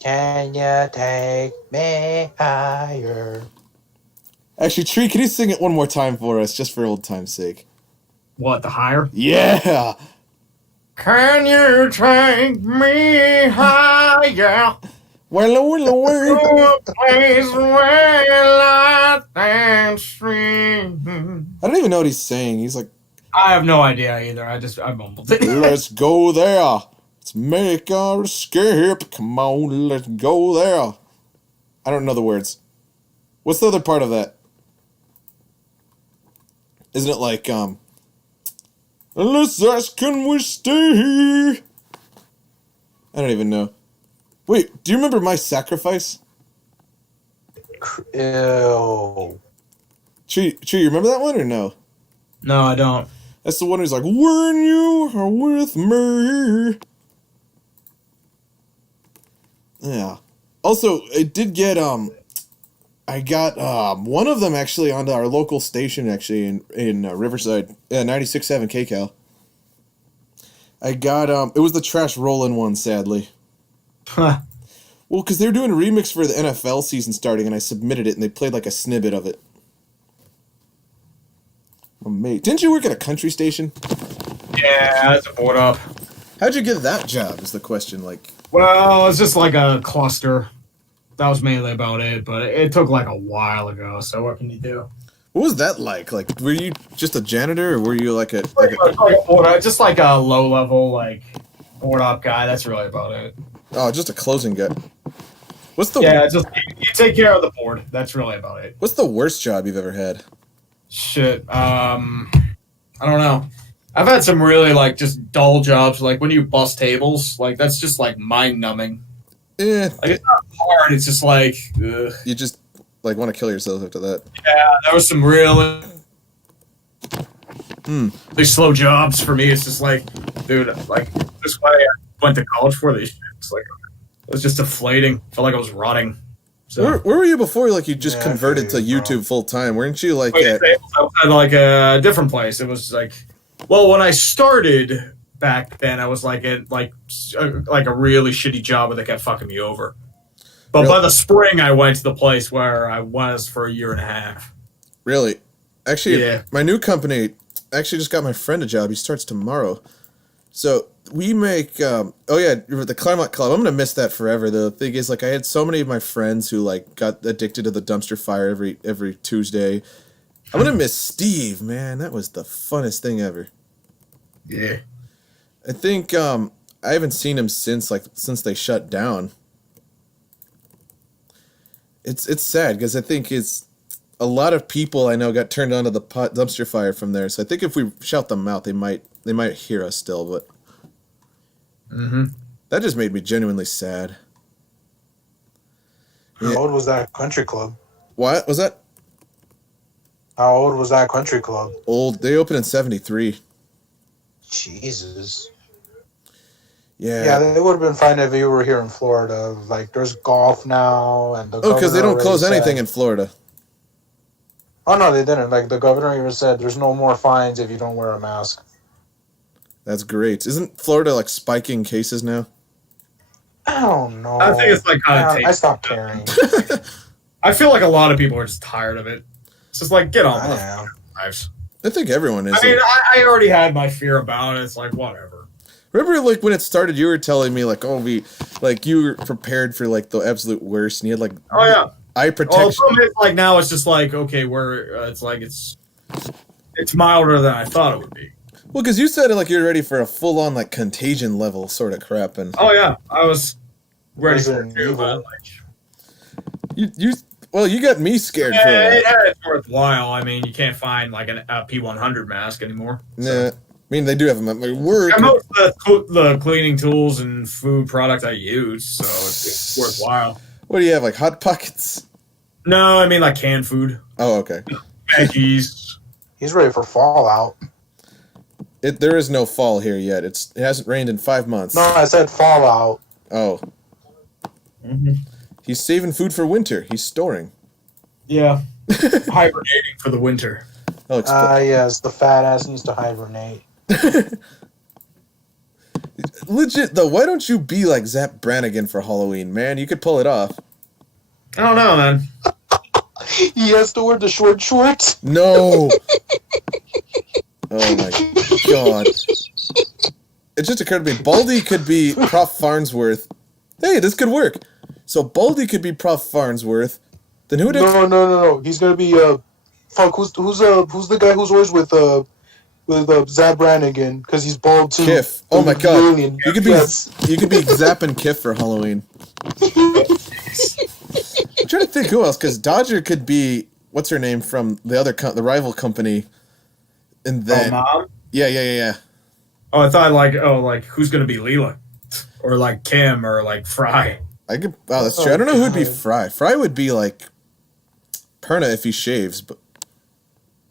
Can you take me higher? Actually, Tree, can you sing it one more time for us, just for old time's sake? What, the higher? Yeah! Can you take me higher? Well, To a place where light and stream. I don't even know what he's saying. He's like, I have no idea either. I mumbled it. let's go there. Let's make our escape. Come on, let's go there. I don't know the words. What's the other part of that? Isn't it like, let's ask, can we stay? I don't even know. Wait, do you remember My Sacrifice? Ew. Tree, you remember that one or no? No, I don't. That's the one who's like, when you are with me. Yeah. Also, it did get, I got, one of them actually onto our local station, actually, in Riverside, 96.7 KCAL. I got, it was the Trash Rollin' one, sadly. Huh. Well, because they were doing a remix for the NFL season starting, and I submitted it, and they played like a snippet of it. Oh, mate, didn't you work at a country station? Yeah, that's a board up. How'd you get that job, is the question, like... Well, it's just like a cluster. That was mainly about it, but it took like a while ago, so what can you do? What was that like? Like, were you just a janitor, or were you like a... Just like a low-level, like, board-up guy, that's really about it. Oh, just a closing guy. What's the... Yeah, just you take care of the board. That's really about it. What's the worst job you've ever had? Shit. I don't know. I've had some really like just dull jobs, like when you bust tables. Like that's just like mind numbing. Eh. Like it's not hard. It's just like ugh. You just like want to kill yourself after that. Yeah, there was some really slow jobs for me. It's just like, dude, like this why I went to college for these shit. It's like it was just deflating. Felt like I was rotting. So. Where were you before? Like you just Yeah, converted to bro. YouTube full time? Weren't you like Wait, at... I was at like a different place. It was like, well, when I started back then, I was like at like a really shitty job where they kept fucking me over. But Really? by the spring, I went to the place where I was for a year and a half. Really? Actually, Yeah. my new company actually just got my friend a job. He starts tomorrow. So we make, the Claremont Club. I'm going to miss that forever. The thing is, like, I had so many of my friends who, like, got addicted to the dumpster fire every Tuesday. I'm going to miss Steve, man. That was the funnest thing ever. Yeah. I think I haven't seen him since they shut down. It's sad because I think it's a lot of people I know got turned onto the dumpster fire from there. So I think if we shout them out, they might hear us still. But that just made me genuinely sad. How old was that country club? What was that? How old was that country club? Old. They opened in '73. Jesus. Yeah. Yeah, they would have been fine if you were here in Florida. Like, there's golf now, and the because they governor don't close already anything said- in Florida. Oh no, they didn't. Like, the governor even said, there's no more fines if you don't wear a mask. That's great. Isn't Florida like spiking cases now? I don't know. I think it's like kind of. I stopped caring. I feel like a lot of people are just tired of it. It's just like, get on I with am. their lives. I think everyone is. I mean, I already had my fear about it. It's like, whatever. Remember, like when it started, you were telling me like, oh, you were prepared for like the absolute worst, and you had like, Oh yeah, eye well, protection. the problem is, like now it's just like, okay, it's milder than I thought it would be. Well, because you said like you're ready for a full on like contagion level sort of crap, and Oh yeah, I was ready for it Resident too, but Evil. like, you got me scared for yeah, a it while. had its worthwhile. I mean, you can't find like a P100 mask anymore. Nah, I mean they do have them at my work. And most of the cleaning tools and food products I use, so it's worthwhile. What do you have, like Hot Pockets? No, I mean like canned food, Oh, okay. veggies. He's ready for Fallout. There is no fall here yet. It hasn't rained in 5 months. No, I said Fallout. Oh, Mm-hmm. he's saving food for winter. He's storing. Yeah, hibernating for the winter. Oh, Yes, the fat ass needs to hibernate. legit though. Why don't you be like Zap Brannigan for Halloween, man? You could pull it off. I don't know, man. He has to wear the short shorts. No. Oh my god. It just occurred to me, Baldy could be Prof. Farnsworth. Hey, this could work. So Baldy could be Prof. Farnsworth. Then who would No. He's gonna be fuck. Who's the guy who's always with Zap Brannigan because he's bald too. Kiff. Oh my god. Alien. You could be Yes. Zap and Kiff for Halloween. I'm trying to think who else, because Dodger could be what's her name from the other the rival company, and then Mom? yeah. Oh, I thought like who's gonna be Leela, or like Kim, or like Fry. I could. Oh, that's true. I don't know who'd be God. Fry. Fry would be like Perna if he shaves, but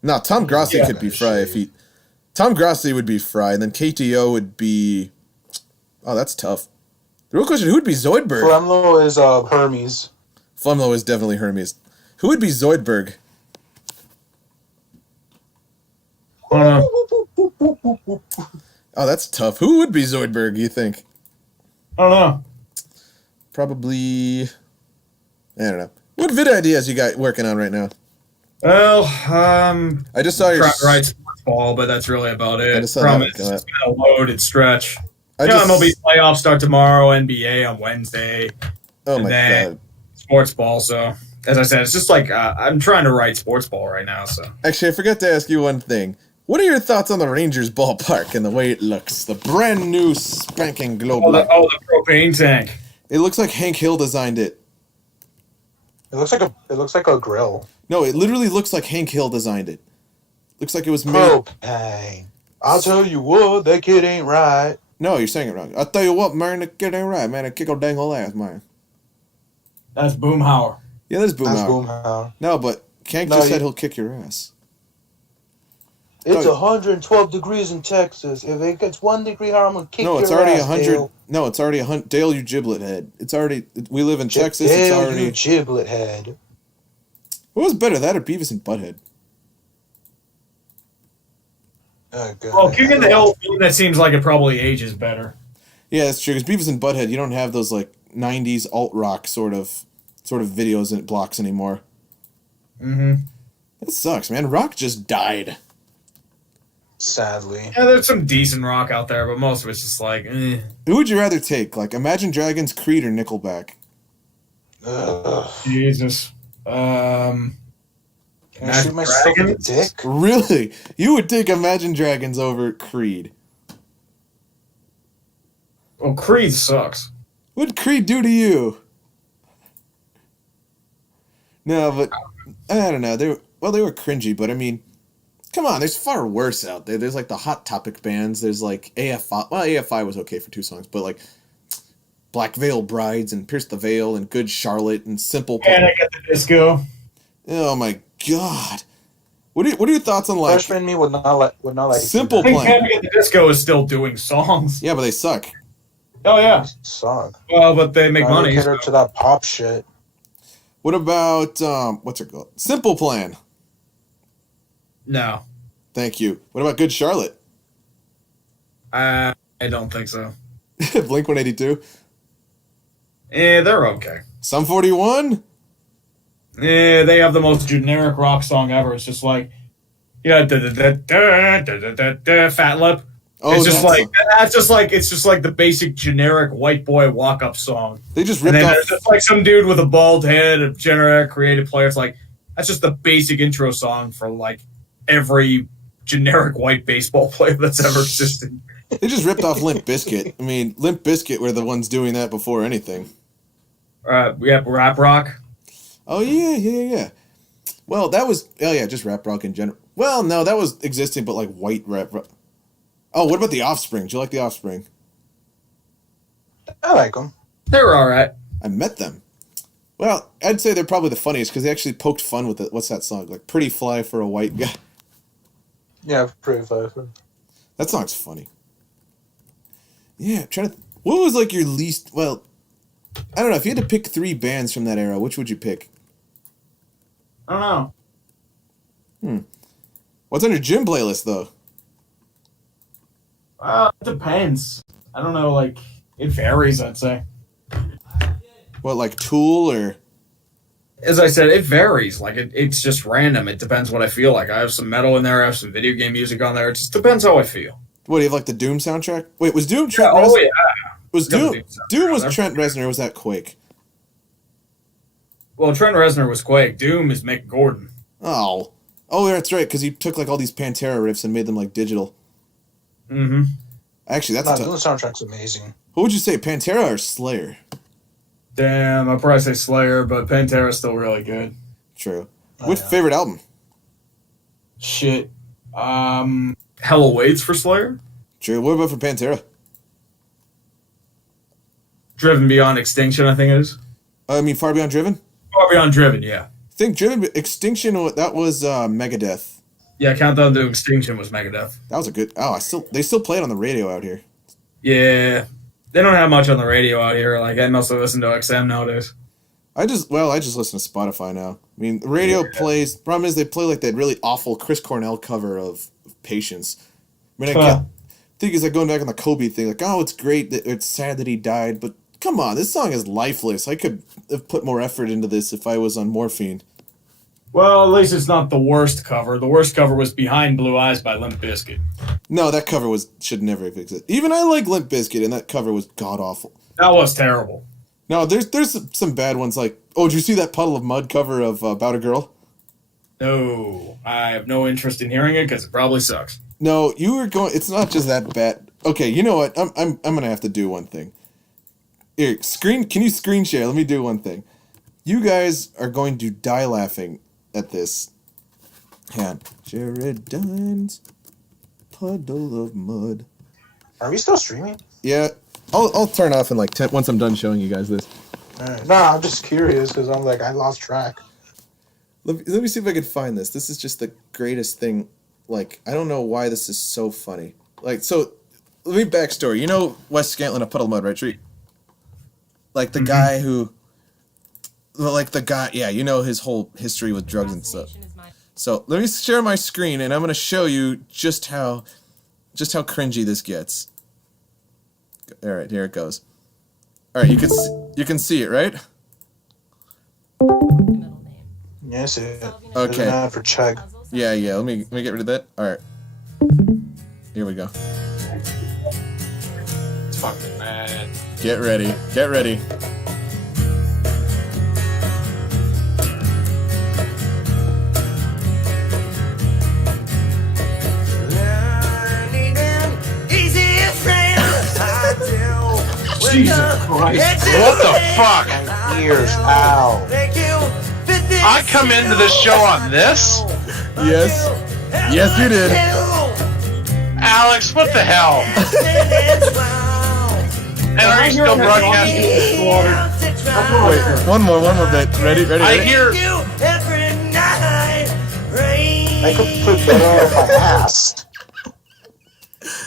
no, Tom Grossi Yeah. could be Fry if he. Tom Grossi would be Fry, and then KTO would be. Oh, that's tough. The real question: who would be Zoidberg? Flemlo is Hermes. Flumlo is definitely Hermes. Who would be Zoidberg? I don't know. Oh, that's tough. Who would be Zoidberg, you think? I don't know. Probably. I don't know. What vid ideas you got working on right now? Well, I just saw your. trying to write sports ball, but that's really about I it. just saw Promise, that. it's been a loaded stretch. I MLB playoffs start tomorrow, NBA on Wednesday, Oh and my then- god. sports ball. So, as I said, it's just like I'm trying to write sports ball right now. So, Actually, I forgot to ask you one thing. What are your thoughts on the Rangers ballpark and the way it looks? The brand new spanking globe. the propane tank. It looks like Hank Hill designed it. It looks like a grill. No, it literally looks like Hank Hill designed it. Looks like it was made. Propane. I'll tell you what, that kid ain't right. No, you're saying it wrong. I'll tell you what, man, the kid ain't right, man. I kick a dang whole ass, man. That's Boomhauer. Yeah, that's That's Boomhauer. Boomhauer. No, but Hank No, just you- said he'll kick your ass. It's No. 112 degrees in Texas. If it gets 1 degree higher, I'm gonna kick No, your it's already ass, 100. Dale. No, it's already 100. Dale, you giblet head. It's already. We live in Texas. It's Dale, already. you giblet head. What was better, that or Beavis and Butthead? Oh, God. Well, kicking the hill, that seems like it probably ages better. Yeah, that's true. Because Beavis and Butthead, you don't have those like '90s alt rock sort of videos and blocks anymore. Mm-hmm. That sucks, man. Rock just died. Sadly. Yeah, there's some decent rock out there, but most of it's just like, eh. Who would you rather take? Like Imagine Dragons, Creed, or Nickelback? Ugh. Jesus. Can I Imagine shoot myself in the Dragons? dick? Really? You would take Imagine Dragons over Creed? Well, Creed sucks. What'd Creed do to you? No, but I don't know. They were cringy, but I mean, come on, there's far worse out there. There's like the Hot Topic bands. There's like AFI. Well, AFI was okay for 2 songs, but like Black Veil Brides and Pierce the Veil and Good Charlotte and Simple Plan. Panic at the Disco. Oh my god. What are your thoughts on like Freshman me would not like Simple I think Plan? Panic at the Disco is still doing songs. Yeah, but they suck. Oh yeah. Song. Well, but they make money. Get her to that pop shit. What about what's it called? Simple Plan. No, Thank you. What about Good Charlotte? I don't think so. Blink 182. They're okay. Sum 41. They have the most generic rock song ever. It's just like, Fat Lip. Oh, It's just that's- like it's just like the basic generic white boy walk up song. they just And ripped then off. there's just like some dude with a bald head, a generic creative player. It's like that's just the basic intro song for like every generic white baseball player that's ever existed. They just ripped off Limp Bizkit. I mean, Limp Bizkit were the ones doing that before anything. We have rap rock. Oh yeah. Well, that was just rap rock in general. Well, no, that was existing, but like white rap. Oh, what about the Offspring? Do you like the Offspring? I like them. They're all right. I met them. Well, I'd say they're probably the funniest because they actually poked fun with it. What's that song? Like Pretty Fly for a White Guy. Yeah, pretty fun. That song's funny. Yeah, I'm trying to. What was like your least? Well, I don't know. If you had to pick 3 bands from that era, which would you pick? I don't know. What's on your gym playlist though? It depends. I don't know. Like it varies. I'd say. What, like Tool or? As I said, it varies. Like it's just random. It depends what I feel like. I have some metal in there. I have some video game music on there. It just depends how I feel. What, do you have like the Doom soundtrack? Wait, was Doom Trent Yeah, Reznor? yeah. Was Got the Doom? Doom soundtrack Doom was on there. Trent Reznor, or was that Quake? Well, Trent Reznor was Quake. Doom is Mick Gordon. Oh, that's right. Because he took like all these Pantera riffs and made them like digital. Mm-hmm. Actually, that's No, a the tough. soundtrack's amazing. What would you say, Pantera or Slayer? Damn, I'd probably say Slayer, but Pantera's still really good. True. Oh, Which yeah. favorite album? Shit. Hell Awaits for Slayer. True. What about for Pantera? Driven Beyond Extinction, I think it is. I mean, Far Beyond Driven. Far Beyond Driven, yeah. I think Driven Extinction. That was Megadeth. Yeah, Countdown to Extinction was Megadeth. That was a good. Oh, they still play it on the radio out here. Yeah. They don't have much on the radio out here. Like, I mostly listen to XM nowadays. I just listen to Spotify now. I mean, the radio plays. Problem is, they play like that really awful Chris Cornell cover of Patience. I mean, I think it's like going back on the Kobe thing. Like, oh, it's great that it's sad that he died, but come on, this song is lifeless. I could have put more effort into this if I was on morphine. Well, at least it's not the worst cover. The worst cover was Behind Blue Eyes by Limp Bizkit. No, that cover should never have existed. Even I like Limp Bizkit, and that cover was god awful. That was terrible. No, there's some bad ones. Like, oh, did you see that Puddle of Mud cover of About a Girl? No, I have no interest in hearing it because it probably sucks. No, you were going. It's not just that bad. Okay, you know what? I'm gonna have to do one thing. Here, can you screen share? Let me do one thing. You guys are going to die laughing at this. Hang on. Jared Dines, Puddle of Mud. Are we still streaming? Yeah, I'll turn off in like 10 once I'm done showing you guys this. Alright. No, I'm just curious because I'm like I lost track. Let me see if I can find this. This is just the greatest thing. Like, I don't know why this is so funny. Like, so, let me backstory. You know Wes Scantlin of Puddle of Mud, right, Treat? Like, the guy who... Well, like, the guy... Yeah, you know his whole history with drugs and stuff. So, let me share my screen, and I'm going to show you just how cringy this gets. Alright, here it goes. Alright, you can see it, right? Yes, it. Okay. For check. Yeah, let me get rid of that. Alright. Here we go. It's fucking mad. Get ready. Get ready. Jesus Christ. What the fuck? My ears, ow. I come into the show on this? Yes. Yes, you did. Alex, what the hell? And are you still broadcasting? Wait, one more bit. Ready? I hear. I could put that on my ass.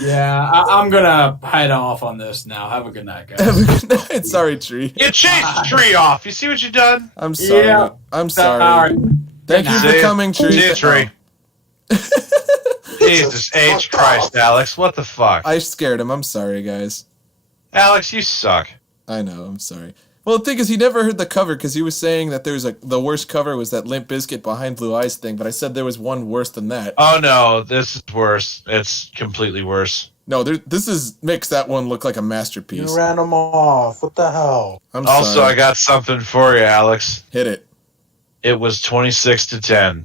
Yeah, I'm gonna head off on this now. Have a good night, guys. Have a good night. Sorry, Tree. You chased the tree off. You see what you done? I'm sorry. Yeah. I'm sorry. All right. Thank you for coming, Tree. See you, Tree. Jesus H. Christ, Alex. What the fuck? I scared him. I'm sorry, guys. Alex, you suck. I know. I'm sorry. Well, the thing is, he never heard the cover because he was saying that the worst cover was that Limp Bizkit Behind Blue Eyes thing, but I said there was one worse than that. Oh no, this is worse. It's completely worse. No, this makes that one look like a masterpiece. You ran him off. What the hell? I'm Also, sorry. I got something for you, Alex. Hit it. It was 26-10.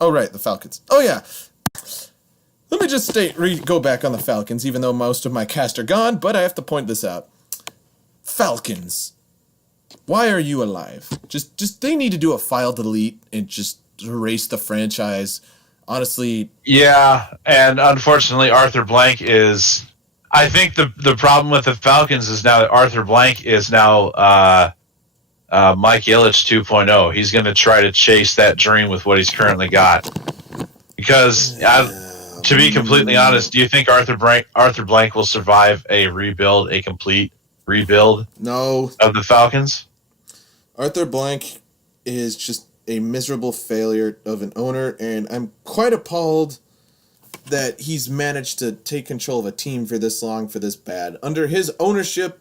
Oh, right, the Falcons. Oh, yeah. Let me just go back on the Falcons, even though most of my cast are gone, but I have to point this out. Falcons. Why are you alive? Just they need to do a file delete and just erase the franchise. Honestly. Yeah, and unfortunately, Arthur Blank is... I think the problem with the Falcons is now that Arthur Blank is now Mike Ilitch 2.0. He's going to try to chase that dream with what he's currently got. Because, to be completely honest, do you think Arthur Blank will survive a complete rebuild No. of the Falcons? Arthur Blank is just a miserable failure of an owner, and I'm quite appalled that he's managed to take control of a team for this long, for this bad. Under his ownership,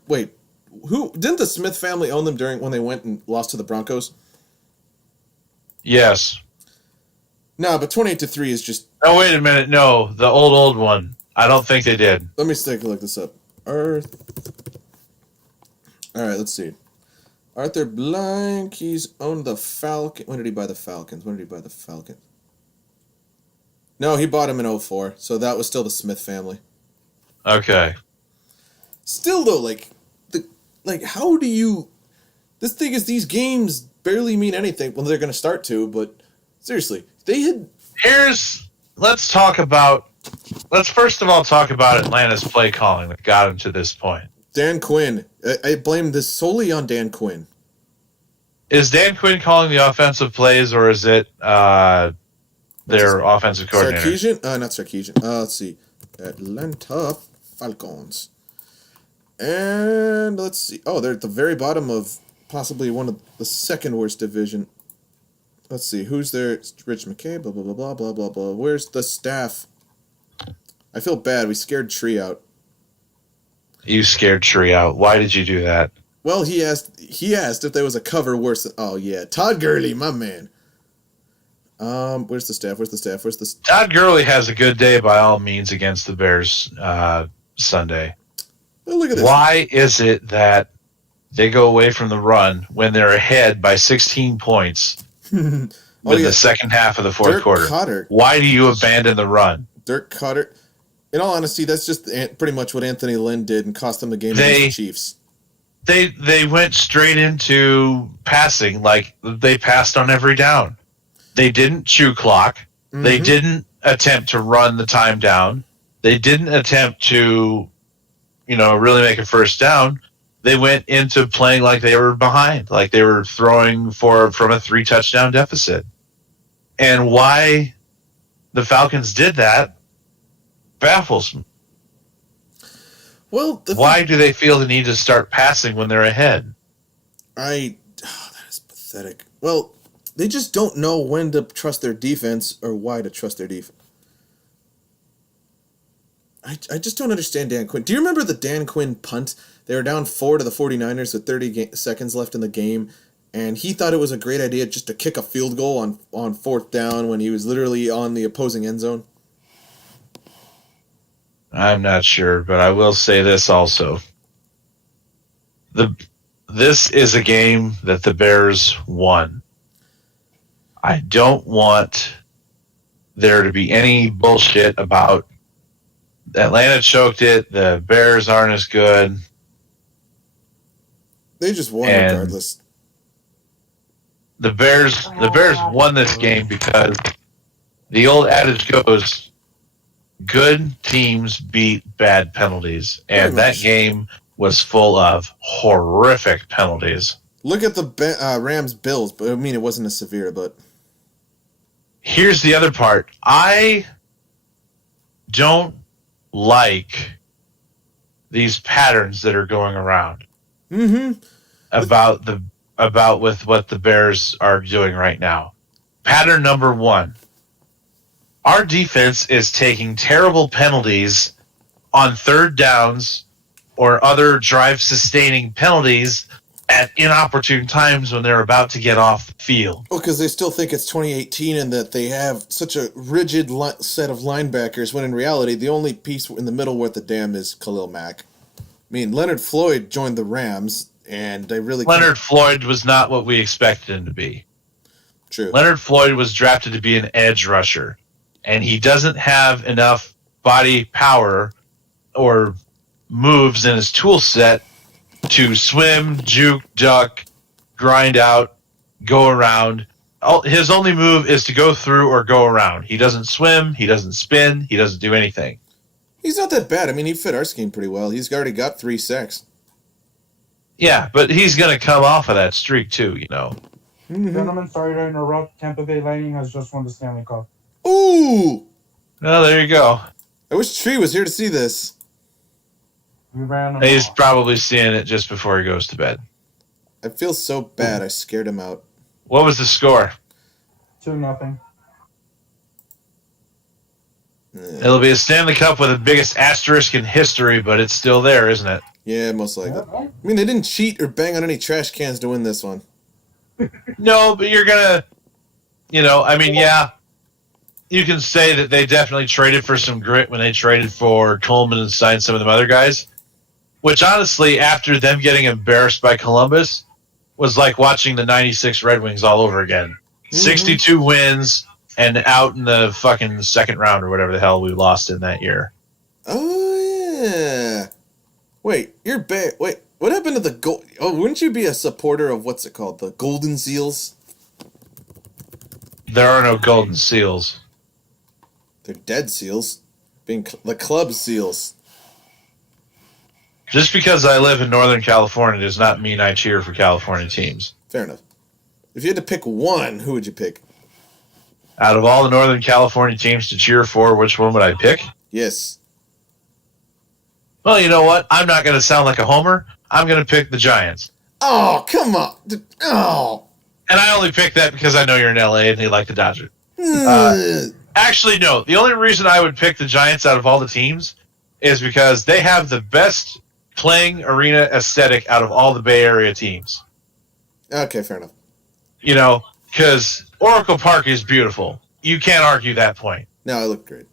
who didn't the Smith family own them when they went and lost to the Broncos? Yes. No, but 28-3 is just... Oh, wait a minute. No, the old one. I don't think they did. Let me take a look this up. Alright, let's see. Arthur Blank, he's owned the Falcon. When did he buy the Falcons? No, he bought him in 2004, so that was still the Smith family. Okay. Still, though, how do you... This thing is, these games barely mean anything. Well, they're going to start to, but seriously, they had... Let's first of all talk about Atlanta's play calling that got him to this point. Dan Quinn. I blame this solely on Dan Quinn. Is Dan Quinn calling the offensive plays, or is it their offensive coordinator? Sarkisian? Not Sarkisian. Let's see. Atlanta Falcons. And let's see. Oh, they're at the very bottom of possibly one of the second worst division. Let's see. Who's there? It's Rich McKay, blah, blah, blah, blah, blah, blah, blah. Where's the staff? I feel bad. We scared Tree out. You scared Tree out. Why did you do that? Well, he asked if there was a cover worse than... Oh, yeah. Todd Gurley, my man. Where's the staff? Todd Gurley has a good day by all means against the Bears Sunday. Oh, look at this. Why is it that they go away from the run when they're ahead by 16 points with the second half of the fourth quarter? Cotter. Why do you abandon the run? Dirk Cotter. In all honesty, that's just pretty much what Anthony Lynn did and cost them the game against the Chiefs. They went straight into passing, like they passed on every down. They didn't chew clock. Mm-hmm. They didn't attempt to run the time down. They didn't attempt to, really make a first down. They went into playing like they were behind, like they were throwing from a 3-touchdown deficit. And why the Falcons did that baffles me. Well, why do they feel the need to start passing when they're ahead? That is pathetic. Well, they just don't know when to trust their defense or why to trust their defense. I just don't understand Dan Quinn. Do you remember the Dan Quinn punt? They were down 4 to the 49ers with 30 seconds left in the game, and he thought it was a great idea just to kick a field goal on 4th down when he was literally on the opposing end zone. I'm not sure, but I will say this also. This is a game that the Bears won. I don't want there to be any bullshit about Atlanta choked it. The Bears aren't as good. They just won And regardless. The Bears won this game because the old adage goes, good teams beat bad penalties. And that game was full of horrific penalties. Look at the Rams Bills, but I mean it wasn't as severe, but here's the other part. I don't like these patterns that are going around about with what the Bears are doing right now. Pattern number 1. Our defense is taking terrible penalties on third downs or other drive-sustaining penalties at inopportune times when they're about to get off the field. Well, because they still think it's 2018 and that they have such a rigid set of linebackers, when in reality, the only piece in the middle worth a damn is Khalil Mack. I mean, Leonard Floyd joined the Rams, and they really... Leonard Floyd was not what we expected him to be. True. Leonard Floyd was drafted to be an edge rusher, and he doesn't have enough body power or moves in his tool set to swim, juke, duck, grind out, go around. His only move is to go through or go around. He doesn't swim, he doesn't spin, he doesn't do anything. He's not that bad. I mean, he fit our scheme pretty well. He's already got 3 sacks. Yeah, but he's going to come off of that streak too, you know. Gentlemen, sorry to interrupt. Tampa Bay Lightning has just won the Stanley Cup. Ooh! Well, there you go. I wish Tree was here to see this. We ran them He's off. probably seeing it just before he goes to bed. I feel so bad. I scared him out. What was the score? 2-0. It'll be a Stanley Cup with the biggest asterisk in history, but it's still there, isn't it? Yeah, most likely. I mean, they didn't cheat or bang on any trash cans to win this one. No, but you're going to, yeah, you can say that they definitely traded for some grit when they traded for Coleman and signed some of them other guys, which honestly, after them getting embarrassed by Columbus, was like watching the 96 Red Wings all over again. 62 wins and out in the fucking second round or whatever the hell we lost in that year. Oh, yeah. Wait, wait, what happened to the gold? Oh, wouldn't you be a supporter of what's it called? The Golden Seals? There are no Golden Seals. They're dead seals. Being the club seals. Just because I live in Northern California does not mean I cheer for California teams. Fair enough. If you had to pick one, who would you pick? Out of all the Northern California teams to cheer for, which one would I pick? Yes. Well, you know what? I'm not going to sound like a homer. I'm going to pick the Giants. Oh, come on. Oh. And I only pick that because I know you're in LA and they like the Dodgers. Actually, no. The only reason I would pick the Giants out of all the teams is because they have the best playing arena aesthetic out of all the Bay Area teams. Okay, fair enough. You know, because Oracle Park is beautiful. You can't argue that point. No, it looked great.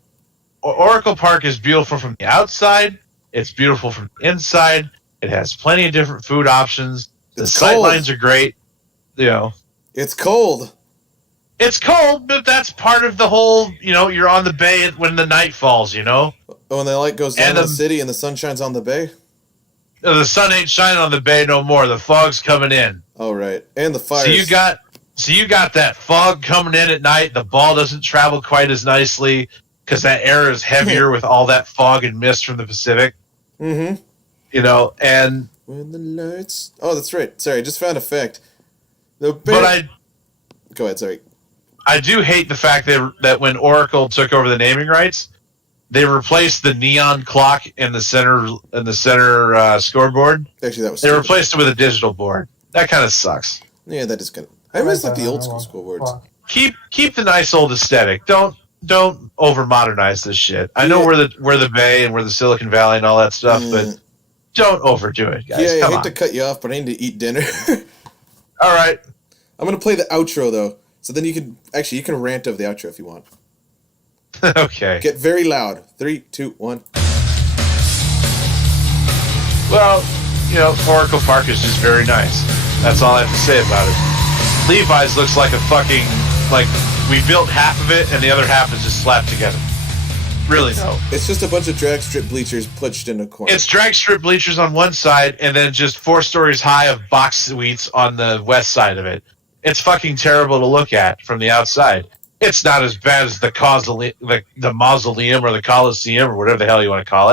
Oracle Park is beautiful from the outside. It's beautiful from the inside. It has plenty of different food options. The sight lines are great. You know, it's cold. It's cold, but that's part of the whole, you're on the bay when the night falls, Oh, and the light goes down in the city and the sun shines on the bay? The sun ain't shining on the bay no more. The fog's coming in. Oh, right. And the fires. So you got that fog coming in at night. The ball doesn't travel quite as nicely because that air is heavier with all that fog and mist from the Pacific. Mm-hmm. And... When the lights... Oh, that's right. Sorry, I just found a fact. Go ahead, sorry. I do hate the fact that when Oracle took over the naming rights, they replaced the neon clock in the center scoreboard. Actually, that was. They replaced it with a digital board. That kind of sucks. Yeah, that is kind of. I miss like the old school scoreboards. Keep the nice old aesthetic. Don't over modernize this shit. I know we're the Bay and we're the Silicon Valley and all that stuff, but don't overdo it, guys. Yeah, Come I hate on. to cut you off, but I need to eat dinner. All right. I'm gonna play the outro though, so then you can rant over the outro if you want. Okay. Get very loud. 3, 2, 1. Well, Oracle Park is just very nice. That's all I have to say about it. Levi's looks like a fucking we built half of it, and the other half is just slapped together. Really, no. It's just a bunch of drag strip bleachers pushed in a corner. It's drag strip bleachers on one side, and then just 4 stories high of box suites on the west side of it. It's fucking terrible to look at from the outside. It's not as bad as the mausoleum or the Coliseum or whatever the hell you want to call it.